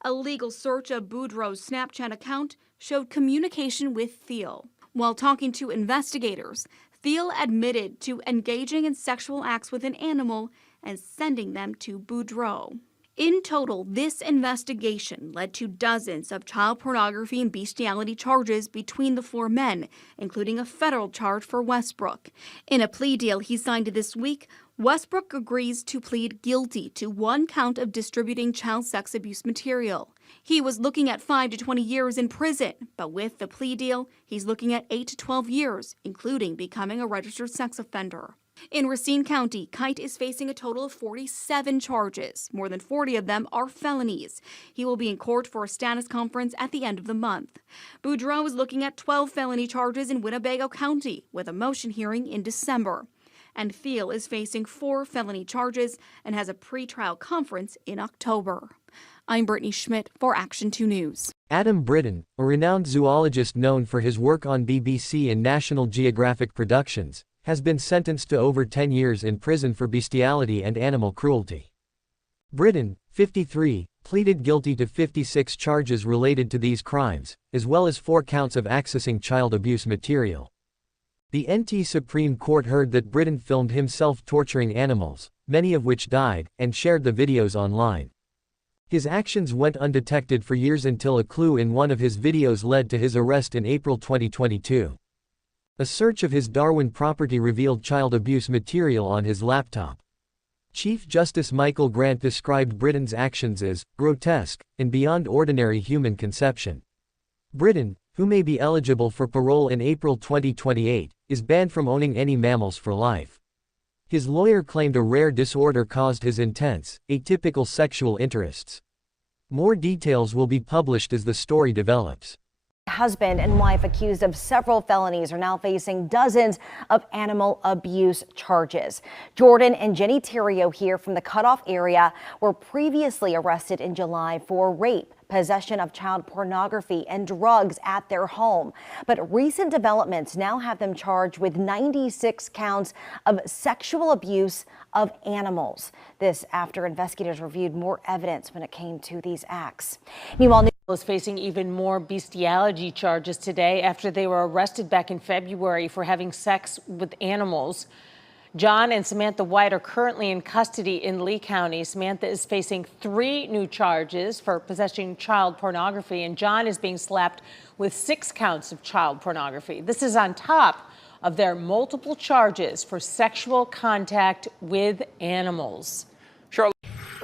A legal search of Boudreau's Snapchat account showed communication with Thiel. While talking to investigators, Thiel admitted to engaging in sexual acts with an animal and sending them to Boudreau. In total, this investigation led to dozens of child pornography and bestiality charges between the 4 men, including a federal charge for Westbrook. In a plea deal he signed this week, Westbrook agrees to plead guilty to 1 count of distributing child sex abuse material. He was looking at 5 to 20 years in prison, but with the plea deal, he's looking at 8 to 12 years, including becoming a registered sex offender. In Racine County, Kite is facing a total of 47 charges. More than 40 of them are felonies. He will be in court for a status conference at the end of the month. Boudreau is looking at 12 felony charges in Winnebago County, with a motion hearing in December. And Thiel is facing 4 felony charges and has a pretrial conference in October. I'm Brittany Schmidt for Action 2 News. Adam Britton, a renowned zoologist known for his work on BBC and National Geographic productions, has been sentenced to over 10 years in prison for bestiality and animal cruelty. Britton, 53, pleaded guilty to 56 charges related to these crimes, as well as 4 counts of accessing child abuse material. The NT Supreme Court heard that Britton filmed himself torturing animals, many of which died, and shared the videos online. His actions went undetected for years until a clue in one of his videos led to his arrest in April 2022. A search of his Darwin property revealed child abuse material on his laptop. Chief Justice Michael Grant described Britton's actions as grotesque and beyond ordinary human conception. Britton, who may be eligible for parole in April 2028, is banned from owning any mammals for life. His lawyer claimed a rare disorder caused his intense, atypical sexual interests. More details will be published as the story develops. Husband and wife accused of several felonies are now facing dozens of animal abuse charges. Jordan and Jenny Terrio here from the Cutoff area were previously arrested in July for rape, possession of child pornography, and drugs at their home. But recent developments now have them charged with 96 counts of sexual abuse of animals. This after investigators reviewed more evidence when it came to these acts. Meanwhile, is facing even more bestiality charges today after they were arrested back in February for having sex with animals. John and Samantha White are currently in custody in Lee County. Samantha is facing 3 new charges for possessing child pornography, and John is being slapped with 6 counts of child pornography. This is on top of their multiple charges for sexual contact with animals.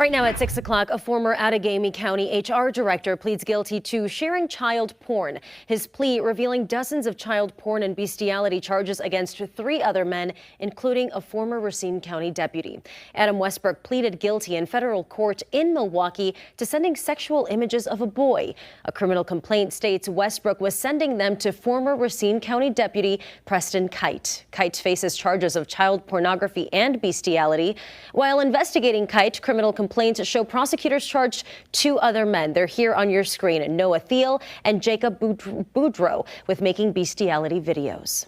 Right now at 6 o'clock, a former Outagamie County HR director pleads guilty to sharing child porn. His plea revealing dozens of child porn and bestiality charges against 3 other men, including a former Racine County deputy. Adam Westbrook pleaded guilty in federal court in Milwaukee to sending sexual images of a boy. A criminal complaint states Westbrook was sending them to former Racine County deputy Preston Kite. Kite faces charges of child pornography and bestiality. While investigating Kite, criminal complaints show prosecutors charged 2 other men. They're here on your screen, Noah Thiel and Jacob Boudreau, with making bestiality videos.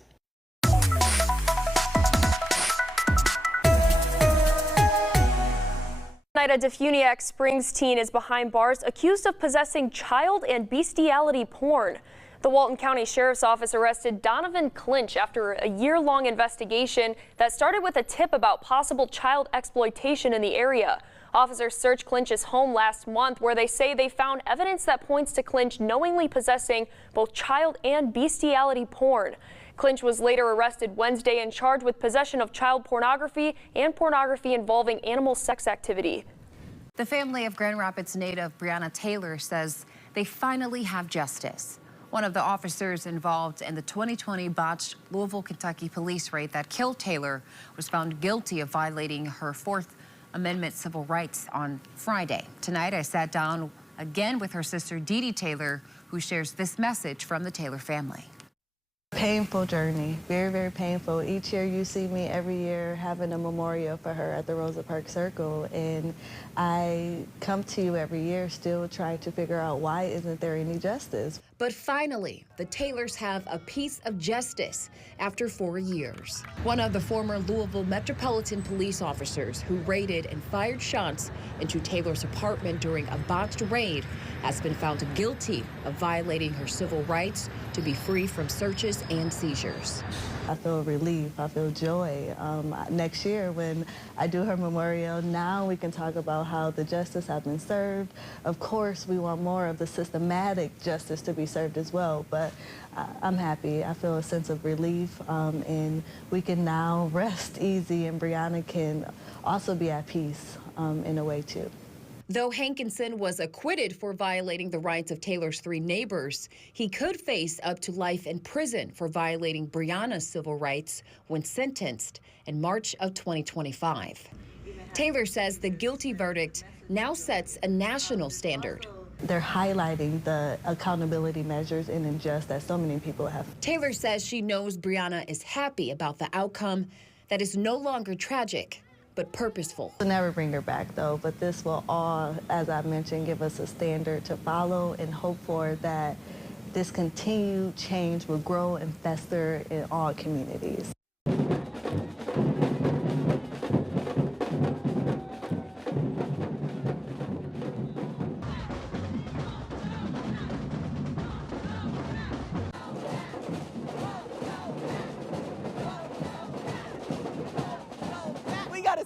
Tonight, a Defuniak Springs teen is behind bars accused of possessing child and bestiality porn. The Walton County Sheriff's Office arrested Donovan Clinch after a year-long investigation that started with a tip about possible child exploitation in the area. Officers searched Clinch's home last month, where they say they found evidence that points to Clinch knowingly possessing both child and bestiality porn. Clinch was later arrested Wednesday and charged with possession of child pornography and pornography involving animal sex activity. The family of Grand Rapids native Breonna Taylor says they finally have justice. One of the officers involved in the 2020 botched Louisville, Kentucky police raid that killed Taylor was found guilty of violating her Fourth Amendment civil rights on Friday. Tonight, I sat down again with her sister, Dee Dee Taylor, who shares this message from the Taylor family. Painful journey, very, very painful. Each year you see me every year having a memorial for her at the Rosa Parks Circle, and I come to you every year still trying to figure out why isn't there any justice. But finally, the Taylors have a piece of justice after 4 years. One of the former Louisville Metropolitan Police officers who raided and fired shots into Taylor's apartment during a botched raid has been found guilty of violating her civil rights to be free from searches and seizures. I feel relief, I feel joy. Next year when I do her memorial, now we can talk about how the justice has been served. Of course, we want more of the systematic justice to be served as well, but I'm happy. I feel a sense of relief, and we can now rest easy, and Breonna can also be at peace in a way too. Though Hankinson was acquitted for violating the rights of Taylor's 3 neighbors, he could face up to life in prison for violating Breonna's civil rights when sentenced in March of 2025. Taylor says the guilty verdict now sets a national standard. They're highlighting the accountability measures in injustice that so many people have. Taylor says she knows Breonna is happy about the outcome that is no longer tragic, but purposeful. We'll never bring her back though, but this will all, as I mentioned, give us a standard to follow and hope for that this continued change will grow and fester in all communities.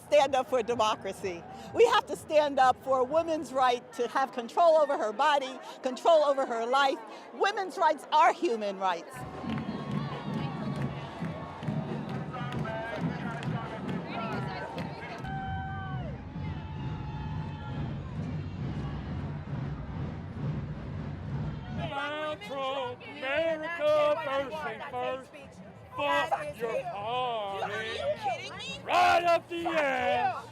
Stand up for democracy. We have to stand up for a woman's right to have control over her body, control over her life. Women's rights are human rights. America first and first. Fuck your party. Are you kidding me? Right up the ass.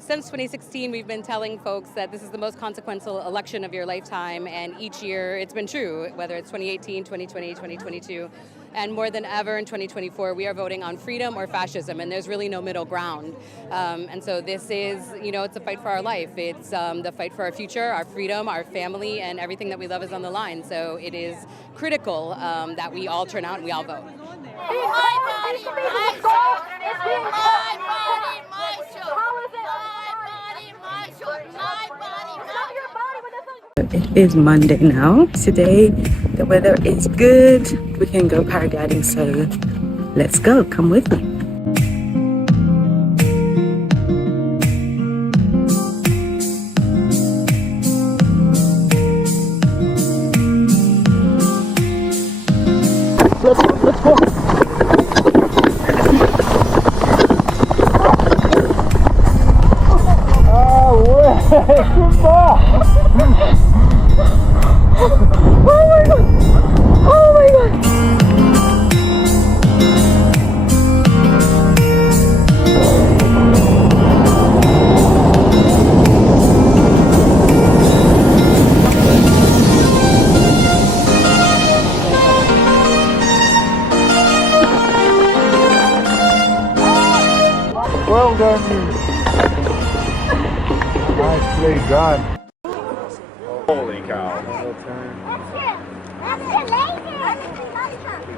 Since 2016, we've been telling folks that this is the most consequential election of your lifetime, and each year it's been true, whether it's 2018, 2020, 2022. And more than ever in 2024, we are voting on freedom or fascism, and there's really no middle ground. And so this is, it's a fight for our life. It's the fight for our future, our freedom, our family, and everything that we love is on the line. So it is critical that we all turn out and we all vote. My body, my choice. My body, my choice. My body, my choice. It is Monday now. Today the weather is good. We can go paragliding, so let's go. Come with me. let's go. Oh, way! Good ball! Oh my god! Oh my god! Well done, you. Nicely done. Holy cow.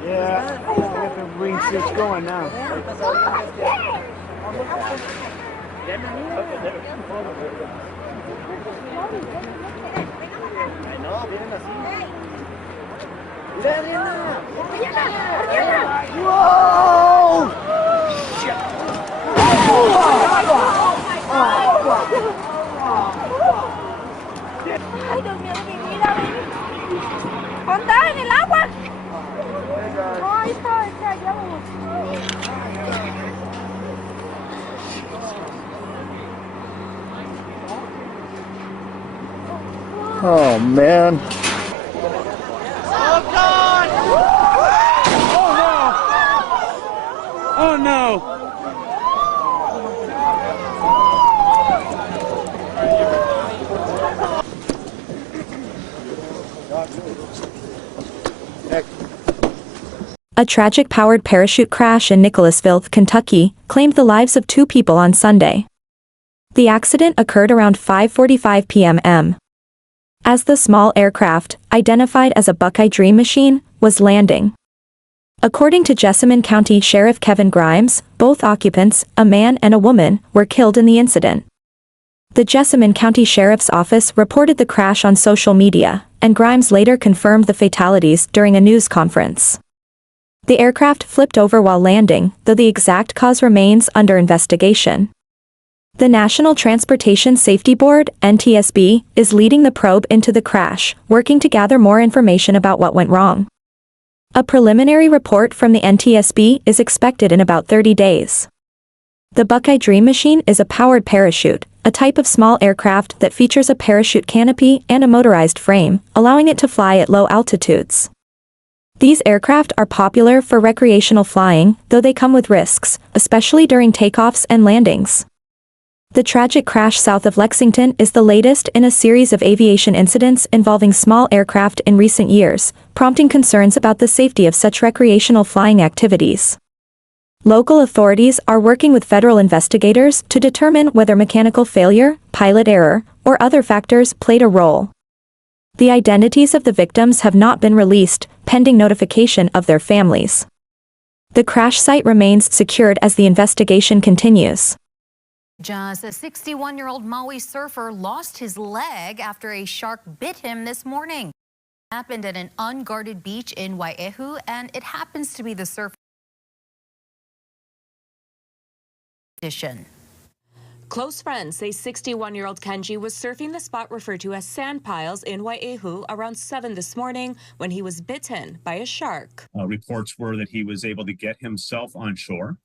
Yeah, get the green shit's going now. Whoa! Ay, Dios mío de mi vida, ¡Ponta en el agua! Ay, está allá. Oh, man. Oh, God! Oh, no. A tragic powered parachute crash in Nicholasville, Kentucky, claimed the lives of 2 people on Sunday. The accident occurred around 5:45 p.m. as the small aircraft, identified as a Buckeye Dream machine, was landing. According to Jessamine County Sheriff Kevin Grimes, both occupants, a man and a woman, were killed in the incident. The Jessamine County Sheriff's Office reported the crash on social media, and Grimes later confirmed the fatalities during a news conference. The aircraft flipped over while landing, though the exact cause remains under investigation. The National Transportation Safety Board, NTSB, is leading the probe into the crash, working to gather more information about what went wrong. A preliminary report from the NTSB is expected in about 30 days. The Buckeye Dream machine is a powered parachute, a type of small aircraft that features a parachute canopy and a motorized frame, allowing it to fly at low altitudes. These aircraft are popular for recreational flying, though they come with risks, especially during takeoffs and landings. The tragic crash south of Lexington is the latest in a series of aviation incidents involving small aircraft in recent years, prompting concerns about the safety of such recreational flying activities. Local authorities are working with federal investigators to determine whether mechanical failure, pilot error, or other factors played a role. The identities of the victims have not been released, pending notification of their families. The crash site remains secured as the investigation continues. Just a 61-year-old Maui surfer lost his leg after a shark bit him this morning. It happened at an unguarded beach in Wai'ehu, and it happens to be the surf edition. Close friends say 61-year-old Kenji was surfing the spot referred to as sand piles in Wai'ehu around 7 this morning when he was bitten by a shark. Reports were that he was able to get himself on shore.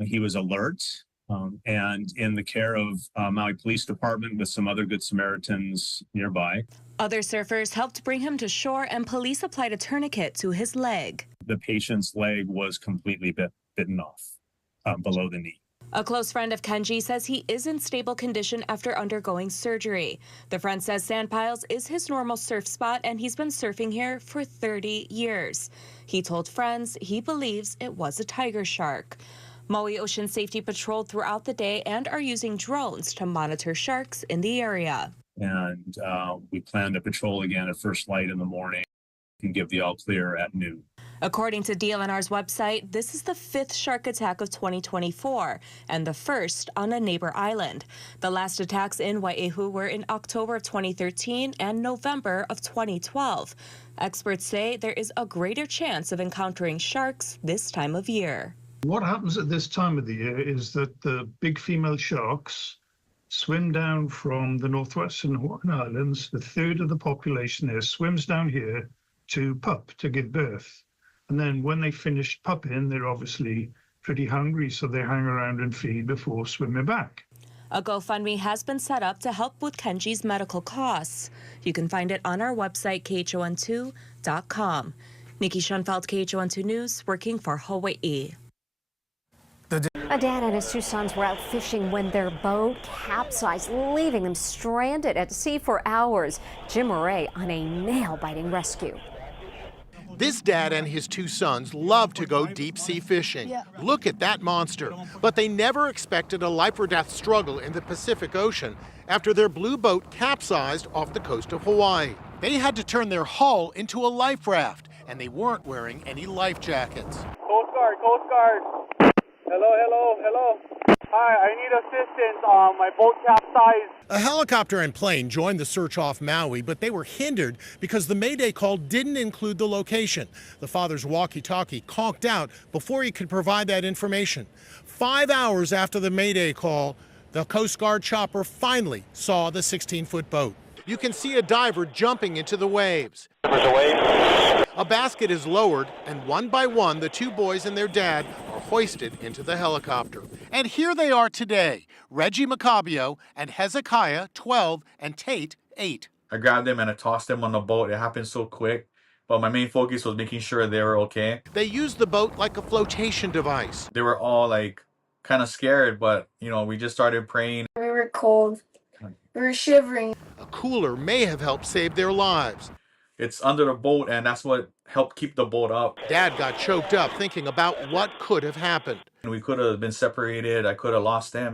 He was alert and in the care of Maui Police Department with some other Good Samaritans nearby. Other surfers helped bring him to shore and police applied a tourniquet to his leg. The patient's leg was completely bitten off below the knee. A close friend of Kenji says he is in stable condition after undergoing surgery. The friend says Sand Piles is his normal surf spot and he's been surfing here for 30 years. He told friends he believes it was a tiger shark. Maui Ocean Safety patrolled throughout the day and are using drones to monitor sharks in the area. And we plan to patrol again at first light in the morning and give the all clear at noon. According to DLNR's website, this is the 5th shark attack of 2024 and the first on a neighbor island. The last attacks in Wai'ehu were in October of 2013 and November of 2012. Experts say there is a greater chance of encountering sharks this time of year. What happens at this time of the year is that the big female sharks swim down from the northwestern Hawaiian Islands. A third of the population there swims down here to pup, to give birth. And then when they finish pupping, they're obviously pretty hungry, so they hang around and feed before swimming back. A GoFundMe has been set up to help with Kenji's medical costs. You can find it on our website, KHON2.com. Nikki Schoenfeld, KHON2 News, working for Hawaii. A dad and his two sons were out fishing when their boat capsized, leaving them stranded at sea for hours. Jim Murray on a nail-biting rescue. This dad and his two sons love to go deep sea fishing. Look at that monster. But they never expected a life or death struggle in the Pacific Ocean after their blue boat capsized off the coast of Hawaii. They had to turn their hull into a life raft, and they weren't wearing any life jackets. Coast Guard, Coast Guard. Hello, hello, hello. Hi, I need assistance. My boat capsized. A helicopter and plane joined the search off Maui, but they were hindered because the Mayday call didn't include the location. The father's walkie-talkie conked out before he could provide that information. 5 hours after the Mayday call, the Coast Guard chopper finally saw the 16-foot boat. You can see a diver jumping into the waves. A basket is lowered, and one by one, the two boys and their dad are hoisted into the helicopter. And here they are today, Reggie Macabio and Hezekiah, 12, and Tate, 8. I grabbed them and I tossed them on the boat. It happened so quick, but my main focus was making sure they were okay. They used the boat like a flotation device. They were all like kind of scared, but we just started praying. We were cold. We were shivering. A cooler may have helped save their lives. It's under the boat, and that's what helped keep the boat up. Dad got choked up thinking about what could have happened. We could have been separated. I could have lost them.